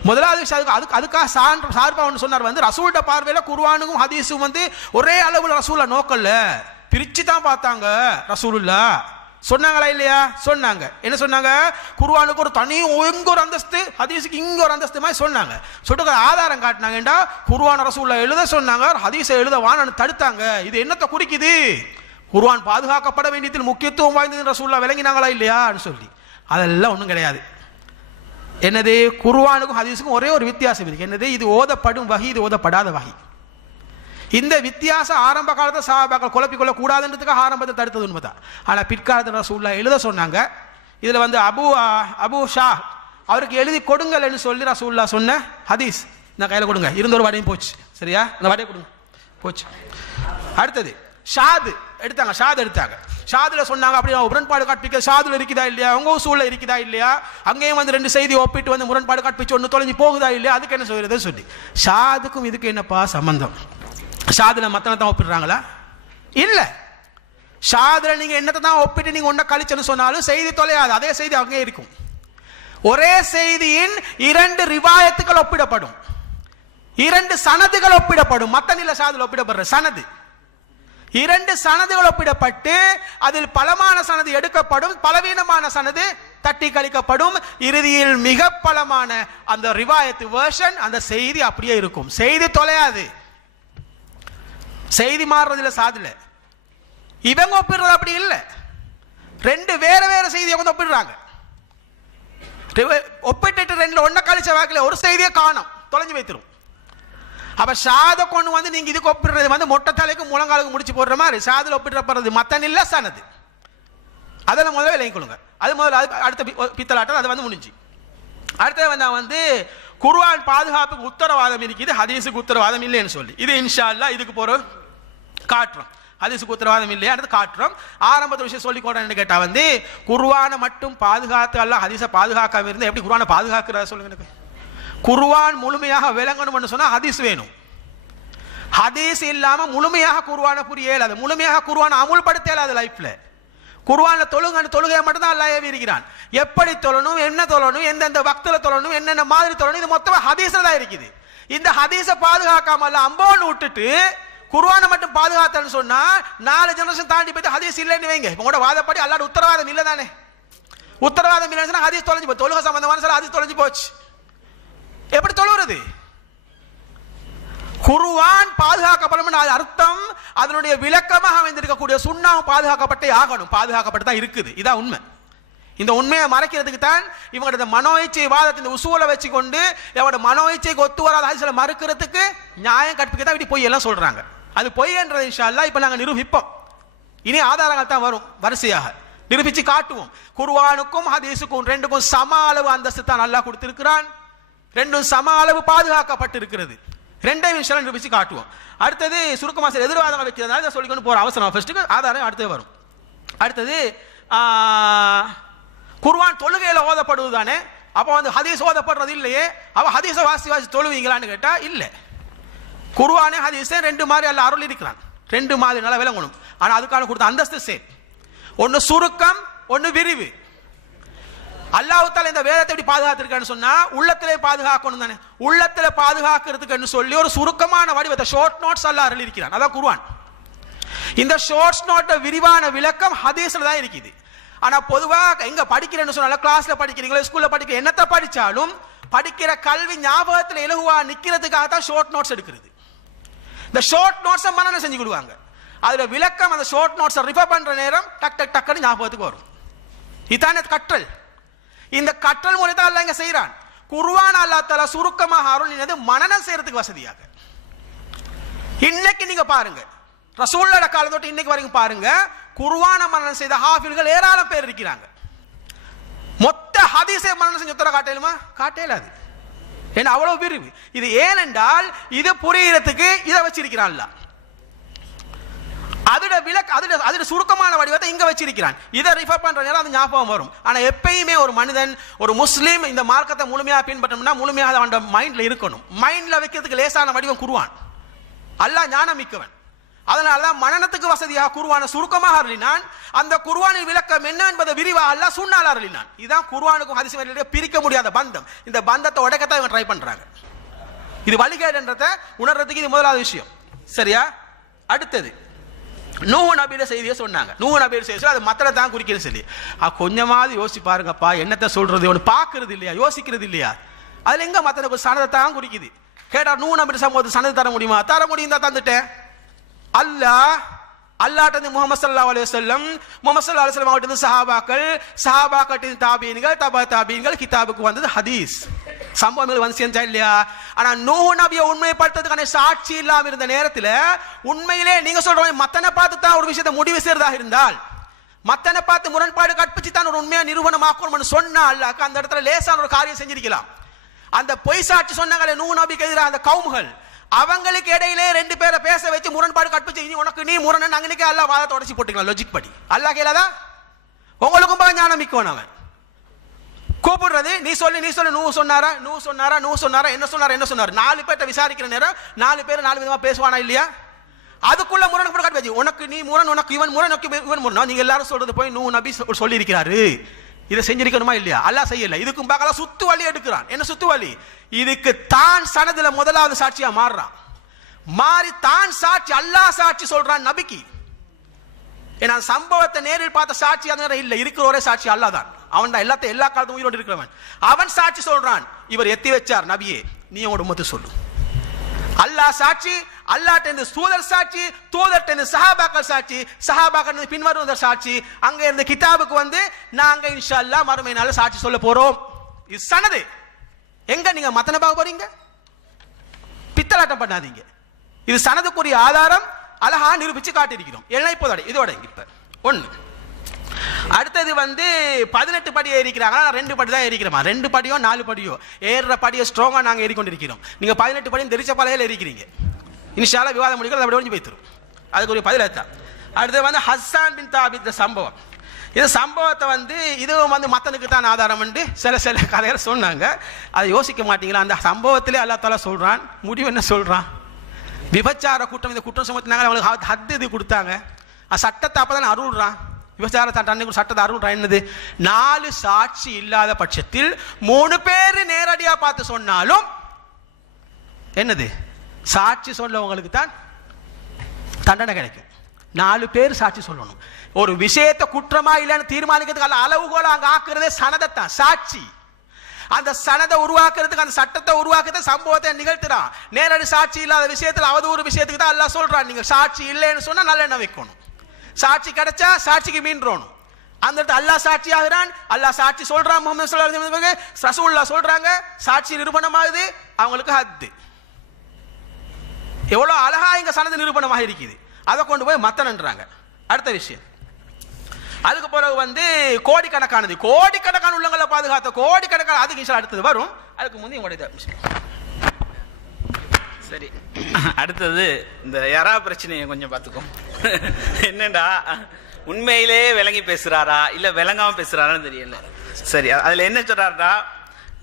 முதலாவது விஷயம் அதுக்காக சார்பா ஒன்று சொன்னார் வந்து ரசூல்ட பார்வையில் குர்ஆனுக்கும் ஹதீஸும் வந்து ஒரே அளவில் ரசூலை நோக்கல்ல, பிரிச்சு தான் பார்த்தாங்க. ரசூலுல்லா சொன்னாங்களா இல்லையா? சொன்னாங்க. என்ன சொன்னாங்க? குர்ஆனுக்கு ஒரு தனி இங்க ஒரு அந்தஸ்து, ஹதீஸுக்கு இங்க ஒரு அந்தஸ்து மாதிரி சொன்னாங்க. சொல்லிட்டு ஆதாரம் காட்டினாங்கடா, குர்ஆன் ரசூலை எழுத சொன்னாங்க, ஹதீஸை எழுத வான்னு தடுத்தாங்க. இது என்னத்தை குறிக்குது? குர்ஆன் பாதுகாக்கப்பட வேண்டியதில் முக்கியத்துவம் வாய்ந்தது ரசூல்லா விளங்கினாங்களா இல்லையான்னு சொல்லி. அதெல்லாம் ஒன்றும் கிடையாது. என்னது? குர்ஆனுக்கும் ஹதீஸுக்கும் ஒரே ஒரு வித்தியாசம் இருக்கு. என்னது? இது ஓதப்படும் வகை, இது ஓதப்படாத வகை. இந்த வித்தியாசம் ஆரம்ப காலத்தில் சஹாபாக்கள் குழப்பிக்கொள்ள கூடாதுன்றதுக்காக ஆரம்பத்தை தடுத்தது உண்மைதான். ஆனால் பிற்காலத்தில் ரசூலுல்லாஹ் எழுத சொன்னாங்க. இதில் வந்து அபு ஷா அவருக்கு எழுதி கொடுங்கள்னு சொல்லி ரசூலுல்லாஹ் சொன்ன ஹதீஸ் இந்த கையில் கொடுங்க. இருந்த ஒரு வடையும் போச்சு. சரியா? அந்த வடையை கொடுங்க, போச்சு. அடுத்தது ஷாது எடுத்தாங்க. ஷாதுல சொன்னாங்க அப்படி முரண்பாடு காட்பிக்க ஷாதுல இருக்குதா இல்லையா, உங்க உசூல்ல இருக்குதா இல்லையா, அங்கேயும் வந்து ரெண்டு செய்தி ஒப்பிட்டு வந்து முரண்பாடு காட்பிச்சு ஒன்று தொலைஞ்சு போகுதா இல்லையா, அதுக்கு என்ன சொல்றது சொல்லி. ஷாதுக்கும் இதுக்கு என்னப்பா சம்பந்தம்? ஷாதுல மத்தனை தான் ஒப்பிடுறாங்களா? இல்ல. ஷாதுல நீங்க என்னத்தை தான் ஒப்பிட்டு நீங்க ஒன்ன கழிச்சுன்னு சொன்னாலும் செய்தி தொலையாது, அதே செய்தி அங்கே இருக்கும். ஒரே செய்தியின் இரண்டு ரிவாயத்துகள் ஒப்பிடப்படும், இரண்டு சனதுகள் ஒப்பிடப்படும். மத்தனில ஷாதுல ஒப்பிடப்படுற சனது, இரண்டு சனதுகள் ஒப்பிடப்பட்டு அதில் பலமான சனது எடுக்கப்படும், பலவீனமான சனது தட்டி கழிக்கப்படும். இறுதியில் மிக பலமான அந்த ரிவாயத்து வெர்ஷன், அந்த செய்தி அப்படியே இருக்கும். செய்தி தொலையாது, செய்தி மாறுறதுல சாதுல. இவங்க ஒப்பிடுறது அப்படி இல்லை. ரெண்டு வேற வேற செய்தியை வந்து ஒப்பிடுறாங்க. ஒப்பிட்டு ரெண்டுல ஒன்ன கழிச்ச வாக்கில் ஒரு செய்தியை காணும், தொலைஞ்சு வைத்திரும். அப்ப ஷாத கொண்டு வந்து நீங்க இதுக்கு ஒப்பிடுறது வந்து மொட்டை தலைக்கு முழங்காலுக்கு முடிச்சு போடுற மாதிரி ஷாதுல ஒப்பிடுறது மத்தன் இல்ல சனது. அதெல்லாம் முதல்ல விளங்கிக் கொள்ளுங்க. அது முதல்ல அடுத்த பித்தலாட்டம் அது வந்து முடிஞ்சு. அடுத்தது வந்து குர்ஆன் பாதுகாப்புக்கு உத்தரவாதம் இருக்குது, ஹதீஸுக்கு உத்தரவாதம் இல்லைன்னு சொல்லி இது இன்ஷா அல்லாஹ் இதுக்கு போற காட்டுறோம். ஹதீஸுக்கு உத்தரவாதம் இல்லையா அடுத்து காட்டுறோம். ஆரம்பத்தில் விஷயம் சொல்லி கொடுறேன்னு கேட்டா வந்து குர்ஆனை மட்டும் பாதுகாத்து அல்லாஹ் ஹதீஸை பாதுகாக்காம இருந்தா எப்படி குர்ஆனை பாதுகாக்கிறதா சொல்லுங்க எனக்கு. குர்ஆன் முழுமையாக விளங்கணும்னு சொன்னா ஹதீஸ் வேணும். ஹதீஸ் இல்லாம முழுமையாக குர்ஆனை புரிய இயலாது, முழுமையாக குர்ஆனை அமுல்படுத்த இயலாது லைஃப்ல. குர்ஆன்ல தொழுகையை மட்டும் தான் அல்லாஹ் ஏவி இருக்கிறான். எப்படி தொழணும், என்ன தொழணும், எந்தெந்த வக்துல தொழணும், என்னென்ன மாதிரி தொழணும், இது மொத்தமா ஹதீஸ்ல தான் இருக்குது. இந்த ஹதீஸை பாதுகாக்காம அல்ல அம்போன்னு விட்டுட்டு குர்ஆனை மட்டும் பாதுகாத்தன்னு சொன்னா 4 ஜெனரேஷன் தாண்டி போய் ஹதீஸ் இல்லைன்னு வைங்க. உங்களோட வாதப்படி அல்லாஹ் உத்தரவாதம் இல்லை தானே. உத்தரவாதம் இல்லைன்னு சொன்னா ஹதீஸ் தொலைஞ்சு போச்சு. தொழுகை சம்பந்தமான சில ஹதீஸ் தொலைஞ்சு போச்சு. எப்படி தொழுகிறது? குர்ஆன் பாதுகாக்கப்படும் அர்த்தம் அதனுடைய விளக்கமாக அமைந்திருக்கக்கூடிய சுன்னாவும் பாதுகாக்கப்பட்டே ஆகணும். பாதுகாக்கப்பட்டு தான் இருக்குது. இதான் உண்மை. இந்த உண்மையை மறைக்கிறதுக்கு தான் இவங்களோட மனோ இச்சை வாதத்தை இந்த உசூலை வச்சு கொண்டு இவங்களோட மனோ இச்சைக்கு ஒத்து வராத ஹதீஸ்களை மறுக்கிறதுக்கு நியாயம் கற்பிக்க தான் இப்படி பொய் எல்லாம் சொல்றாங்க. அது பொய்ன்றது இன்ஷா அல்லாஹ் இப்போ நாங்கள் நிரூபிப்போம். இனி ஆதாரங்கள் தான் வரும், வரிசையாக நிரூபிச்சு காட்டுவோம். குர்ஆனுக்கும் ஹதீஸுக்கும் ரெண்டுக்கும் சம அளவு அந்தஸ்து தான் அல்லாஹ் கொடுத்திருக்கிறான். ரெண்டும் சம அளவு பாதுகாக்கப்பட்டிருக்கிறது. ரெண்டையும் விஷயம் நிரூபிச்சு காட்டுவோம். அடுத்தது சுருக்கமாக எதிர்வாதங்கள் வைக்கிறதுனால இதை சொல்லிக்கொண்டு போகிற அவசரம். ஃபர்ஸ்ட்டுக்கு ஆதாரம் அடுத்தது வரும். அடுத்தது குர்ஆன் தொழுகையில் ஓதப்படுவது தானே. அப்போ வந்து ஹதீஸ் ஓதப்படுறது இல்லையே, அப்போ ஹதீஸை வாசி தொழுவீங்களான்னு கேட்டால் இல்லை. குர்ஆனே ஹதீஸே ரெண்டு மாதிரி அல்ல அருள் இருக்கிறான். ரெண்டு மாதிரி நல்லா விளங்கணும். ஆனால் அதுக்கான கொடுத்த அந்தஸ்து சேம். ஒன்று சுருக்கம், ஒன்று விரிவு. அல்லாஹ் தஆலா இந்த வேதத்தை எப்படி பாதுகாத்திருக்கான்னு சொன்னா உள்ளத்திலே பாதுகாக்கணும் தானே. உள்ளத்திலே பாதுகாக்கிறதுக்குன்னு சொல்லி ஒரு சுருக்கமான வடிவத்தை ஷார்ட் நோட்ஸ் அல்லாஹ் அருள் இருக்கிறான். அதான் குர்ஆன். இந்த ஷார்ட் நோட் விரிவான விளக்கம் ஹதீஸ்ல தான் இருக்குது. ஆனா பொதுவாக எங்க படிக்கிறேன்னு சொன்னால கிளாஸ்ல படிக்கிறீங்களோ ஸ்கூல்ல படிக்கிற என்னத்தை படிச்சாலும் படிக்கிற கல்வி ஞாபகத்தில் இலகுவா நிக்கிறதுக்காக தான் ஷார்ட் நோட்ஸ் எடுக்கிறது. இந்த ஷார்ட் நோட்ஸை மனனம் செஞ்சு கொடுவாங்க. அதுல விளக்கம் அந்த ஷார்ட் நோட்ஸை ரிஃபர் பண்ற நேரம் டக் டக் டக்குன்னு ஞாபகத்துக்கு வரும். இதானே கற்றல். இந்த கற்றல் முறை தான் அல்லாஹ் இங்க செய்றான். குர்ஆன் அல்லாஹ் தஆலா சுருக்கமாக அருளினது மனனம் செய்யறதுக்கு வசதியாக. இன்னைக்கு நீங்க பாருங்க, ரசூலுல்லாஹ் காலம் தொட்டு இன்னைக்கு வரைக்கும் பாருங்க, குர்ஆன மனனம் செய்த ஹாஃபில்கள் ஏராளம் பேர் இருக்கிறாங்க. மொத்த ஹதீஸை மனனம் செஞ்சு உத்தர காட்டலுமா? காட்டலாது. ஏன்னா அவ்வளவு விரிவு. இது ஏனென்றால் இது புரியறதுக்கு இதை வச்சிருக்கிறான் அல்லாஹ். அதோட அதோட சுருக்கமான வடிவத்தை இங்க வச்சிருக்கிறான். இதை ரிஃபர் பண்ற நேரம் அது ஞாபகம் வரும். ஆனா எப்பயுமே ஒரு மனிதன், ஒரு முஸ்லீம் இந்த மார்க்கத்தை முழுமையாக பின்பற்றணும்னா முழுமையாக அவன் மைண்ட்ல இருக்கணும். மைண்ட்ல வைக்கிறதுக்கு லேசான வடிவம் குர்ஆன். அல்லாஹ் ஞானம் மிக்கவன். அதனாலதான் மனனத்துக்கு வசதியாக குர்ஆனை சுருக்கமாக அருளினான். அந்த குர்ஆனின் விளக்கம் என்ன என்பதை விரிவாக அல்லாஹ் சுன்னால அருளினான். இதுதான் குர்ஆனுக்கும் ஹதீஸுக்கும் இடையே பிரிக்க முடியாத பந்தம். இந்த பந்தத்தை உடைக்கத்தான் இவன் ட்ரை பண்றாங்க. இது வழிகேடுன்றதை உணர்றதுக்கு இது முதலாவது விஷயம். சரியா? அடுத்தது நூஹ் நபியோட செய்தியை சொன்னாங்க. நூஹ் நபியோட செய்தி அது மத்தளை தான் குறிக்கிறது சொல்லி கொஞ்சமாவது யோசிச்சு பாருங்கப்பா. என்னத்தை சொல்றது? ஒன்று பார்க்கறது இல்லையா, யோசிக்கிறது இல்லையா? அதுல எங்க மத்தளை சனதை தான் குறிக்குது. கேட்டா நூஹ் நபி சமூகத்துக்கு சனது தர முடியுமா? தர முடியும் தான், தந்துட்டேன். அல்லாஹ்ட்ட முஹம்மது ஸல்லல்லாஹு அலைஹி வஸல்லம், முஹம்மது ஸல்லல்லாஹு அலைஹி வஸல்லம் அவர்ட்ட சஹாபாக்கள், சஹாபாக்களின் தாபீன்கள், தபா தாபீன்கள், கிதாபுக்கு வந்தது ஹதீஸ். சம்பவங்கள் வந்து சேர்ந்தா இல்லையா? ஆனா நூஹ் நபியை உண்மைப்படுத்துறதுக்கான சாட்சி இல்லாம இருந்த நேரத்தில் உண்மையிலே நீங்க சொல்ற மத்தனை பார்த்து தான் ஒரு விஷயத்தை முடிவு செய்யறதாக இருந்தால், மத்தனை பார்த்து முரண்பாடு கற்பிச்சு தான் ஒரு உண்மையா நிரூபணமாக்கணும்னு சொன்னா அல்லாஹ் அந்த இடத்துல லேசான ஒரு காரியம் செஞ்சிருக்கலாம். அந்த பொய் சாட்சி சொன்னாங்களே நூஹ் நபிக்கு எதிராக அந்த கவும்கள், அவங்களுக்கு இடையிலே ரெண்டு பேரை பேச வச்சு முரண்பாடு கற்பிச்சு இனி உனக்கு நீ முரணன் அங்கனைக்கே அல்லாஹ் வாதத்தை உடைச்சு போட்டுக்கலாம். லாஜிக் படி அல்லாஹ் கேளாதா? உங்களுக்கும் ஞானம் மிக்கவன் அவன். கூப்பிடுறது நீ சொல்லு நூ சொன்னாரா என்ன சொன்னார் 4 பேர்ட்ட விசாரிக்கிற நேரம் 4 பேர் 4 விதமா பேசுவானா இல்லையா? அதுக்குள்ள முரண் கூட கட்டி உனக்கு நீ முரண், உனக்கு இவன் முரண், இவன் முரண். நீங்க எல்லாரும் சொல்றது போய் நூ நபி சொல்லி இருக்கிறாரு, இதை செஞ்சிருக்கணுமா இல்லையா? அல்லாஹ் செய்யல. இதுக்கும் பார்க்கலாம் சுத்து வழி எடுக்கிறான். என்ன சுத்து வழி? இதுக்கு தான் சனதுல முதலாவது சாட்சியா மாறுறான். மாறி தான் சாட்சி, அல்லாஹ் சாட்சி சொல்றான் நபிக்கு. ஏன்னா சம்பவத்தை நேரில் பார்த்த சாட்சி அந்த இல்ல, இருக்கிற ஒரே சாட்சி அல்லாஹ் தான். அவன் தான் எல்லாத்தையும் எல்லா காலத்தும் உயிரோடு இருக்கிறவன். அவன் சாட்சி சொல்றான், இவர் எத்தி வச்சார் நபியே, நீ உங்களோட உம்மத்து சொல்லு. அல்லாஹ் சாட்சி, அல்லாஹ்ட்ட தூதர் சாட்சி, தூதர்ட்ட சஹாபாக்கள் சாட்சி, சஹாபாக்கள் பின்வருவதர் சாட்சி, அங்க இருந்து கிதாபுக்கு வந்து நாங்க இன்ஷா அல்லாஹ் மறுமை நாள் சாட்சி சொல்ல போறோம். இது சனது. எங்க நீங்க மத்தன பார்க்க போறீங்க? பித்தலாட்டம் பண்ணாதீங்க. இது சனதுக்குரிய ஆதாரம் அழகா நிரூபிச்சு காட்டியிருக்கிறோம். எல்லாம் இப்போதோட இதோட இப்ப ஒண்ணு. அடுத்தது வந்து 18 படி ஏறிக்கிறாங்க. 2 படி தான் ஏறிக்கிறோமா? 2 படியோ 4 படியோ ஏறுற படியை ஸ்ட்ராங்கா நாங்க ஏறிக்கொண்டிருக்கிறோம். நீங்க 18 படியும் தெரிச்ச பலையில ஏறிக்கிறீங்க. இன்ஷா அல்லாஹ் விவாதம் முடிக்கிறது அப்படி ஒழிஞ்சு போய்த்துரும். அதுக்குரிய பதில் தான். அடுத்து வந்து ஹஸ்ஸான் பின் தாபித் சம்பவம். இந்த சம்பவத்தை வந்து இதுவும் வந்து மத்தனுக்கு தான் ஆதாரம் வந்து சில கதைகள் சொன்னாங்க. அதை யோசிக்க மாட்டீங்களா? அந்த சம்பவத்திலே அல்லாஹ் தஆலா சொல்றான், முடிவு என்ன சொல்றான்? விபச்சார கூட்டம் இந்த குற்றம் சுமத்தினாங்க, அவங்களுக்கு ஹத்து இது கொடுத்தாங்க. சட்டத்தை அப்பதான் அருள்றான். விபச்சார சட்டத்தை அருள்றான். என்னது? 4 சாட்சி இல்லாத பட்சத்தில் 3 பேர் நேரடியா பார்த்து சொன்னாலும் என்னது சாட்சி சொல்லவங்களுக்கு தான் தண்டனை கிடைக்கும். 4 பேர் சாட்சி சொல்லணும். ஒரு விஷயத்தை குற்றமா இல்லைன்னு தீர்மானிக்கிறதுக்கு அளவுகோல அங்க ஆக்குறதே சனதத்தான், சாட்சி. அந்த சனதை உருவாக்குறதுக்கு, அந்த சட்டத்தை உருவாக்குறது, சம்பவத்தை நிகழ்த்துறான். நேரடி சாட்சி இல்லாத விஷயத்துல அவதூறு விஷயத்துக்கு தான் அல்லாஹ் சொல்றான், நீங்க சாட்சி இல்லைன்னு சொன்னா நல்லெண்ணெய் வைக்கணும். சாட்சி கிடைச்சா சாட்சிக்கு மீன்றோணும். அந்த இடத்துல அல்லாஹ் சாட்சி ஆகிறான், அல்லாஹ் சாட்சி சொல்றான், முகமது ஸல்லல்லாஹு அலைஹி வஸல்லம் ரசூலுல்லாஹ் சொல்றாங்க, சாட்சி நிரூபணமாகுது, அவங்களுக்கு ஹத்து. எவ்வளவு அழகா இங்க சனது நிரூபணமாக இருக்குது. அதை கொண்டு போய் மத்தனன்றாங்க. அடுத்த விஷயம், அதுக்கு பிறகு கோடிக்கணக்கான உள்ளங்களை பாதுகாத்த கோடிக்கணக்கான, அதுக்கு இன்ஷா அடுத்தது வரும். அதுக்கு முந்தைய உங்களுடைய சரி, அடுத்தது இந்த யாரா பிரச்சனையை கொஞ்சம் பார்த்துக்கோ. என்னடா உண்மையிலே விளங்கி பேசுறாரா இல்ல விளங்காம பேசுறாரான்னு தெரியல. சரி, அதுல என்ன சொல்றாருடா,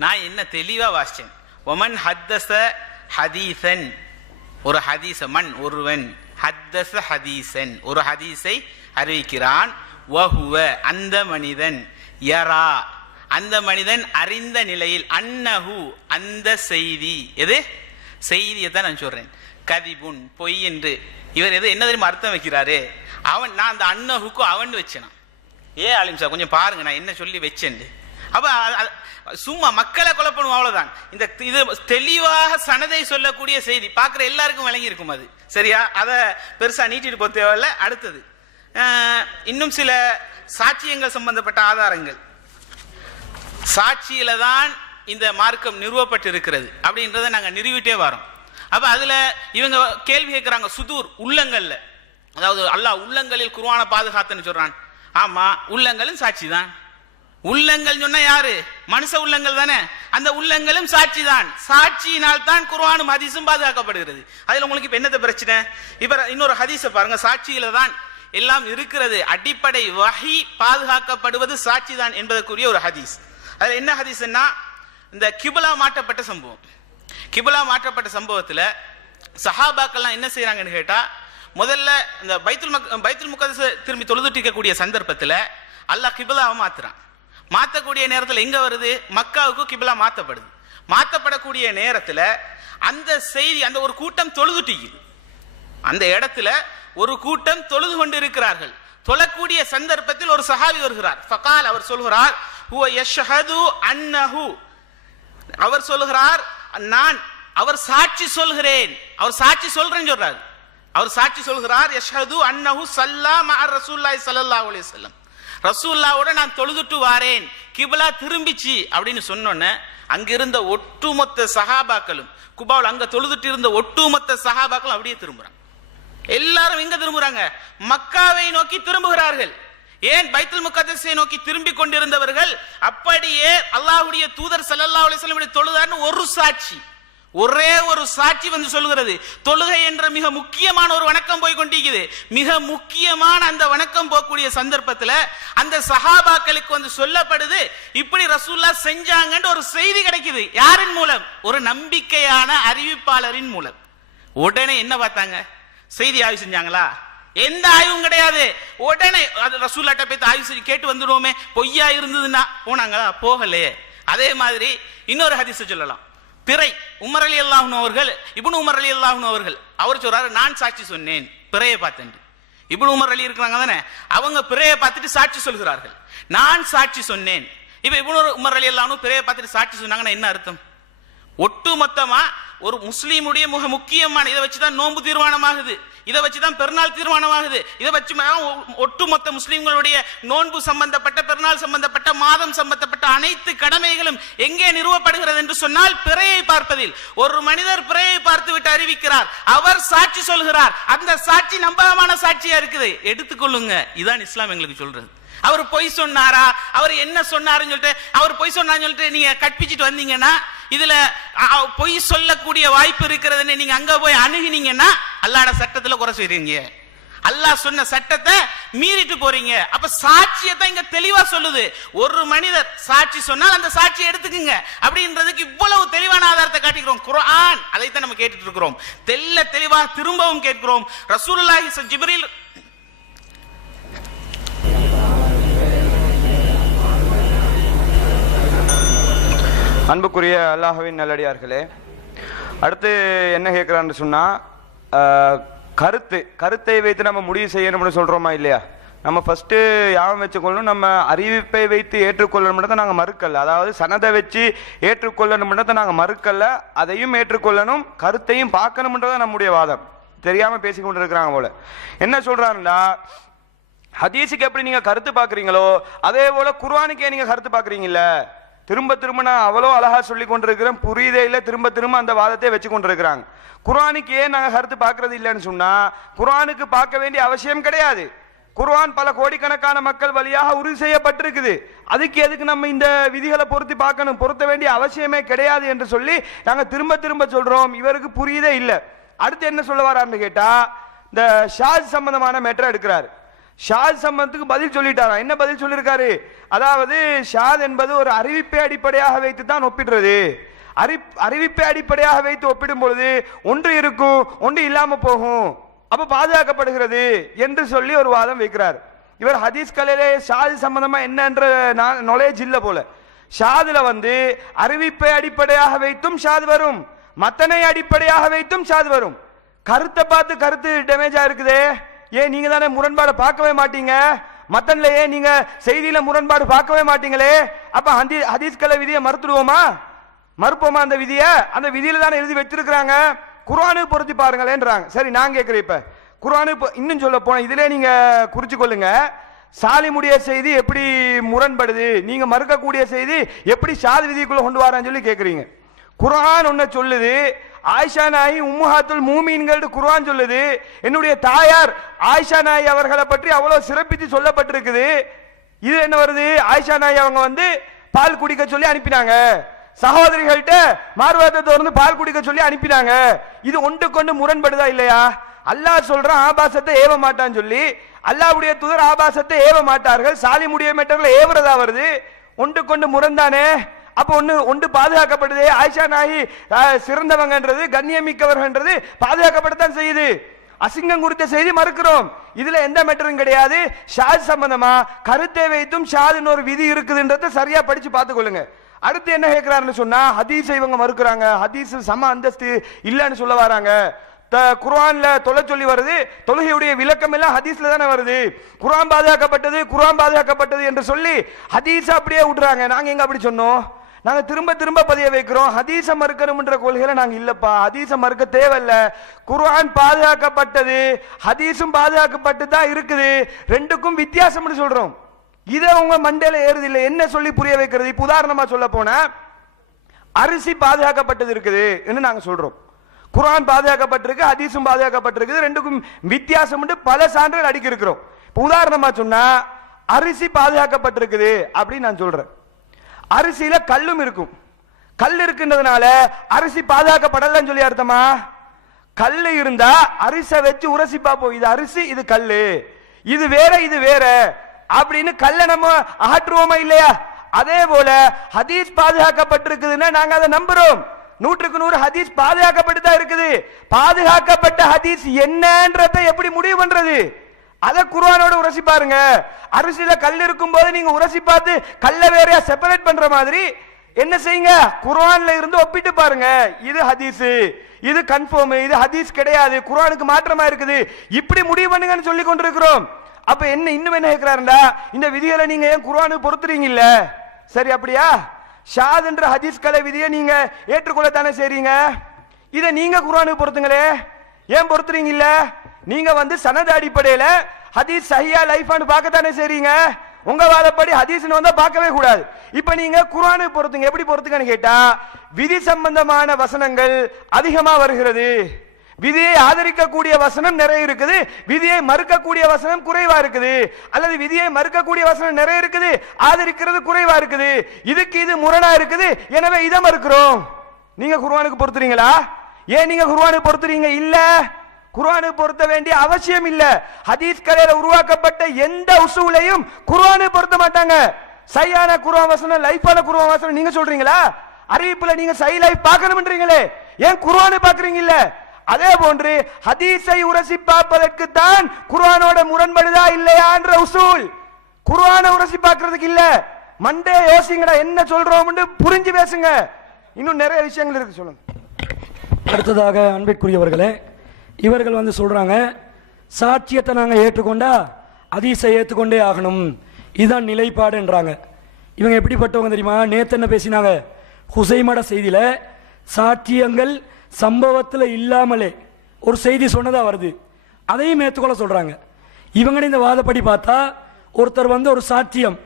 நான் என்ன தெளிவா வாசிச்சேன். ஒமன் ஹத்தஸ ஹதீசன், ஒரு ஹதீஸ, மன் ஒருவன், ஹத்தஸ ஹதீசன் ஒரு ஹதீஸை அறிவிக்கிறான், வஹுவ அந்த மனிதன், யரா அந்த மனிதன் அறிந்த நிலையில், அன்னஹு அந்த செய்தி, எது செய்தியை தான் நான் சொல்றேன், கதிபுன் பொய் என்று இவர் எது என்ன தெரியுமா அர்த்தம் வைக்கிறாரு, அவன், நான் அந்த அன்னஹுக்கு அவன் வச்சேனா. ஆலிம் சார் கொஞ்சம் பாருங்க நான் என்ன சொல்லி வச்சேன். அப்ப சும்மா மக்களை கொலை பண்ணுவோம், அவ்வளவுதான். இந்த இது தெளிவாக சனதை சொல்லக்கூடிய செய்தி பார்க்குற எல்லாருக்கும் விளங்கி இருக்கும். அது சரியா, அதை பெருசா நீட்டிட்டு போக தேவையில்ல. அடுத்தது இன்னும் சில சாட்சியங்கள் சம்பந்தப்பட்ட ஆதாரங்கள். சாட்சியில தான் இந்த மார்க்கம் நிறுவப்பட்டு இருக்கிறது அப்படின்றத நாங்க நிறுவிட்டே வரோம். அப்ப அதுல இவங்க கேள்வி கேட்கிறாங்க, சுதூர் உள்ளங்கள்ல, அதாவது அல்லாஹ் உள்ளங்களில் குர்ஆனை பாதுகாத்துன்னு சொல்றான். ஆமா, உள்ளங்களும் சாட்சி தான். உள்ளங்கள் சொன்னா யாரு? மனுஷ உள்ளங்கள் தானே. அந்த உள்ளங்களும் சாட்சி தான். சாட்சியினால் தான் குர்ஆனும் ஹதீஸும் பாதுகாக்கப்படுகிறது. அதுல உங்களுக்கு இப்ப என்னத்த பிரச்சனை? இப்ப இன்னொரு ஹதீஸை பாருங்க, சாட்சியில தான் எல்லாம் இருக்கிறது, அடிப்படை வஹி பாதுகாக்கப்படுவது சாட்சி தான் என்பதற்குரிய ஒரு ஹதீஸ். அதுல என்ன ஹதீஸ்னா, இந்த கிபிலா மாற்றப்பட்ட சம்பவம். கிபிலா மாற்றப்பட்ட சம்பவத்துல சஹாபாக்கள்லாம் என்ன செய்யறாங்கன்னு கேட்டா, முதல்ல இந்த பைத்துல் முகத்தஸ திரும்பி தொழுதுட்டு இருக்கக்கூடிய சந்தர்ப்பத்துல அல்லாஹ் கிபிலாவை மாத்துறான். மாற்றக்கூடிய நேரத்தில் எங்க வருது? மக்காவுக்கு கிபிலா மாற்றப்படுது. மாற்றப்படக்கூடிய நேரத்தில் அந்த செய்தி, அந்த ஒரு கூட்டம் தொழுதுட்டிக்குது. அந்த இடத்துல ஒரு கூட்டம் தொழுது கொண்டு இருக்கிறார்கள். தொழக்கூடிய சந்தர்ப்பத்தில் ஒரு சஹாபி வருகிறார். ஃபகால், அவர் சொல்கிறார், ஹுவ யஷ்ஹது அன்னஹு, அவர் சொல்கிறார், நான் அவர் சாட்சி சொல்கிறேன், அவர் சாட்சி சொல்றேன்னு சொல்றாரு. அவர் சாட்சி சொல்கிறார், யஷ்ஹது அன்னஹு ஸல்லா மஅ ரசூலுல்லாஹி ஸல்லல்லாஹு அலைஹி வஸல்லம், ரசூலுல்லாஹ்வோட நான் தொழுதுட்டு வாரேன், கிப்லா திரும்பிச்சு அப்படின்னு சொன்னோன்னே அங்கிருந்த ஒட்டுமொத்த சஹாபாக்களும், குபாவில் அங்க தொழுதுட்டு இருந்த ஒட்டுமொத்த சஹாபாக்களும் அப்படியே திரும்புறாங்க. எல்லாரும் எங்க திரும்புறாங்க? மக்காவை நோக்கி திரும்புகிறார்கள். ஏன்? பைத்துல் முகத்தஸை நோக்கி திரும்பி கொண்டிருந்தவர்கள் அப்படியே அல்லாஹ்வுடைய தூதர் ஸல்லல்லாஹு அலைஹி வஸல்லம் தொழுதார்னு ஒரு சாட்சி, ஒரே ஒரு சாட்சி வந்து சொல்லுகிறது. தொழுகை என்ற மிக முக்கியமான ஒரு வணக்கம் போய் கொண்டிருக்குது. மிக முக்கியமான அந்த வணக்கம் போகக்கூடிய சந்தர்ப்பத்தில் அந்த சஹாபாக்களுக்கு வந்து சொல்லப்படுது, இப்படி ரசூலுல்லாஹ் செஞ்சாங்கன்னு ஒரு செய்தி கிடைக்குது. யாரின் மூலம்? ஒரு நம்பிக்கையான அறிவிப்பாளரின் மூலம். உடனே என்ன பார்த்தாங்க? செய்தி ஆய்வு செஞ்சாங்களா? எந்த ஆய்வும் கிடையாது. உடனே ரசூலுல்லாஹ்ட்ட போய் ஆய்வு செஞ்சு கேட்டு வந்துடுவோமே, பொய்யா இருந்ததுன்னா போனாங்களா? போகலையே. அதே மாதிரி இன்னொரு ஹதீஸ் சொல்லலாம். பிறை உமர் ரலியல்லாஹு அன்ஹு அவர்கள், இப்னு உமர் ரலியல்லாஹு அன்ஹு அவர்கள், அவர் சொல்றாரு, நான் சாட்சி சொன்னேன் பிறையை பார்த்தேன். இப்னு உமர் ரலி இருக்கிறாங்க தானே, அவங்க பிறையை பார்த்துட்டு சாட்சி சொல்கிறார்கள், நான் சாட்சி சொன்னேன். இப்ப இப்னு உமர் ரலியல்லாஹு அன்ஹு பிறையை பார்த்துட்டு சாட்சி சொன்னாங்கன்னா என்ன அர்த்தம்? ஒட்டுமொத்தமா ஒரு முஸ்லீமுடைய மிக முக்கியமான, இதை வச்சுதான் நோன்பு தீர்மானமாகுது, இதை வச்சுதான் பெருநாள் தீர்மானமாகுது, இதை வச்சு ஒட்டுமொத்த முஸ்லீம்களுடைய நோன்பு சம்பந்தப்பட்ட, பெருநாள் சம்பந்தப்பட்ட, மாதம் சம்பந்தப்பட்ட அனைத்து கடமைகளும் எங்கே நிறுவப்படுகிறது என்று சொன்னால் பிறையை பார்ப்பதில். ஒரு மனிதர் பிறையை பார்த்து விட்டு அறிவிக்கிறார், அவர் சாட்சி சொல்கிறார், அந்த சாட்சி நம்பகமான சாட்சியா இருக்குது, எடுத்துக்கொள்ளுங்க. இதுதான் இஸ்லாம் எங்களுக்கு சொல்றது. அவர் பொய் சொன்னாரா, அவர் என்ன சொன்னாருன்னு சொல்லிட்டு, அவர் பொய் சொன்னான்னு சொல்லிட்டு நீங்க கற்பிச்சுட்டு வந்தீங்கன்னா, இதுல பொய் சொல்லக்கூடிய வாய்ப்பு இருக்கிறதுன்னு நீங்க அங்க போய் அணுகினீங்கன்னா அல்லாஹ்வோட சட்டத்துல குறை செய்றீங்க, அல்லாஹ் சொன்ன சட்டத்தை மீறிட்டு போறீங்க. அப்ப சாட்சியத்தை இங்க தெளிவா சொல்லுது. ஒரு மனிதர் சாட்சி சொன்னால் அந்த சாட்சியை எடுத்துக்குங்க அப்படின்றதுக்கு இவ்வளவு தெளிவான ஆதாரத்தை காட்டிக்கிறோம். குர்ஆன் அதைத்தான் நம்ம கேட்டுட்டு இருக்கிறோம். தெளிவா திரும்பவும் கேட்கிறோம். ரசூலுல்லாஹி ஜிப்ரீல் அன்புக்குரிய அல்லாஹ்வின் நல்லடியார்களே, அடுத்து என்ன கேட்குறான்னு சொன்னால் கருத்தை வைத்து நம்ம முடிவு செய்யணும்னு சொல்கிறோமா இல்லையா? நம்ம ஃபஸ்ட்டு யாபம் வச்சுக்கொள்ளணும், நம்ம அறிவிப்பை வைத்து ஏற்றுக்கொள்ளணும்ன்றதை நாங்கள் மறுக்கல. அதாவது சனதை வச்சு ஏற்றுக்கொள்ளணும்ன்றதை நாங்கள் மறுக்கல, அதையும் ஏற்றுக்கொள்ளணும், கருத்தையும் பார்க்கணும்ன்றதை நம்முடைய வாதம். தெரியாமல் பேசி கொண்டு இருக்கிறாங்க போல. என்ன சொல்கிறாருன்னா, ஹதீஸுக்கு எப்படி நீங்கள் கருத்து பார்க்குறீங்களோ அதே போல் குர்ஆனுக்கே நீங்கள் கருத்து பார்க்குறீங்கல்ல. திரும்ப திரும்ப நான் அவ்வளோ அழகாக சொல்லி கொண்டிருக்கிறேன், புரியுதே இல்லை, திரும்ப திரும்ப அந்த வாதத்தை வச்சு கொண்டிருக்கிறாங்க. குர்ஆனுக்கு ஏன் நாங்கள் கருத்து பார்க்கறது இல்லைன்னு சொன்னால், குர்ஆனுக்கு பார்க்க வேண்டிய அவசியம் கிடையாது. குர்ஆன் பல கோடிக்கணக்கான மக்கள் வழியாக உறுதி செய்யப்பட்டிருக்குது. அதுக்கு எதுக்கு நம்ம இந்த விதிகளை பொருத்த வேண்டிய அவசியமே கிடையாது என்று சொல்லி நாங்கள் திரும்ப திரும்ப சொல்கிறோம். இவருக்கு புரியுதே இல்லை. அடுத்து என்ன சொல்ல வரான்னு கேட்டால், இந்த ஷாஸ் சம்பந்தமான மேட்டரை எடுக்கிறார். ஷாத் சம்பந்தத்துக்கு பதில் சொல்லிட்டாரா? என்ன பதில் சொல்லியிருக்காரு? அதாவது ஷாத் என்பது ஒரு அறிவிப்பை அடிப்படையாக வைத்து தான் ஒப்பிடுறது. அறிவிப்பை அடிப்படையாக வைத்து ஒப்பிடும் பொழுது ஒன்று இருக்கும், ஒன்று இல்லாம போகும், அப்ப பாதுகாக்கப்படுகிறது என்று சொல்லி ஒரு வாதம் வைக்கிறார். இவர் ஹதீஸ் கலையிலே ஷாது சம்பந்தமா என்னன்ற நாலேஜ் இல்லை போல. ஷாதுல அறிவிப்பை அடிப்படையாக வைத்தும் ஷாது வரும், மத்தனை அடிப்படையாக வைத்தும் ஷாது வரும். கருத்தை பார்த்து கருத்து டேமேஜா இருக்குதே, ஏன் நீங்க தானே முரண்பாடு பார்க்கவே மாட்டீங்க? மத்தன்ல ஏன் நீங்க செய்தியில முரண்பாடு பார்க்கவே மாட்டீங்களே? அப்ப ஹதீஸ் கலை விதியை மறுப்போமா? அந்த விதியில தானே எழுதி வச்சிருக்கிறாங்க. குர்ஆனுக்கு பொருத்தி பாருங்களேன்றாங்க. சரி, நான் கேட்கிறேன், இப்ப குர்ஆனுக்கு இன்னும் சொல்ல போன இதுல நீங்க குறிச்சு கொள்ளுங்க, சாலிமுடைய செய்தி எப்படி முரண்படுது, நீங்க மறுக்கக்கூடிய செய்தி எப்படி ஷாது விதிக்குள்ள கொண்டு வரான்னு சொல்லி கேட்குறீங்க. குர்ஆன் ஒன்ன சொல்லுது, ஆயிஷா நாயி உம்முஹாத்துல் மூமீன்கள் குர்ஆன் சொல்லுது. என்னுடைய தாயார் ஆயிஷா நாயி அவர்களை பற்றி அவ்வளவு சிறப்பித்து சொல்லப்பட்டிருக்குது. இது என்ன வருது? ஆயிஷா நாயி அவங்க பால் குடிக்க சொல்லி அனுப்பினாங்க, சகோதரிகள்கிட்ட மார்வாதத்தை திறந்து பால் குடிக்க சொல்லி அனுப்பினாங்க. இது ஒன்று கொண்டு முரண்படுதா இல்லையா? அல்லாஹ் சொல்றான் ஆபாசத்தை ஏவ மாட்டான்னு சொல்லி, அல்லாஹ்வுடைய தூதர் ஆபாசத்தை ஏவ மாட்டார்கள், சாலிமுடைய மேட்டர்ல ஏவுறதா வருது. ஒன்று கொண்டு முரண்தானே? அப்ப ஒன்று பாதுகாக்கப்படுது. ஆயிஷா நாயி சிறந்தவங்கன்றது, கண்ணியமிக்கவர்கள்ன்றது பாதுகாக்கப்படத்தான் செய்யுது. அசிங்கம் குறித்த செய்தி மறுக்கிறோம். இதுல எந்த மேட்டரும் கிடையாது. ஷாது சம்பந்தமா கருத்தை வைத்தும் ஷாதுன்னு ஒரு விதி இருக்குதுன்றத சரியா படிச்சு பார்த்துக்கொள்ளுங்க. அடுத்து என்ன கேட்கிறாருன்னு சொன்னா, ஹதீஸை இவங்க மறுக்கிறாங்க, ஹதீஸ் சம அந்தஸ்து இல்லைன்னு சொல்ல வராங்க. குர்ஆன்ல தொலை சொல்லி வருது, தொழுகையுடைய விளக்கம் எல்லாம் ஹதீஸ்ல தானே வருது. குர்ஆன் பாதுகாக்கப்பட்டது என்று சொல்லி ஹதீஸ் அப்படியே விடுறாங்க. நாங்க எங்க அப்படி சொன்னோம்? நாங்க திரும்ப திரும்ப பதிய வைக்கிறோம், ஹதீஸ மறுக்கணும்ன்ற கொள்கையில நாங்க இல்லப்பா, ஹதீஸ மறுக்க தேவையில்ல. குர்ஆன் பாதுகாக்கப்பட்டது, ஹதீஸும் பாதுகாக்கப்பட்டு தான் இருக்குது, ரெண்டுக்கும் வித்தியாசம்னு சொல்றோம். இதை உங்க மண்டையில ஏறுது இல்லை, என்ன சொல்லி புரிய வைக்கிறது? இப்ப உதாரணமா சொல்ல போனா, அரிசி பாதுகாக்கப்பட்டது இருக்குது என்று நாங்க சொல்றோம். குர்ஆன் பாதுகாக்கப்பட்டிருக்கு, ஹதீஸும் பாதுகாக்கப்பட்டிருக்கு, ரெண்டுக்கும் வித்தியாசம் பல சான்றுகள் அடிக்க இருக்கிறோம். இப்ப உதாரணமா சொன்னா, அரிசி பாதுகாக்கப்பட்டிருக்குது அப்படின்னு நான் சொல்றேன். அரிசியில கல்லும் இருக்கும், கல் இருக்குன்றதுனால அரிசி பாதுகாக்கப்படலன்னு சொல்லி அர்த்தமா? கல் இருந்தா அரிசை வச்சு உரசி பார்ப்போம், இது அரிசி இது கல்லு, இது வேற இது வேற அப்படின்னு கல்ல நம்ம அகற்றுவோமா இல்லையா? அதே போல ஹதீஸ் பாதுகாக்கப்பட்டிருக்குதுன்னா நாங்க அதை நம்புறோம். 100% ஹதீஸ் பாதுகாக்கப்பட்டு தான் இருக்குது. பாதுகாக்கப்பட்ட ஹதீஸ் என்னன்றதை எப்படி முடிவு பண்றது? அதை குர்ஆனோட உரசி பாருங்க. அரிசியில கல் இருக்கும் போது நீங்க உரசி பார்த்து கல்ல வேறையா செப்பரேட் பண்ற மாதிரி என்ன செய்யுங்க, குர்ஆன்ல இருந்து ஒப்பிட்டு பாருங்க. இது ஹதீஸ், இது கன்ஃபார்ம், இது ஹதீஸ் கிடையாது, குர்ஆனுக்கு மாற்றமா இருக்குது, இப்படி முடிவு பண்ணுங்கன்னு சொல்லி கொண்டிருக்கிறோம். அப்ப என்ன இன்னும் என்ன கேட்கிறாருண்டா, இந்த விதிகளை நீங்க ஏன் குர்ஆனுக்கு பொறுத்துறீங்க இல்ல? சரி, அப்படியா? ஷாத் என்ற ஹதீஸ் கலை விதியை நீங்க ஏற்றுக்கொள்ளத்தானே செய்றீங்க, இதை நீங்க குர்ஆனுக்கு பொறுத்துங்களே, ஏன் பொறுத்துறீங்க இல்ல? நீங்க சனது அடிப்படையில ஹதீஸ் சஹியா லைஃபான்னு பார்க்கத்தானே செய்றீங்க. உங்க வாதப்படி ஹதீஸ்னு வந்தா பார்க்கவே கூடாது. இப்ப நீங்க குர்ஆனுக்கு பொறுத்துங்க. எப்படி பொறுத்துங்கன்னு கேட்டா, விதி சம்பந்தமான வசனங்கள் அதிகமா வருகிறது, விதியை ஆதரிக்கக்கூடிய வசனம் நிறைய இருக்குது, விதியை மறுக்கக்கூடிய வசனம் குறைவா இருக்குது, அல்லது விதியை மறுக்கக்கூடிய வசனம் நிறைய இருக்குது, ஆதரிக்கிறது குறைவா இருக்குது, இதுக்கு இது முரணா இருக்குது, எனவே இதை மறுக்கிறோம். நீங்க குர்ஆனுக்கு பொறுத்துறீங்களா? ஏன் நீங்க குர்ஆனுக்கு பொறுத்துறீங்க? இல்ல, குர்ஆனுக்கு பொருத்த வேண்டிய அவசியம் இல்ல. ஹதீஸ் கலையில உருவாக்கப்பட்ட எந்த உசூலையும் குர்ஆனுக்கு பொருத்த மாட்டாங்க. சையான குர்ஆன் வசனம், லைஃபான குர்ஆன் வசனம் நீங்க சொல்றீங்களா? அறிவிப்புல நீங்க சை லைஃப் பார்க்கணும்ன்றீங்களே, ஏன் குர்ஆனை பார்க்கறீங்க இல்ல? அதே போன்று ஹதீஸை உரசி பார்ப்பதற்கு தான் குர்ஆனோட முரண்படுதா இல்லையா என்ற உசூல். குர்ஆனை உரசி பார்க்கிறதுக்கு இல்ல. மண்டே யோசிங்கடா, என்ன சொல்றோம்னு புரிஞ்சு பேசுங்க. இன்னும் நிறைய விஷயங்கள் இருக்கு, சொல்லுங்க. அடுத்ததாக அன்பிற்குரியவர்களே, இவர்கள் வந்து சொல்றாங்க சாட்சியத்தை நாங்கள் ஏற்றுக்கொண்டா ஹதீஸை ஏற்றுக்கொண்டே ஆகணும், இதுதான் நிலைப்பாடுன்றாங்க. இவங்க எப்படிப்பட்டவங்க தெரியுமா? நேத்து என்ன பேசினாங்க? ஹுசைமட செய்தியில் சாட்சியங்கள் சம்பவத்தில் இல்லாமலே ஒரு செய்தி சொன்னதா வருது, அதையும் ஏற்றுக்கொள்ள சொல்றாங்க. இவங்க இந்த வாதப்படி பார்த்தா ஒருத்தர் வந்து ஒரு சாட்சியம்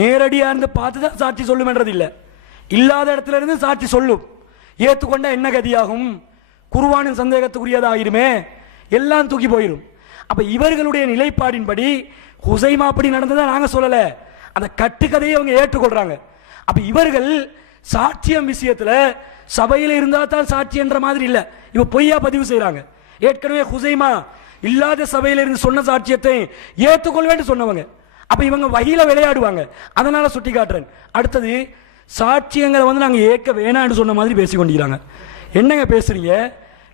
நேரடியாக இருந்து பார்த்து தான் சாட்சி சொல்லுமென்றது இல்லை, இல்லாத இடத்துல இருந்து சாட்சி சொல்லும். ஏற்றுக்கொண்டா என்ன கதியாகும்? குர்ஆனின் சந்தேகத்துக்குரியதாகிருமே, எல்லாம் தூக்கி போயிடும். அப்ப இவர்களுடைய நிலைப்பாடின்படி ஹுசைமா அப்படி நடந்ததா நாங்க சொல்லல, அந்த கட்டுக்கதையை அவங்க ஏற்றுக்கொள்றாங்க. அப்ப இவர்கள் சாட்சியம் விஷயத்துல சபையில் இருந்தா தான் சாட்சி என்ற மாதிரி இல்ல, இவ பொய்யா பதிவு செய்யறாங்க. ஏற்கனவே ஹுசைமா இல்லாத சபையில இருந்து சொன்ன சாட்சியத்தை ஏற்றுக்கொள்வேன்னு சொன்னவங்க. அப்ப இவங்க வகையில விளையாடுவாங்க, அதனால சுட்டி காட்டுறேன். அடுத்தது சாட்சியங்களை வந்து நாங்க ஏற்க வேணான்னு சொன்ன மாதிரி பேசி கொண்டிருக்கிறாங்க. என்னங்க பேசுறீங்க?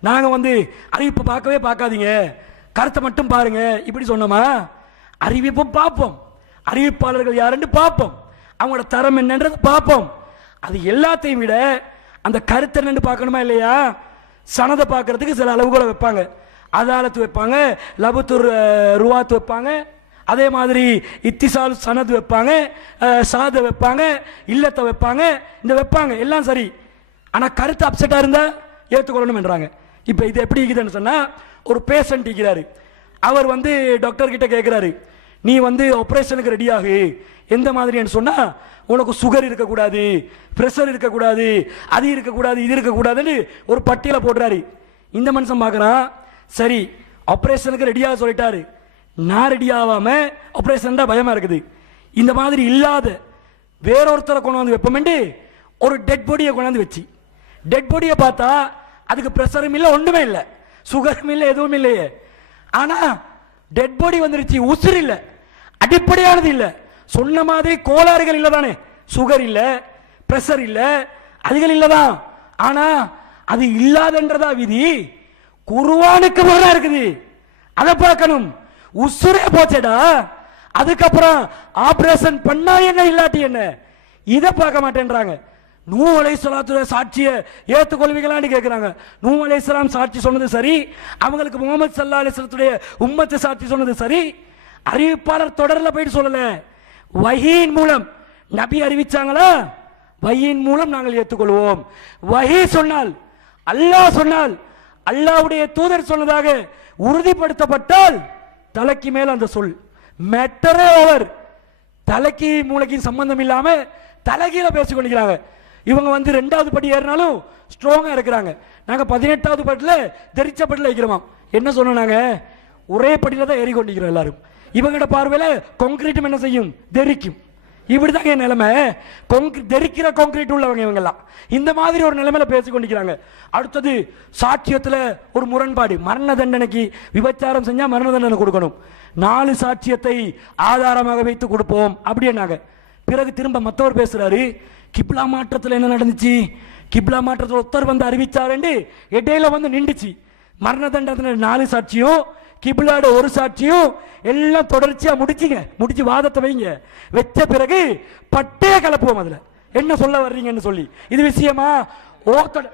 நாங்க வந்து அறிவிப்பு பார்க்கவே பார்க்காதீங்க, கருத்தை மட்டும் பாருங்க இப்படி சொன்னோமா? அறிவிப்பும் பார்ப்போம், அறிவிப்பாளர்கள் யாருன்னு பார்ப்போம், அவங்களோட தரம் என்னன்றது பார்ப்போம். அது எல்லாத்தையும் விட அந்த கருத்து என்னன்னு பார்க்கணுமா இல்லையா? சனதை பார்க்கறதுக்கு சில அளவுகளை வைப்பாங்க, அதாலத்து வைப்பாங்க, லபுத்துர் ருவாத்து வைப்பாங்க, அதே மாதிரி இத்திசால் சனது வைப்பாங்க, சாத வைப்பாங்க, இல்லத்தை வைப்பாங்க, இந்த வைப்பாங்க எல்லாம் சரி. ஆனால் கருத்து அப்செட்டாக இருந்தால் ஏற்றுக்கொள்ளணும் என்றாங்க. இப்போ இது எப்படி இருக்குதுன்னு சொன்னால், ஒரு பேஷண்ட் இருக்கிறாரு, அவர் வந்து டாக்டர் கிட்ட கேட்குறாரு, நீ வந்து ஆப்ரேஷனுக்கு ரெடியாகு, எந்த மாதிரின்னு சொன்னால் உனக்கு சுகர் இருக்கக்கூடாது, ப்ரெஷர் இருக்கக்கூடாது, அது இருக்கக்கூடாது, இது இருக்கக்கூடாதுன்னு ஒரு பட்டியலை போடுறாரு. இந்த மனுஷன் பார்க்குறான், சரி ஆப்ரேஷனுக்கு ரெடியாக சொல்லிட்டாரு, நான் ரெடி ஆகாம ஆப்ரேஷன் தான் பயமா இருக்குது, இந்த மாதிரி இல்லாத வேறொருத்தரை கொண்டு வந்து வைப்போம்ட்டு ஒரு டெட் பாடியை கொண்டாந்து வச்சு, டெட் பாடியை பார்த்தா அதுக்கு ப்ரெஷரும் இல்லை, ஒன்றுமே இல்லை, சுகரும் இல்லை, எதுவும் இல்லையே. ஆனால் டெட் பாடி வந்துருச்சு, உசுர் இல்லை, அடிப்படையானது இல்லை, சொன்ன மாதிரி கோளாறுகள் இல்லை தானே, சுகர் இல்லை, ப்ரெஷர் இல்லை, அதுகள் இல்லைதான். ஆனால் அது இல்லாதன்றதா விதி? குர்ஆனுக்கு முரணா இருக்குது, அதை பார்க்கணும். உசுரே போச்சடா, அதுக்கப்புறம் ஆபரேஷன் பண்ணா என்ன இல்லாட்டி என்ன, இதை பார்க்க மாட்டேன்றாங்க. நூ அலைஹிஸ்ஸலாத்துடைய சாட்சியை ஏற்றுக்கொள்வீங்களான்னு கேட்குறாங்க. நூ அலைஹிஸ்ஸலாம் சாட்சி சொன்னது சரி, அவங்களுக்கு முகமது ஸல்லல்லாஹு அலைஹி வஸல்லத்துடைய உம்மத்து சாட்சி சொன்னது சரி. அறிவிப்பாளர் தொடரில் போயிட்டு சொல்லல, வஹீயின் மூலம் நபி அறிவிச்சாங்களா, வஹீயின் மூலம் நாங்கள் ஏற்றுக்கொள்வோம். வஹீ சொன்னால், அல்லாஹ் சொன்னால், அல்லாஹ்வுடைய தூதர் சொன்னதாக உறுதிப்படுத்தப்பட்டால் தலைக்கு மேல் அந்த சொல் மேட்டரே ஓவர். தலைக்கு மூளைக்கு சம்பந்தம் இல்லாம தலைகீழ பேசிக் கொண்டிருக்கிறாங்க. இவங்க வந்து 2வது படி ஏறினாலும் ஸ்ட்ராங்கா இருக்கிறாங்க. நாங்க 18வது படியில தெரிச்ச படியில இருக்கிறோம். என்ன சொன்னாங்க? ஒரே படியில தான் ஏறி கொண்டிருக்கிறோம் எல்லாரும். இவங்கட பார்வையில கான்கிரீட் என்ன செய்யும்? தெரிக்கும். இப்படிதான் என் நிலைமை. தெரிக்கிற கான்கிரீட் உள்ளவங்க இவங்க எல்லாம் இந்த மாதிரி ஒரு நிலைமையில பேசிக் கொண்டிருக்கிறாங்க. அடுத்தது சாட்சியத்துல ஒரு முரண்பாடு, மரண தண்டனைக்கு விபச்சாரம் செஞ்சா மரண தண்டனை கொடுக்கணும், 4 சாட்சியத்தை ஆதாரமாக வைத்து கொடுப்போம் அப்படின்னாங்க. பிறகு திரும்ப மற்றவர் பேசுறாரு, கிப்லா மாற்றத்தில் என்ன நடந்துச்சு, கிப்லா மாற்றத்தில் ஒருத்தர் வந்து அறிவிச்சாருண்டு இடையில வந்து நின்றுச்சு. மரண தண்டனை 4 சாட்சியும் கிப்லாட 1 சாட்சியும் எல்லாம் தொடர்ச்சியா முடிச்சு வாதத்தை வைங்க. வச்ச பிறகு பட்டே கலப்புவோம். அதுல என்ன சொல்ல வர்றீங்கன்னு சொல்லி, இது விஷயமா ஓத்தோட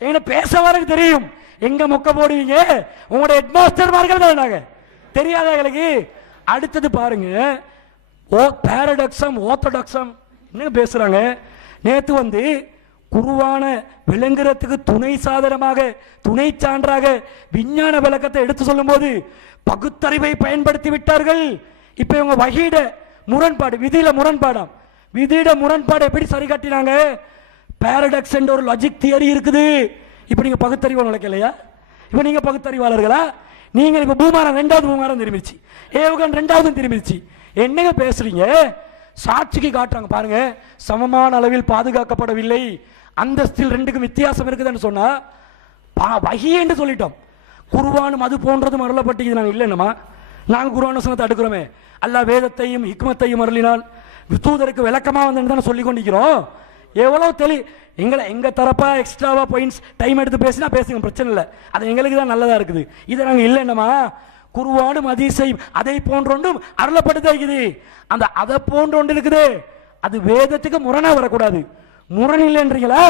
என்ன பேச வரக்கு தெரியும், எங்க மொக்க போடுவீங்க, உங்களோட ஹெட்மாஸ்டர் மார்கள் தான் நாங்க தெரியாத எங்களுக்கு. அடுத்தது பாருங்க, பாரடாக்ஸம் ஆர்த்தடாக்ஸம் என்ன பேசுறாங்க. நேத்து வந்து குர்ஆன விளங்குறதுக்கு துணை சாதனமாக, துணை சான்றாக விஞ்ஞான விளக்கத்தை எடுத்து சொல்லும் போது பகுத்தறிவை பயன்படுத்தி விட்டார்கள். இப்ப இவங்க வஹீட முரண்பாடு, விதியில முரண்பாடாம், விதியிட முரண்பாடு எப்படி சரி காட்டினாங்க? பாரடாக்ஸ் என்ற ஒரு லாஜிக் தியரி இருக்குது. இப்ப நீங்க பகுத்தறிவு நினைக்கலையா? இப்ப நீங்க பகுத்தறிவாளர்களா? நீங்க இப்ப பூமாரம் 2வது பூமாரம் திரும்பிச்சு, ஏவுகன் 2வது திரும்பிச்சு, என்னங்க பேசுறீங்க? சாட்சிக்கு காட்டுறாங்க பாருங்க, சமமான அளவில் பாதுகாக்கப்படவில்லை, அந்தஸ்தில் 2க்கும் வித்தியாசம் இருக்குதுன்னு சொன்னா வஹீ என்று சொல்லிட்டோம். குர்ஆனும் அது போன்றதும் அருளப்பட்டிருக்குது. நாங்கள் இல்லைன்னமா, நாங்கள் குர்ஆன் வசனத்தை அடுக்கிறோமே, அல்லாஹ் வேதத்தையும் ஹிக்மத்தையும் அருளினால் தூதருக்கு விளக்கமா வந்து தானே சொல்லி கொண்டிருக்கிறோம். எவ்வளவு எங்க தரப்பா எக்ஸ்ட்ராவா பாயிண்ட்ஸ் டைம் எடுத்து பேசினா பேசுங்க, பிரச்சனை இல்லை, அது எங்களுக்கு தான் நல்லதா இருக்குது. இதை நாங்கள் இல்லைன்னமா, குர்ஆனும் ஹதீஸையும் அதை போன்றொன்றும் அருளப்பட்டுதான் இருக்குது. அந்த அதை போன்றொன்று இருக்குது, அது வேதத்துக்கு முரணா வரக்கூடாது. முரண் இல்லைன்றீங்களா?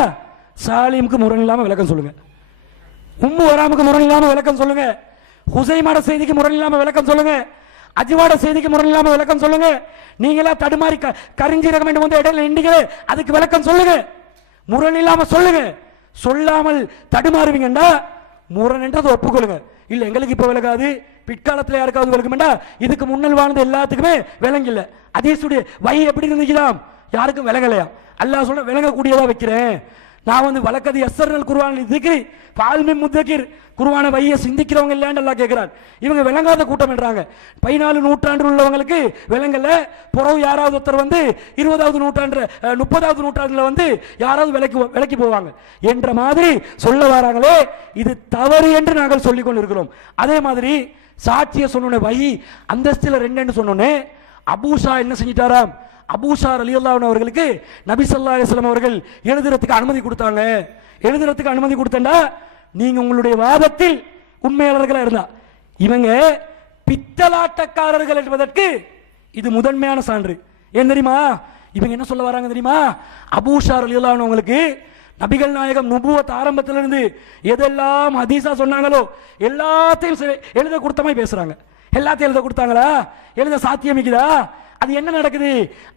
சாலிமுக்கு முரண் இல்லாம விளக்கம் சொல்லுங்க. உம்மு வராமுக்கு முரண் இல்லாம விளக்கம் சொல்லுங்க. ஹுசைமாட செய்திக்கு முரண் இல்லாம விளக்கம் சொல்லுங்க. அஜ்வாட செய்திக்கு முரண் இல்லாம விளக்கம் சொல்லுங்க. நீங்களா தடுமாறி கரிஞ்சீரகம் என்று வந்து இடையில நின்றீங்களே, அதுக்கு விளக்கம் சொல்லுங்க. முரண் இல்லாம சொல்லுங்க. சொல்லாமல் தடுமாறுவீங்கண்டா முரண் என்றது ஒப்புக்கொள்ளுங்க. இல்ல எங்களுக்கு இப்ப விளக்காது, பிற்காலத்தில் யாருக்காவது விளக்குமெண்டா இதுக்கு முன்னல் வாழ்ந்த எல்லாத்துக்குமே விளங்கில்ல. அதீசுடைய வழி எப்படி இருந்துக்கலாம் யாருக்கும் விளங்கலையா? அல்லாஹ் சொல்ற விளங்கக்கூடியதா வைக்கிறேன். நான் வந்து வழக்கது எஸ்ஸர்னல் குர்ஆன் திக்ரி பால்மி முத்தகிர் குர்ஆன வைய சிந்திக்கிறவங்க இல்லைன்னு எல்லாம் கேட்கிறார். இவங்க விளங்காத கூட்டம் என்றாங்க. 14 நூற்றாண்டு உள்ளவங்களுக்கு விளங்கல. புறவு யாராவது ஒருத்தர் வந்து 20வது நூற்றாண்டு 30வது நூற்றாண்டுல வந்து யாராவது விலக்கி போவாங்க என்ற மாதிரி சொல்ல வராங்களே, இது தவறு என்று நாங்கள் சொல்லிக் கொண்டிருக்கிறோம். அதே மாதிரி சாட்சிய சொன்ன வை அந்தஸ்தில் 2 சொன்னோன்னே அபூஷா என்ன செஞ்சிட்டாராம்? அபூஷா ரலியல்லாஹு அன்ஹு அவர்களுக்கு நபி ஸல்லல்லாஹு அலைஹி வஸல்லம் அவர்கள் எழுதுறதுக்கு அனுமதி கொடுத்தாங்க. எழுதுறதுக்கு அனுமதி கொடுத்தா நீங்க உங்களுடைய வாதத்தில் உண்மையாளர்களா இருந்தா, இவங்க பித்தலாட்டக்காரர்கள் என்பதற்கு இது முதன்மையான சான்று. ஏன் தெரியுமா? இவங்க என்ன சொல்ல வராங்க தெரியுமா? அபூஷா ரலியல்லாஹு அன்ஹு அவங்களுக்கு நபிகள் நாயகம் நுபுவத் ஆரம்பத்திலிருந்து எதெல்லாம் ஹதீஸா சொன்னாங்களோ எல்லாத்தையும் எழுத கொடுத்த மாதிரி பேசுறாங்க. எல்லாத்தையும் எழுத கொடுத்தாங்களா? எழுத சாத்தியமிக்குதா? அது என்ன நடக்குது?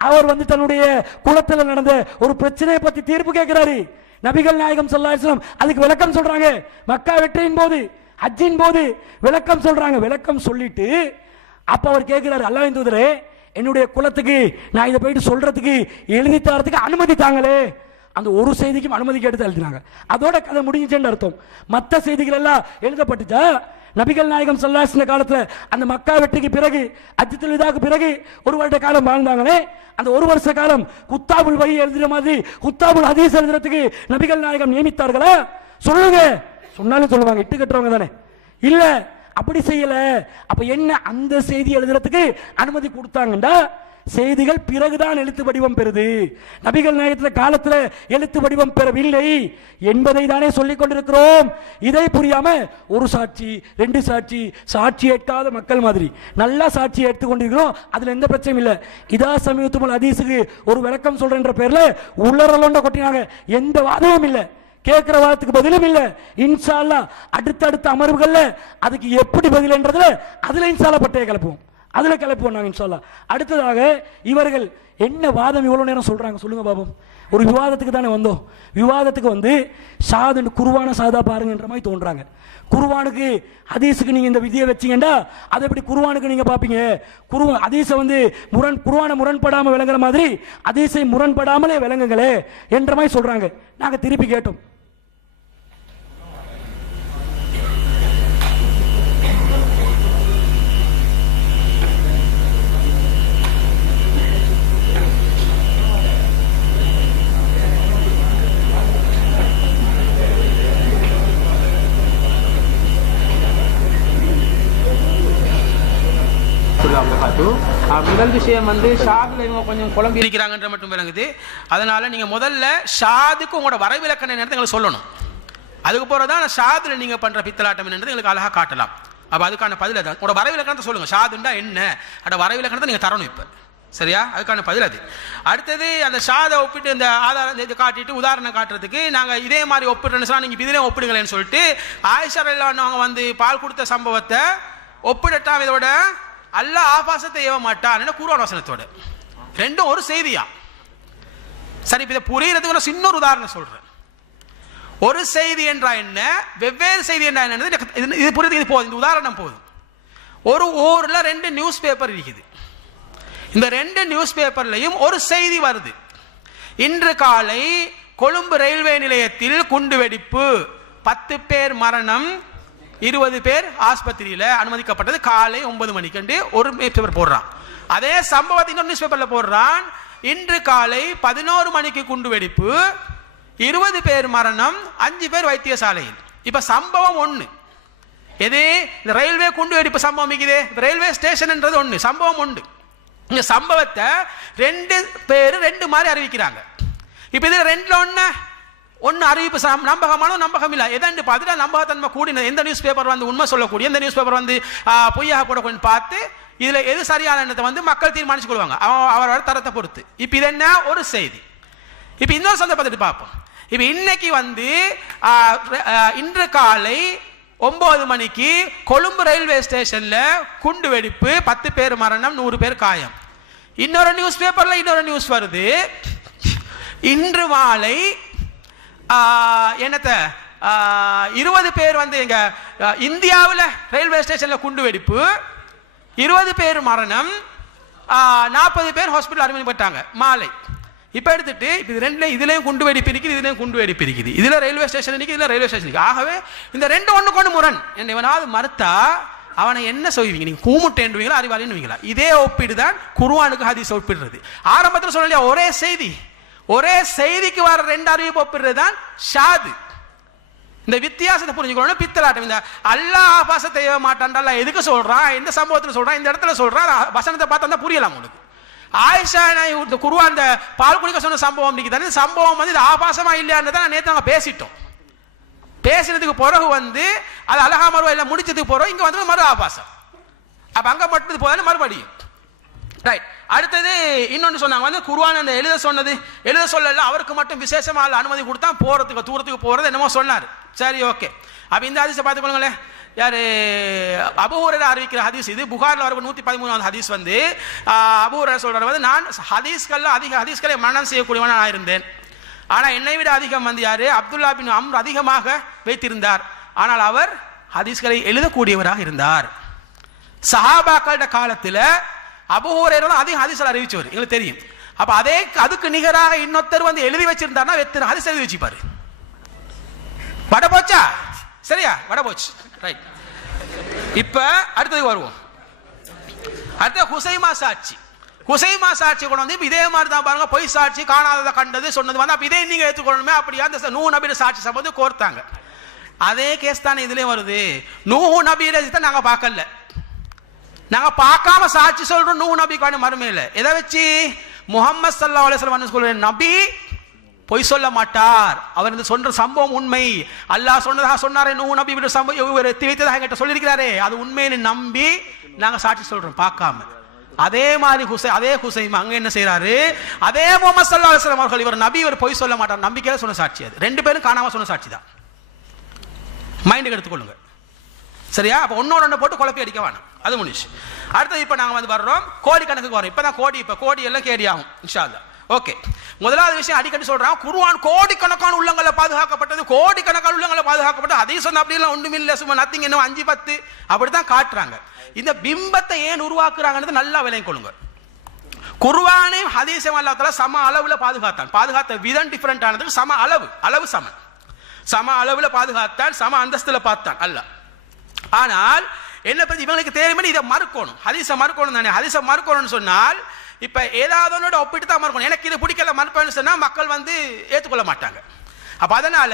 அவர் வந்து தன்னுடைய குலத்தில் நடந்த ஒரு பிரச்சனையை பத்தி தீர்ப்பு கேட்கிறாரு. நபிகள் நாயகம் ஸல்லல்லாஹு அலைஹி வஸல்லம் அதுக்கு விளக்கம் சொல்றாங்க. மக்கா வெற்றியின் போது ஹஜ்ஜின் போது விளக்கம் சொல்றாங்க. விளக்கம் சொல்லிட்டு அப்ப அவர் கேட்கிறாரு, அல்லாஹ்வின் தூதரே என்னுடைய குலத்துக்கு நான் இதை போயிட்டு சொல்றதுக்கு எழுதி தரத்துக்கு அனுமதி தாங்களே. அந்த ஒரு செய்திக்கும் அனுமதி கேட்டு எழுதினாங்க. அதோட கதை முடிஞ்சுன்னு அர்த்தம். மற்ற செய்திகள் எல்லாம் எழுதப்பட்டுச்சா? நபிகள் நாயகம் ஸல்லல்லாஹு அலைஹி வஸல்லம் காலத்துல அந்த மக்கா வெற்றிக்கு பிறகு ஹஜ்ஜத்துல் விதாக்கு பிறகு ஒரு வருட காலம் வாழ்ந்தாங்களே, அந்த ஒரு வருஷ காலம் குத்தாபுல் வஹி எழுதுற மாதிரி குத்தாபுல் ஹதீஸ் எழுதுறதுக்கு நபிகள் நாயகம் நியமித்தார்களா? சொல்லுங்க. சொன்னாலும் சொல்லுவாங்க, இட்டு கட்டுறவங்க தானே. இல்ல அப்படி செய்யல. அப்ப என்ன? அந்த செய்தி எழுதுறதுக்கு அனுமதி கொடுத்தாங்கண்டா செய்திகள் பிறகுதான் எழுத்து வடிவம் பெறுது. நபிகள் நாயகத்தில் காலத்தில் எழுத்து வடிவம் பெறவில்லை என்பதை தானே சொல்லிக் கொண்டிருக்கிறோம். இதை புரியாம ஒரு சாட்சி 2 சாட்சி சாட்சி ஏற்காத மக்கள் மாதிரி நல்லா சாட்சி எடுத்துக் கொண்டிருக்கிறோம். அதுல எந்த பிரச்சனையும் இல்லை. இதா சமீபத்துமல் ஹதீஸுக்கு ஒரு விளக்கம் சொல்றன்ற பேர்ல உள்ளரலோண்ட கொட்டினாங்க. எந்த வாதமும் இல்லை, கேட்கிற வாதத்துக்கு பதிலும் இல்லை. இன்ஷா அல்லாஹ் அடுத்தடுத்த அமர்வுகள்ல அதுக்கு எப்படி பதில் என்றதுல அதுல இன்ஷா அல்லாஹ் பட்டையை கிளப்புவோம். அதுல கிளப்புவோம் நாங்க இன்ஷா அல்லாஹ். அடுத்ததாக இவர்கள் என்ன வாதம் இவ்வளவு நேரம் சொல்றாங்க சொல்லுங்க பாபம். ஒரு விவாதத்துக்கு தானே வந்தோம். விவாதத்துக்கு வந்து சாது குர்ஆன சாதா பாருங்கன்ற மாதிரி தோன்றாங்க. குர்ஆனுக்கு ஹதீஸுக்கு நீங்க இந்த விதியை வச்சீங்கடா அதை எப்படி குர்ஆனுக்கு நீங்க பாப்பீங்க? ஹதீஸை வந்து குர்ஆனை முரண்படாம விளங்குற மாதிரி ஹதீஸை முரண்படாமலே விளங்குங்களே என்ற மாதிரி சொல்றாங்க. நாங்க திருப்பி கேட்டோம். முதல் விஷயம் வந்து ஷாதுல இவங்க கொஞ்சம் குழம்பி இருக்கிறாங்கன்ற மட்டும் விளங்குது. அதனால நீங்க முதல்ல ஷாதுக்கு உங்களோட வரைவிலக்கண நேரத்தை எங்களுக்கு சொல்லணும். அதுக்கு போறதான் ஷாதுல நீங்க பண்ற பித்தலாட்டம் என்னன்றது எங்களுக்கு அழகா காட்டலாம். அப்ப அதுக்கான பதில் தான் உங்களோட வரைவிலக்கணத்தை சொல்லுங்க. ஷாதுண்டா என்ன அட வரைவிலக்கணத்தை நீங்க தரணும் இப்ப. சரியா? அதுக்கான பதில் அது. அடுத்தது அந்த ஷாதை ஒப்பிட்டு இந்த ஆதாரம் இது காட்டிட்டு உதாரணம் காட்டுறதுக்கு நாங்க இதே மாதிரி ஒப்பிடுறோம்னு நீங்க இதிலே ஒப்பிடுங்களேன்னு சொல்லிட்டு ஆயிஷா ரலியல்லாஹு அன்ஹா வந்து பால் கொடுத்த சம்பவத்தை ஒப்பிடட்டாம். இதோட அல்லாஹ் ஆபாசத்தை ஏவ மாட்டான் குர்ஆன் வசனத்தோட ரெண்டும் ஒரு செய்தியா? சரி, இதை புரியறதுக்கு நான் சின்ன ஒரு உதாரணம் சொல்றேன். ஒரு செய்தி என்றா என்ன, வெவ்வேறு செய்தி என்றா என்ன, இது புரியுது. போதும், இந்த உதாரணம் போதும். ஒரு ஊர்ல 2 நியூஸ் பேப்பர் இருக்குது. இந்த 2 நியூஸ் பேப்பர்லையும் ஒரு செய்தி வருது. இன்று காலை கொழும்பு ரயில்வே நிலையத்தில் குண்டு வெடிப்பு, 10 பேர் மரணம், 20 பேர் ஆஸ்பத்திரியில அனுமதிக்கப்பட்டது. காலை 9 மணிக்கு ஒரு நியூஸ் பேப்பர் போடுறான். அதே சம்பவத்தை இன்னொரு நியூஸ் பேப்பர்ல போடுறான். இன்று காலை 11 மணிக்கு குண்டு வெடிப்பு, 20 பேர் மரணம், 5 பேர் வைத்தியசாலையில். இப்ப சம்பவம் ஒண்ணு. எது? ரயில்வே குண்டு வெடிப்பு சம்பவம் இருக்குது. ரயில்வே ஸ்டேஷன்ன்றது ஒண்ணு, சம்பவம் ஒன்று. இந்த சம்பவத்தை 2 பேர் 2 மாதிரி அறிவிக்கிறாங்க. இப்ப இதுல 2ல ஒன்னு அறிவிப்பு நம்பகமான நம்பகம் இல்ல. எதாண்டு பார்த்துட்டு நம்பகத்தன்மை கூடினது. எந்த நியூஸ் பேப்பர் வந்து உண்மை சொல்லக்கூடிய, எந்த நியூஸ் பேப்பர் வந்து பொய்யாக போடக்கூடிய பார்த்து இதுல எது சரியானதை வந்து மக்கள் தீர்மானிச்சு கொள்வாங்க அவரோட தரத்தை பொறுத்து. இப்ப இது என்ன? ஒரு செய்தி. இப்ப இன்னொரு சந்தர்ப்பத்தை பார்ப்போம். இப்ப இன்னைக்கு வந்து இன்று காலை 9 மணிக்கு கொழும்பு ரயில்வே ஸ்டேஷன்ல குண்டு வெடிப்பு, 10 பேர் மரணம், 100 பேர் காயம். இன்னொரு நியூஸ் பேப்பர்ல இன்னொரு நியூஸ் வருது, இன்று மாலை 20 பேர் வந்து எங்க இந்தியாவில் ரயில்வே ஸ்டேஷன்ல குண்டு வெடிப்பு, 20 பேர் மரணம், 40 பேர் ஹாஸ்பிட்டல் அனுமதிப்பட்டாங்க மாலை. இப்ப எடுத்துட்டு இதுலயும் குண்டு வெடிப்பு இருக்குது, இதுலயும் குண்டு வெடிப்பு இருக்குது, இதுல ரயில்வே ஸ்டேஷன் இருக்குது, இதுல ரயில்வே ஸ்டேஷன் இருக்குது. ஆகவே இந்த ரெண்டு ஒண்ணு கொண்டு முரண். இவனாவது மறுத்தா அவனை என்ன சொல்வீங்க? நீங்க கூமுட்டேன்னுவீங்களா அறிவாளின்னுவீங்களா? இதே ஒப்பீடு தான் குர்ஆனுக்கு ஹதீஸ் ஒப்பிடுறது. ஆரம்பத்தில் சொல்லலையா ஒரே செய்திக்கு வர 2 அறிவிப்பு ஒப்பிடுறது தான் ஷாது. இந்த வித்தியாசத்தை புரிஞ்சுக்கணும். பித்தலாட்டம். இந்த அல்லாஹ் ஆபாசத்தை செய்ய மாட்டான் எதுக்கு சொல்றான், எந்த சம்பவத்தில் சொல்றான், இந்த இடத்துல சொல்றான், வசனத்தை பார்த்தா புரியலாம் உங்களுக்கு. ஆயிஷா இந்த குர்ஆன் இந்த பால் குடிக்க சொன்ன சம்பவம் தானே, சம்பவம் வந்து இது ஆபாசமா இல்லையான்றதை நேற்று நாங்கள் பேசிட்டோம். பேசினதுக்கு பிறகு வந்து அது அழகா மறுவா எல்லாம் முடிச்சதுக்கு பிறகு இங்க வந்து மறு ஆபாசம். அப்ப அங்க மட்டும் போதாலும் மறுபடியும் ரைட். அடுத்தது இன்னொன்று சொன்னாங்க வந்து குர்ஆன் அந்த எழுத சொல்லல அவருக்கு மட்டும் விசேஷமா அனுமதி கொடுத்தா போறதுக்கு தூரத்துக்கு போறது என்னமோ சொன்னார். சரி ஓகே. அப்ப இந்த ஹதீஸை பார்த்துக்கொள்ளுங்களேன். யாரு அபூ ஹுரைரா அறிவிக்கிற ஹதீஸ் இது. புகாரில் வர 113வது ஹதீஸ் வந்து அபூ ஹுரைரா சொல்றாரு வந்து நான் அதிக ஹதீஸ்களை மரணம் செய்யக்கூடியவன் நான் இருந்தேன். ஆனா என்னை விட அதிகம் வந்து யாரு அப்துல்லா பின் அம்ர் அதிகமாக வைத்திருந்தார். ஆனால் அவர் ஹதீஸ்களை எழுதக்கூடியவராக இருந்தார். சஹாபாக்களோட காலத்துல அபூ ஹுரைரா அதிக ஹதீஸ்களை அறிவிச்சவர் எங்களுக்கு தெரியும். அப்ப அதுக்கு நிகராக இன்னொருத்தர் வந்து எழுதி வச்சிருந்தாருன்னா எத்தனை ஹதீஸ் எழுதி வச்சுப்பாரு. வட போச்சா? சரியா? வட போச்சு. ரைட். இப்ப அடுத்தது வருவோம். அடுத்த ஹுசைமா சாட்சி கொண்டு வந்து இதே மாதிரி தான் பாருங்க. பொய் சாட்சி, காணாததை கண்டது சொன்னது வந்து அப்ப இதே நீங்க ஏற்றுக்கொள்ளணுமே அப்படியா அந்த நூஹ் நபியோட சாட்சி சம்பந்தம் கோர்த்தாங்க. அதே கேஸ் தானே இதுலயும் வருது. நூஹ் நபியோட தான் நாங்க பார்க்கல, நாங்க பார்க்காம சாட்சி சொல்றோம் நூஹ் நபிக்கான மறுமையில. எதை வச்சு? முஹம்மது ஸல்லல்லாஹு அலைஹி வஸல்லம் சொல்ற நபி பொய் சொல்ல மாட்டார், அவர் இந்த சொல்ற சம்பவம் உண்மை, அல்லாஹ் சொன்னதாக சொன்னாரே நூஹ் நபி சம்பவம் எத்தி வைத்ததாக என்கிட்ட சொல்லியிருக்கிறாரே அது உண்மைன்னு நம்பி நாங்க சாட்சி சொல்றோம் பார்க்காம. அதே மாதிரி அதே ஹுசைமா அங்க என்ன செய்யறாரு? அதே முஹம்மது ஸல்லல்லாஹு அலைஹி வஸல்லம் அவர்கள் இவர் நபி இவர் பொய் சொல்ல மாட்டார் நம்பிக்கையில சொன்ன சாட்சி. அது 2 பேரும் காணாம சொன்ன சாட்சி தான். மைண்டுக்கு எடுத்துக்கொள்ளுங்க. சரியா? அப்ப ஒன்னோட போட்டு குழப்பி அடிக்க வேணாம். அது முடிச்சு. அடுத்தது இப்ப நாங்க வந்து வர்றோம் கோடி கணக்குக்கு வரோம். இப்பதான் கோடி எல்லாம் கேடி ஆகும் இன்ஷா அல்லாஹ். ஓகே. முதலாவது விஷயம் அடிக்கடி சொல்றான் குர்ஆன் கோடிக்கணக்கான உள்ளங்களை பாதுகாக்கப்பட்டது, கோடிக்கணக்கான உள்ளங்களை பாதுகாக்கப்பட்டது. ஹதீஸ் வந்து அப்படி எல்லாம் ஒண்ணும் இல்ல, சும்மா நத்திங், என்ன 5-10 அப்படித்தான் காட்டுறாங்க. இந்த பிம்பத்தை ஏன் உருவாக்குறாங்கன்னு நல்லா விளங்கிக் கொள்ளுங்க. குர்ஆனையும் ஹதீஸையும் அல்லாஹ் தஆலா சம அளவுல பாதுகாத்த விதம் டிஃபரெண்ட் ஆனதுக்கு சம அளவு சம அளவுல பாதுகாத்தான், சம அந்தஸ்துல பார்த்தான் அல்லாஹ். ஆனால் என்ன பத்தி இவங்களுக்கு தெரியுமே இதை மறுக்கணும், ஹதீஸை மறுக்கணும் தானே. ஹதீஸை மறுக்கணும்னு சொன்னால் இப்ப ஏதாவது ஒன்னோட ஒப்பிட்டு தான் மறுக்கணும். எனக்கு இது பிடிக்கல மறுப்பேன்னு சொன்னா மக்கள் வந்து ஏற்றுக்கொள்ள மாட்டாங்க. அப்ப அதனால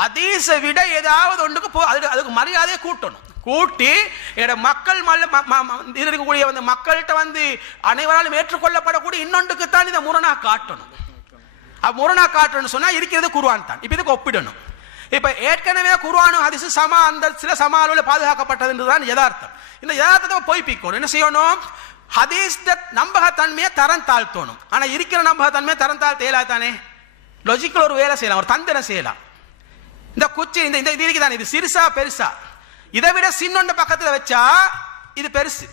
ஹதீஸை விட ஏதாவது ஒன்றுக்கு அதுக்கு மரியாதையை கூட்டி மக்கள் இருக்கக்கூடிய வந்து மக்கள்கிட்ட வந்து அனைவராலும் ஏற்றுக்கொள்ளப்படக்கூடிய இன்னொன்றுக்கு தான் இதை முரணா காட்டணும். முரணா காட்டணும்னு சொன்னா இருக்கிறது குர்ஆன் தான். இப்ப இதுக்கு ஒப்பிடணும். இப்ப ஏற்கனவே குர்ஆனும் ஹதீஸும் சில சம அளவில் பாதுகாக்கப்பட்டது என்றுதான் யதார்த்தம். இந்த யதார்த்தத்தை பொய்ப்பிக்கணும். என்ன செய்யணும்? ஹதீஸ் நம்பகத்தன்மையை தரம் தாழ்த்தணும். ஆனா இருக்கிற நம்பகத்தன்மையை தரம் தாழ்த்த இயலாதானே. லாஜிக்கல் ஒரு வேலை செய்யலாம், ஒரு தந்திரம் செய்யலாம். இந்த குச்சி இந்த இது இருக்குதானே, இது சிறுசா பெருசா, இதை விட சின்ன பக்கத்துல வச்சா இது பெருசு,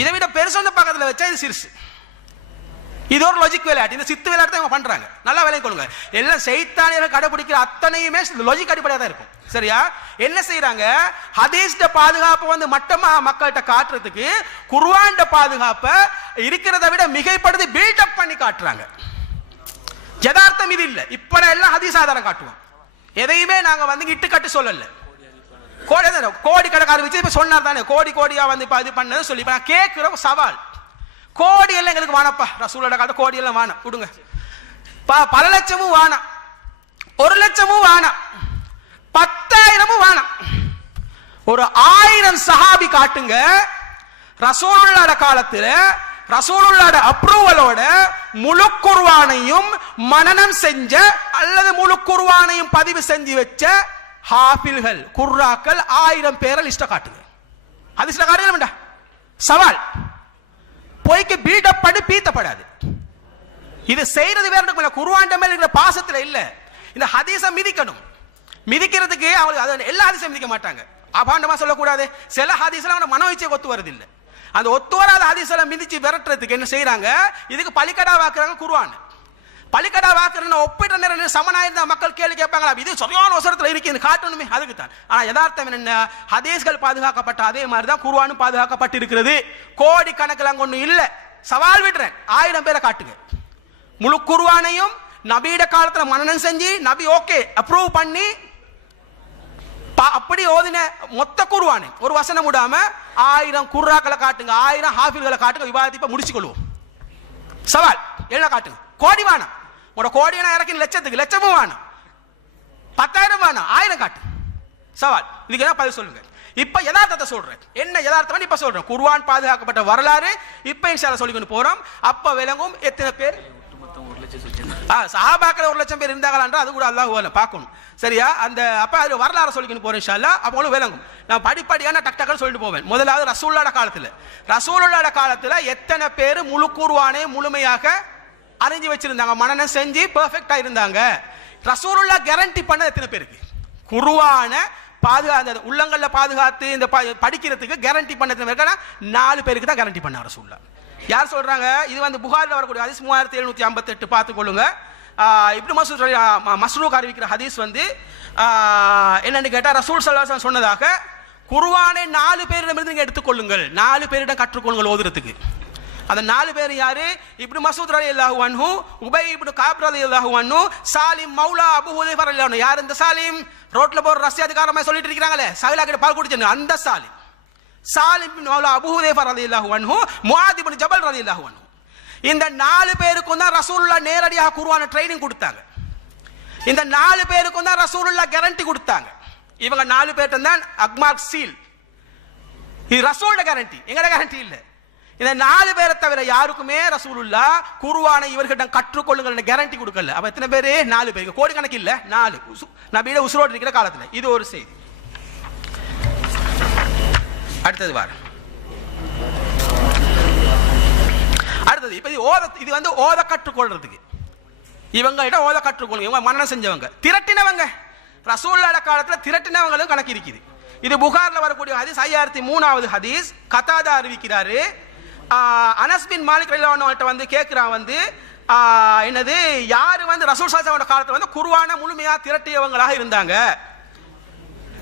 இதை விட பெருசு பக்கத்துல வச்சா இது சிறுசு. இது ஒரு லாஜிக் விளையாட்டு. இந்த சித்து விளையாட்டு தான் பண்றாங்க. நல்லா விளையாட கொள்ளுங்க. எல்லாம் சைத்தானியர்கள் கடைபிடிக்கிற அத்தனையுமே லாஜிக் அடிப்படையாக தான் இருக்கும். சரியா? என்ன செய்யறாங்க? ஹதீஸ் பாதுகாப்பு வந்து மட்டமா மக்கள்கிட்ட காட்டுறதுக்கு குர்ஆன் பாதுகாப்பை இருக்கிறத விட மிகைப்படுத்தி பில்டப் பண்ணி காட்டுறாங்க. யதார்த்தம் இது இல்ல. இப்ப எல்லாம் ஹதீஸ் ஆதாரம் காட்டுவோம். எதையுமே நாங்க வந்து இட்டு கட்டு சொல்லல. கோடி கணக்கான வச்சு இப்ப சொன்னார் தானே, கோடியா வந்து இப்ப இது பண்ணது சொல்லி இப்ப நான் கேட்கிற சவால், கோடி எல்லாம் எங்களுக்கு வானப்பா, ரசூலோட காட்ட கோடி எல்லாம் வானம் விடுங்க, பல லட்சமும் வானம், 1 லட்சமும் வானம், 10,000 வானம், ஒரு 1000 சஹாபி காட்டுங்க ரசூலுல்லாஹ் காலத்துல ரசூலுல்லாஹ் அப்ரூவலோட முழு குர்ஆனையும் மனனம் செஞ்ச அல்லது முழு குர்ஆனையும் பதிவு செஞ்சு வச்ச ஹாஃபில்கள் குர்ராக்கள் 1000 பேரை லிஸ்ட காட்டுங்க. ஹதீஸ்ல காட்டுங்க. சவால். பொய்க்கு பீல்டப் பண்ணி பீத்தப்படாது. இது செய்யறது வேற குர்ஆன் மேல இருக்கிற பாசத்துல இல்ல. இந்த ஹதீஸை மிதிக்கணும். மிதிக்கிறதுக்கு அவங்களுக்கு அது எல்லா ஹதீஸையும் மிதிக்க மாட்டாங்க. அபாண்டமா சொல்லக்கூடாது. சில ஹதீஸ்லாம் அவங்க மனோ இச்சைக்கு ஒத்து வருது இல்லை. அந்த ஒத்து வராத ஹதீஸெல்லாம் மிதிச்சு விரட்டுறதுக்கு என்ன செய்யறாங்க? இதுக்கு பலிக்கடா வாக்குறாங்க குர்ஆன். பலிக்கடா வாக்குறன்னு ஒப்பிட்ட நேரம் சமனாயிருந்த மக்கள் கேள்வி கேட்பாங்களா? இது சரியான அவசரத்தில் இருக்கு காட்டணுமே, அதுக்கு தான். ஆனா யதார்த்தம் என்ன? ஹதீஸ்கள் பாதுகாக்கப்பட்ட அதே மாதிரி தான் குர்ஆனும் பாதுகாக்கப்பட்டு இருக்கிறது. கோடி கணக்கில் அங்க ஒன்றும் இல்லை. சவால் விடுறேன், 1000 பேரை காட்டுங்க. முழு குர்ஆனையும் நபியோட காலத்துல மனனம் செஞ்சு நபி ஓகே அப்ரூவ் பண்ணி அப்படி ஓதின மொத்த குர்ஆனை ஒரு வசனம் விடாம 1000 குர்ஆக்களை காட்டுங்க, 1000 ஹாஃபில்களை காட்டுங்க. விவாதத்தை இப்ப முடிச்சுக்கொள்வோம். சவால் எல்லாம் காட்டுங்க. கோடி வேணாம், உங்களோட கோடியை இறக்கி லட்சத்துக்கு லட்சமும் வேணாம், 10,000 வேணாம், 1000 காட்டு. சவால். இதுக்கு என்ன பதில் சொல்லுங்க. இப்ப யதார்த்தத்தை சொல்றேன். என்ன யதார்த்தம் இப்ப சொல்றேன். குர்ஆன் பாதுகாக்கப்பட்ட வரலாறு இப்ப இன்ஷால்லா சொல்லிக்கொண்டு போறோம். அப்ப விளங்கும் எத்தனை பேர் சஹாபாக்கள் 1,00,000 பேர் இருந்தாங்களா, அது கூட அல்லாஹ் பார்க்கணும். சரியா? அந்த அப்ப அது வரலாறு சொல்லிக்கொண்டு போறேன் இன்ஷால்லா. அப்போ விளங்கும். நான் படிப்படியா நான் டக் டக்குன்னு சொல்லிட்டு போவேன். முதலாவது ரசூலுல்லாஹ் காலத்துல எத்தனை பேர் முழு குர்ஆனை முழுமையாக அறிஞ்சு வச்சிருந்தாங்க, மனனம் செஞ்சு பெர்ஃபெக்ட்டா இருந்தாங்க. ரசூலுல்லாஹ் கேரண்டி பண்ண எத்தனை பேருக்கு? குர்ஆனை பாதுகாத்து உள்ளங்கள்ல பாதுகாத்து இந்த படிக்கிறதுக்கு கேரண்டி பண்ண எத்தனை பேருக்கு? 4 பேருக்கு தான் கேரண்டி பண்ண ரசூலுல்லாஹ். யார் சொல்றாங்க? இது வந்து புகாரில் வரக்கூடிய ஹதீஸ் 3758 பார்த்துக்கொள்ளுங்க. இப்னு மஸ்ரூக் அறிவிக்கிற ஹதீஸ் வந்து என்னன்னு கேட்டா ரசூல் ஸல்லல்லாஹு அலைஹி வஸல்லம் சொன்னதாக குர்ஆனை 4 பேரிடமிருந்து நீங்க எடுத்துக்கொள்ளுங்கள், 4 பேரிடம் கற்றுக்கொள்ளுங்கள் ஓதுறதுக்கு. அந்த 4 பேர் யாரு? இப்னு மஸ்ஊத் ரலியல்லாஹு அன்ஹு, உபை இப்னு கஅப் ரலியல்லாஹு அன்ஹு, சாலிம் மௌலா அபூ ஹுதைஃபா ரலியல்லாஹு அன்ஹு. யார் இந்த சாலிம்? ரோட்ல போற ரஷ்யாதுக்காரமா சொல்லிட்டு இருக்காங்களே, சஹிலா கிட்ட பால் குடிச்சேன் அந்த சாலிம். சாலிம் பின் மௌலா அபூ ஹுதைஃபா ரலியல்லாஹு அன்ஹு, முஆத் இப்னு ஜபல் ரலியல்லாஹு அன்ஹு. இந்த 4 பேருக்கும் தான் ரசூலுல்லாஹ் நேரடியாக குர்ஆனை ட்ரைனிங் கொடுத்தாங்க. இந்த 4 பேருக்கும் தான் ரசூலுல்லாஹ் கேரண்டி கொடுத்தாங்க. இவங்க 4 பேர்ட்ட தான் அக்மார்க் சீல். இது ரசூலோட கேரண்டி, எங்கட கேரண்டி இல்ல. இந்த 4 பேரை தவிர யாருக்குமே ரசூலுல்லாஹ் குர்ஆனை இவர்கிட்ட கற்றுக்கொள்ளுங்கள் கேரண்டி கொடுக்கல. அப்ப எத்தனை பேரு? 4 பேருக்கு. கோடி கணக்கு இல்ல, 4 நபியோட உசுரோடு இருக்கிற காலத்துல. இது ஒரு செய்தி. அடுத்தது வார அடுத்தது இப்ப இது வந்து ஓத கற்றுக்கொள்றதுக்கு இவங்க கிட்ட ஓத கற்றுக்கொள்ளுங்க. இவங்க மனனம் செஞ்சவங்க, திரட்டினவங்க. ரசூலுல்லாஹ் காலத்துல திரட்டினவங்களும் கணக்கு இருக்குது. இது புகார்ல வரக்கூடிய ஹதீஸ் 5003வது ஹதீஸ். கதாதா அறிவிக்கிறாரு. அனஸ் பின் மாலிக் ரலியல்லாஹு அன்ஹு வந்து கேட்கிறான் வந்து என்னது யாரு வந்து ரசூல் ஸல்லல்லாஹு அலைஹி வஸல்லம் காலத்துல வந்து குர்ஆனை முழுமையா திரட்டியவங்களாக இருந்தாங்க.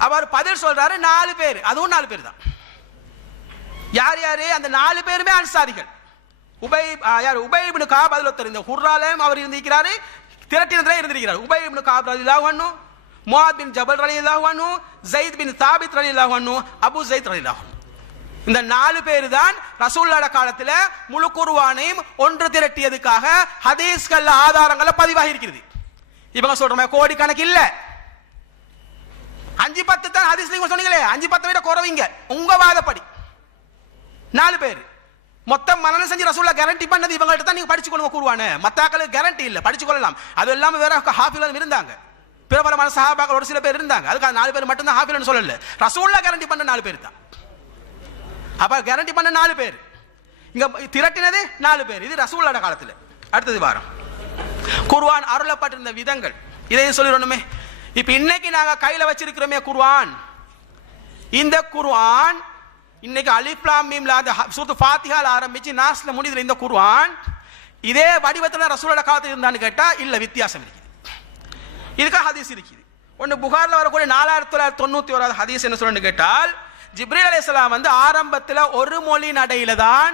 அவர் பதில் சொல்றாரு 4 பேர். அதுவும் 4 பேர் தான். யார் யாரு? அந்த 4 பேருமே அன்சாரிகள். உபை இப்னு கஅப் அதுல தெரிந்த குர்ஆலையும் அவர் இருந்திருக்கிறாரு, திரட்டினதுல இருந்திருக்கிறார். உபை இப்னு கஅப் ரலியல்லாஹு அன்ஹு, முஆத் பின் ஜபல் ரலியல்லாஹு அன்ஹு, ஸைத் பின் தாபித் ரலியல்லாஹு அன்ஹு, அபூ ஸைத் ரலியல்லாஹு அன்ஹு. இந்த 4 பேர் தான் ரசூலுல்லாஹ் காலத்துல முழு குர்ஆனையும் ஒன்று திரட்டியதுக்காக ஹதீஸ்கள் ஆதாரங்கள பதிவாகி இருக்கிறது. இவங்க சொல்றமே கோடி கணக்கு இல்ல, 5-10 தான் ஹதீஸ். நீங்க சொன்னீங்களே 5-10 விட குறவீங்க உங்க வாதப்படி. 4 பேர் மொத்தம் மனனம் செஞ்சு ரசூலுல்லாஹ் கேரண்டி பண்ணது இவங்கள்ட்ட தான் நீங்க படிச்சுக்கொள்ளுங்க குர்ஆனை. மத்தாக்களுக்கு கேரண்டி இல்ல, படிச்சுக்கொள்ளலாம். அது எல்லாமே வேற ஹாஃபில்கள் இருந்தாங்க, பிரபலமான சஹாபாக்கள் ஒரு சில பேர் இருந்தாங்க. அதுக்கு 4 பேர் மட்டும் தான் ஹாஃபில்னு சொல்லல. ரசூலுல்லாஹ் கேரண்டி பண்ண 4 பேர் தான். அப்ப கேரண்டி பண்ண 4 பேர், இங்க திரட்டினது 4 பேர். இது ரசூலுல்லாஹ் காலத்துல. அடுத்தது வாரம் குர்ஆன் அருளப்பட்டிருந்த விதங்கள் இதையும் சொல்லிடணுமே. இப்ப இன்னைக்கு நாங்க கையில வச்சிருக்கிறோமே குர்ஆன், இந்த குர்ஆன் இன்னைக்கு அலிஃப் லாம் மீம் லா சூரத்து ஃபாத்திஹால ஆரம்பிச்சு நாஸ்ல முடியுது. இந்த குர்ஆன் இதே வடிவத்துல ரசூலுல்லாஹ் காலத்துல இருந்தான்னு கேட்டா இல்ல, வித்தியாசம் இருக்குது. இதுக்கு ஹதீஸ் இருக்குது. ஒன்னு புகார்ல வரக்கூடிய 4991 ஹதீஸ் என்ன சொல்றேன்னு கேட்டால், ஜிப்ரீல் அலைஹிஸ்ஸலாம் வந்து ஆரம்பத்துல ஒரு மொழி நடையில தான்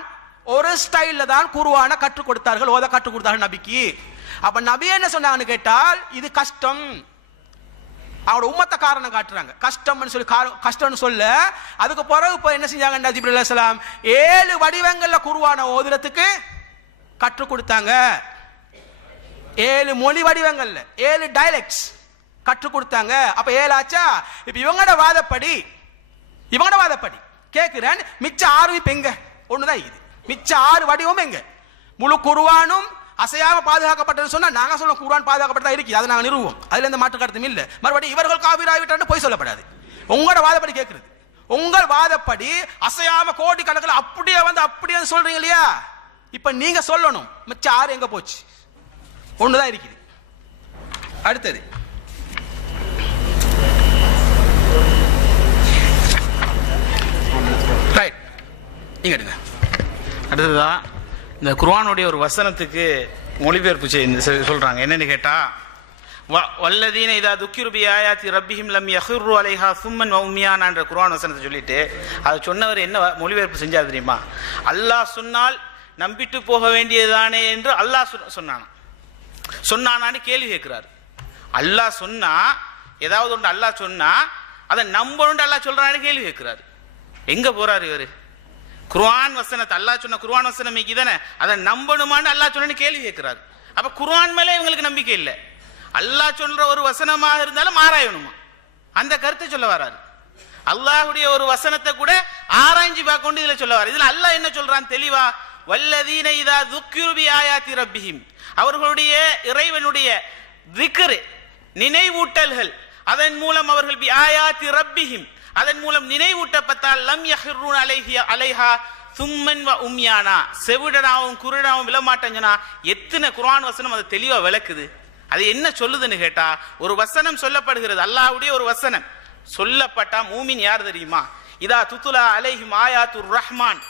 ஒரு ஸ்டைல்ல தான் குர்ஆனை கற்றுக் கொடுத்தார்கள், ஓத கற்றுக் கொடுத்தார்கள் நபிக்கு. அப்ப நபி என்ன சொன்னாங்கன்னு கேட்டால் இது கஷ்டம். அவரோட உம்மத்த காரணம் காட்டுறாங்க, கஷ்டம்னு சொல்லி கஷ்டம்னு சொல்ல. அதுக்கு பிறகு இப்ப என்ன செஞ்சாங்க ஜிப்ரீல் அலைஹிஸ்ஸலாம் 7 வடிவங்கள்ல குர்ஆனை ஓதுறதுக்கு கற்றுக் கொடுத்தாங்க. 7 மொழி வடிவங்கள்ல 7 டயலெக்ட்ஸ் கற்றுக் கொடுத்தாங்க. அப்ப 7 ஆச்சா? இப்ப இவங்களோட வாதப்படி கேட்கிறேன், மிச்ச 6 இப்ப எங்க? ஒண்ணுதான் இது. மிச்ச 6 வடிவம் எங்க? முழு குர்ஆனும் அசையாம பாதுகாக்கப்பட்டது சொன்னா நாங்க சொல்ல குர்ஆன் பாதுகாக்கப்பட்டதா இருக்கு, அதை நாங்க நிறுவோம். அதுல எந்த மாற்று கருத்தும் இல்ல. மறுபடியும் இவர்கள் காபீர் ஆகிவிட்டான்னு போய் சொல்லப்படாது. உங்களோட வாதப்படி கேட்கிறது, உங்கள் வாதப்படி அசையாம கோடி கணக்கில் அப்படியே சொல்றீங்க இல்லையா? இப்ப நீங்க சொல்லணும் மிச்ச 6 எங்க போச்சு? ஒண்ணுதான் இருக்குது. அடுத்தது இங்க எடுங்க. அடுத்ததான் இந்த குர்ஆனுடைய ஒரு வசனத்துக்கு மொழிபெயர்ப்பு சொல்றாங்க. என்னன்னு கேட்டா, வல்லதீன இதா துக்கிரு பி ஆயாத்தி ரப்பிஹிம் லம் யஹிர்ரு அலைஹா சும்மன் வ உம்யானான்ற குர்ஆன் வசனத்தை சொல்லிட்டு அதை சொன்னவர் என்ன மொழிபெயர்ப்பு செஞ்சார் தெரியுமா? அல்லாஹ் சொன்னால் நம்பிட்டு போக வேண்டியதுதானே என்று அல்லாஹ் சொன்னானான்னு கேள்வி கேட்கிறார். அல்லாஹ் சொன்னா, ஏதாவது ஒன்று அல்லாஹ் சொன்னா அதை நம்பணும்னு அல்லாஹ் சொல்றான்னு கேள்வி கேட்கிறார். எங்க போறாரு இவரு? குர்ஆன் வசனத்தை அல்லாஹ் சொன்ன குர்ஆன் வசனம் தானே, அதை நம்பணுமான்னு அல்லாஹ் சொன்னு கேள்வி கேட்கிறார். அப்ப குர்ஆன் மேலே இவங்களுக்கு நம்பிக்கை இல்லை. அல்லாஹ் சொல்ற ஒரு வசனமாக இருந்தாலும் ஆராயணுமா, அந்த கருத்தை சொல்ல வராரு. அல்லாஹ்வுடைய ஒரு வசனத்தை கூட ஆராய்ச்சி பார்க்க இதுல சொல்ல வர. இதுல அல்லாஹ் என்ன சொல்றான் தெளிவா, வல்லதீன இதா துக்கிரு பி ஆயாத்தி ரப்பிஹிம், அவர்களுடைய இறைவனுடைய திக்ர் நினைவூட்டல்கள், அதன் மூலம் அவர்கள் பி ஆயாத்தி ரப்பிஹிம், அதன் மூலம் நினைவூட்டப்பட்டால் லம் யஹிர்ரூன அலைஹா சும்மன் வ உம்யானா, செவிடனாவும் குருடனாவும் விழமாட்டேங்கன்னா எத்தனை குர்ஆன் வசனம் அதை தெளிவா விளக்குது. அது என்ன சொல்லுதுன்னு கேட்டா, ஒரு வசனம் சொல்லப்படுகிறது, அல்லாஹ்வுடைய ஒரு வசனம் சொல்லப்பட்டா மூமின் யார் தெரியுமா? இதா துத்துலா அலைஹிம் ஆயாத்துர் ரஹ்மான்,